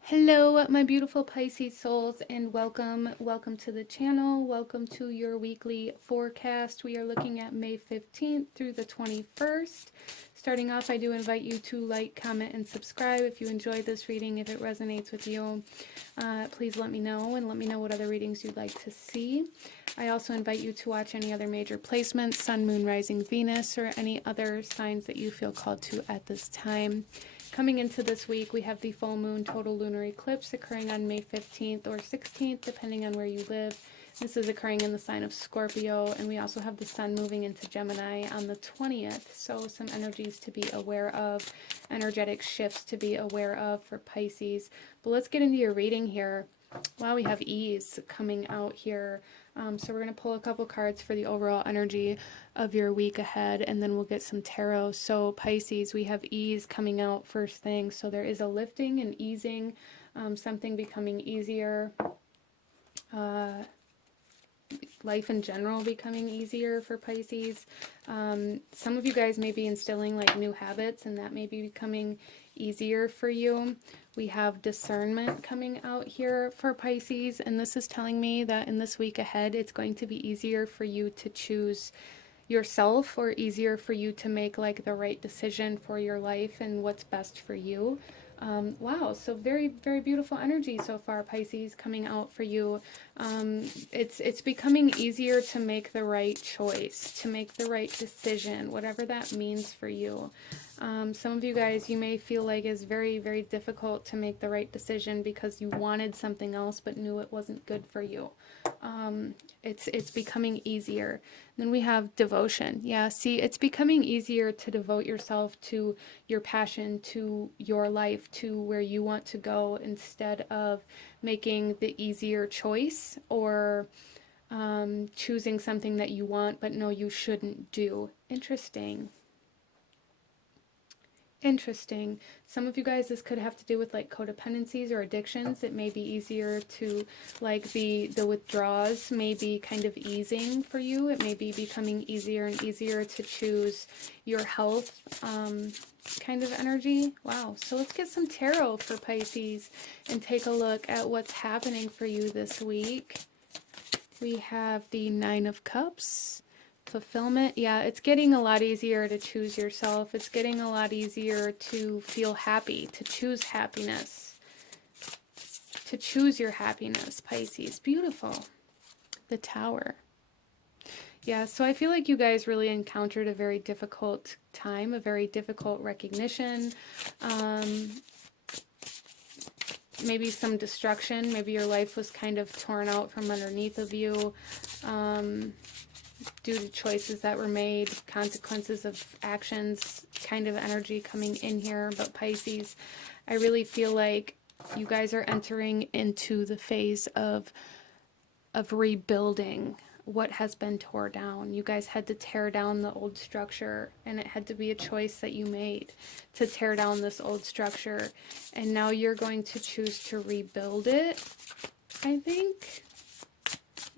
Hello, my beautiful Pisces souls, and welcome to the channel. Welcome to your weekly forecast. We are looking at May 15th through the 21st. Starting off, I do invite you to like, comment, and subscribe if you enjoyed this reading. If it resonates with you, please let me know, and let me know what other readings you'd like to see. I also invite you to watch any other major placements, Sun, Moon, Rising, Venus, or any other signs that you feel called to at this time. Coming into this week, we have the full moon total lunar eclipse occurring on May 15th or 16th, depending on where you live. This is occurring in the sign of Scorpio, and we also have the sun moving into Gemini on the 20th. So some energies to be aware of, energetic shifts to be aware of for Pisces. But let's get into your reading here. Wow, we have ease coming out here. So we're going to pull a couple cards for the overall energy of your week ahead, and then we'll get some tarot. So Pisces, we have ease coming out first thing. So there is a lifting and easing, something becoming easier. Life in general becoming easier for Pisces. Some of you guys may be instilling like new habits, and that may be becoming easier for you. We have discernment coming out here for Pisces, and this is telling me that in this week ahead, it's going to be easier for you to choose yourself, or easier for you to make like the right decision for your life and what's best for you. Wow, so very, very beautiful energy so far, Pisces, coming out for you. It's becoming easier to make the right choice, to make the right decision, whatever that means for you. Some of you guys, you may feel like it's very, very difficult to make the right decision because you wanted something else but knew it wasn't good for you. It's becoming easier. Then we have devotion. Yeah, see, it's becoming easier to devote yourself to your passion, to your life, to where you want to go, instead of making the easier choice, or choosing something that you want but know you shouldn't do. Interesting. Interesting. Some of you guys, this could have to do with like codependencies or addictions. It may be easier to like the withdrawals may be kind of easing for you. It may be becoming easier and easier to choose your health kind of energy. Wow. So let's get some tarot for Pisces and take a look at what's happening for you this week. We have the Nine of Cups. Fulfillment. Yeah, it's getting a lot easier to choose yourself. It's getting a lot easier to feel happy, to choose happiness, to choose your happiness, Pisces. Beautiful. The Tower. Yeah, so I feel like you guys really encountered a very difficult time, a very difficult recognition, maybe some destruction. Maybe your life was kind of torn out from underneath of you, due to choices that were made, consequences of actions, kind of energy coming in here. But Pisces, I really feel like you guys are entering into the phase of rebuilding what has been torn down. You guys had to tear down the old structure, and it had to be a choice that you made to tear down this old structure. And now you're going to choose to rebuild it, I think.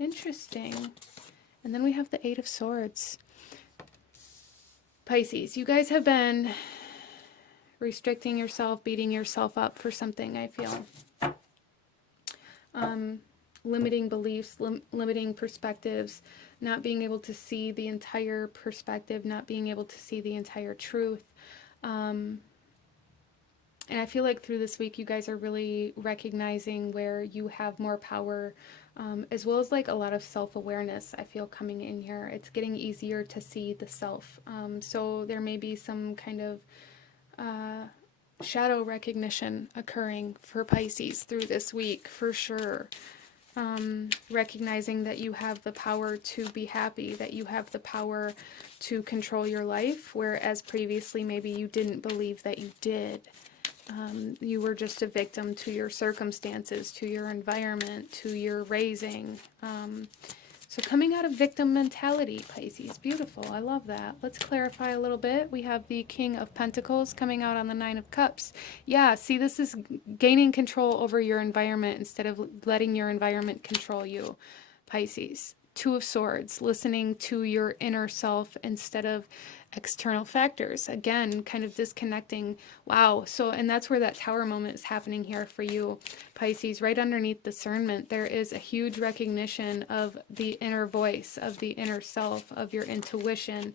Interesting. And then we have the Eight of Swords. Pisces, you guys have been restricting yourself, beating yourself up for something, I feel. Limiting beliefs, limiting perspectives, not being able to see the entire perspective, not being able to see the entire truth. And I feel like through this week, you guys are really recognizing where you have more power, as well as like a lot of self-awareness, I feel, coming in here. It's getting easier to see the self. So there may be some kind of shadow recognition occurring for Pisces through this week, for sure. recognizing that you have the power to be happy, that you have the power to control your life, whereas previously maybe you didn't believe that you did. You were just a victim to your circumstances, to your environment, to your raising. So coming out of victim mentality, Pisces, beautiful. I love that. Let's clarify a little bit. We have the King of Pentacles coming out on the Nine of Cups. Yeah, see, this is gaining control over your environment instead of letting your environment control you, Pisces. Two of Swords, listening to your inner self instead of external factors. Again, kind of disconnecting. Wow. So, and that's where that Tower moment is happening here for you, Pisces. Right underneath discernment, there is a huge recognition of the inner voice, of the inner self, of your intuition,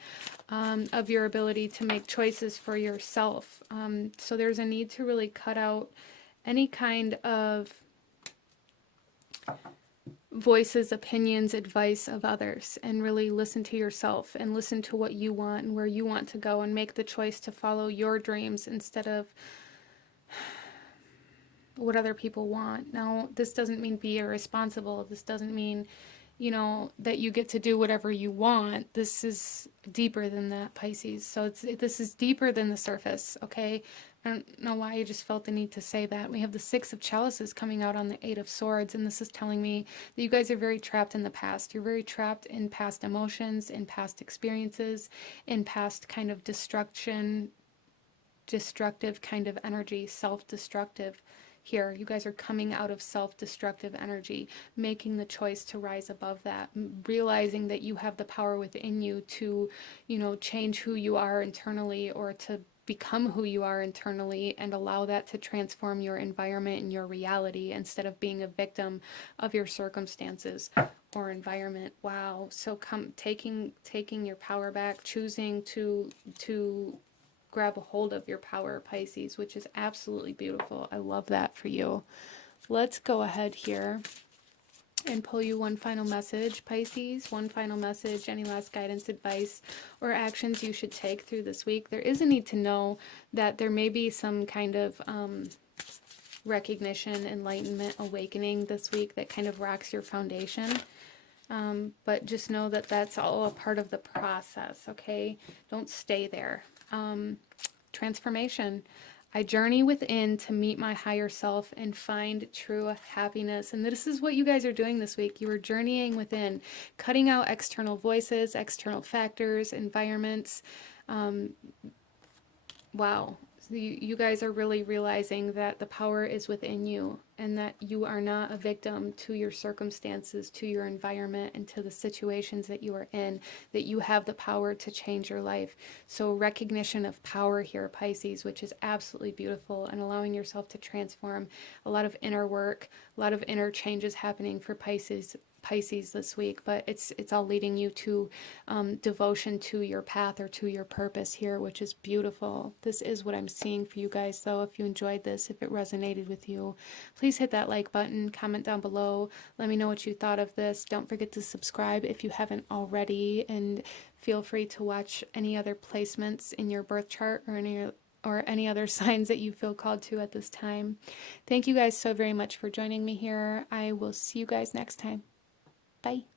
of your ability to make choices for yourself. So there's a need to really cut out any kind of voices, opinions, advice of others, and really listen to yourself and listen to what you want and where you want to go, and make the choice to follow your dreams instead of what other people want. Now, this doesn't mean be irresponsible. This doesn't mean, you know, that you get to do whatever you want. This is deeper than that, Pisces. So this is deeper than the surface, okay? I don't know why I just felt the need to say that. We have the Six of Chalices coming out on the Eight of Swords, and this is telling me that you guys are very trapped in the past. You're very trapped in past emotions, in past experiences, in past kind of destructive kind of energy, self-destructive. Here, you guys are coming out of self-destructive energy, making the choice to rise above that, realizing that you have the power within you to, you know, change who you are internally, or to become who you are internally, and allow that to transform your environment and your reality instead of being a victim of your circumstances or environment. Wow. So taking your power back, choosing to grab a hold of your power, Pisces, which is absolutely beautiful. I love that for you. Let's go ahead here and pull you one final message, Pisces. One final message, any last guidance, advice, or actions you should take through this week. There is a need to know that there may be some kind of recognition, enlightenment, awakening this week that kind of rocks your foundation. But just know that that's all a part of the process, okay? Don't stay there. Transformation. I journey within to meet my higher self and find true happiness. And this is what you guys are doing this week. You are journeying within, cutting out external voices, external factors, environments. Wow. You guys are really realizing that the power is within you, and that you are not a victim to your circumstances, to your environment, and to the situations that you are in, that you have the power to change your life. So recognition of power here, Pisces, which is absolutely beautiful, and allowing yourself to transform. A lot of inner work, a lot of inner changes happening for Pisces this week, but it's all leading you to devotion to your path or to your purpose here, which is beautiful. This is what I'm seeing for you guys, though. If you enjoyed this, if it resonated with you, please hit that like button, comment down below, let me know what you thought of this. Don't forget to subscribe if you haven't already, and feel free to watch any other placements in your birth chart or any other signs that you feel called to at this time. Thank you guys so very much for joining me here. I will see you guys next time. Bye.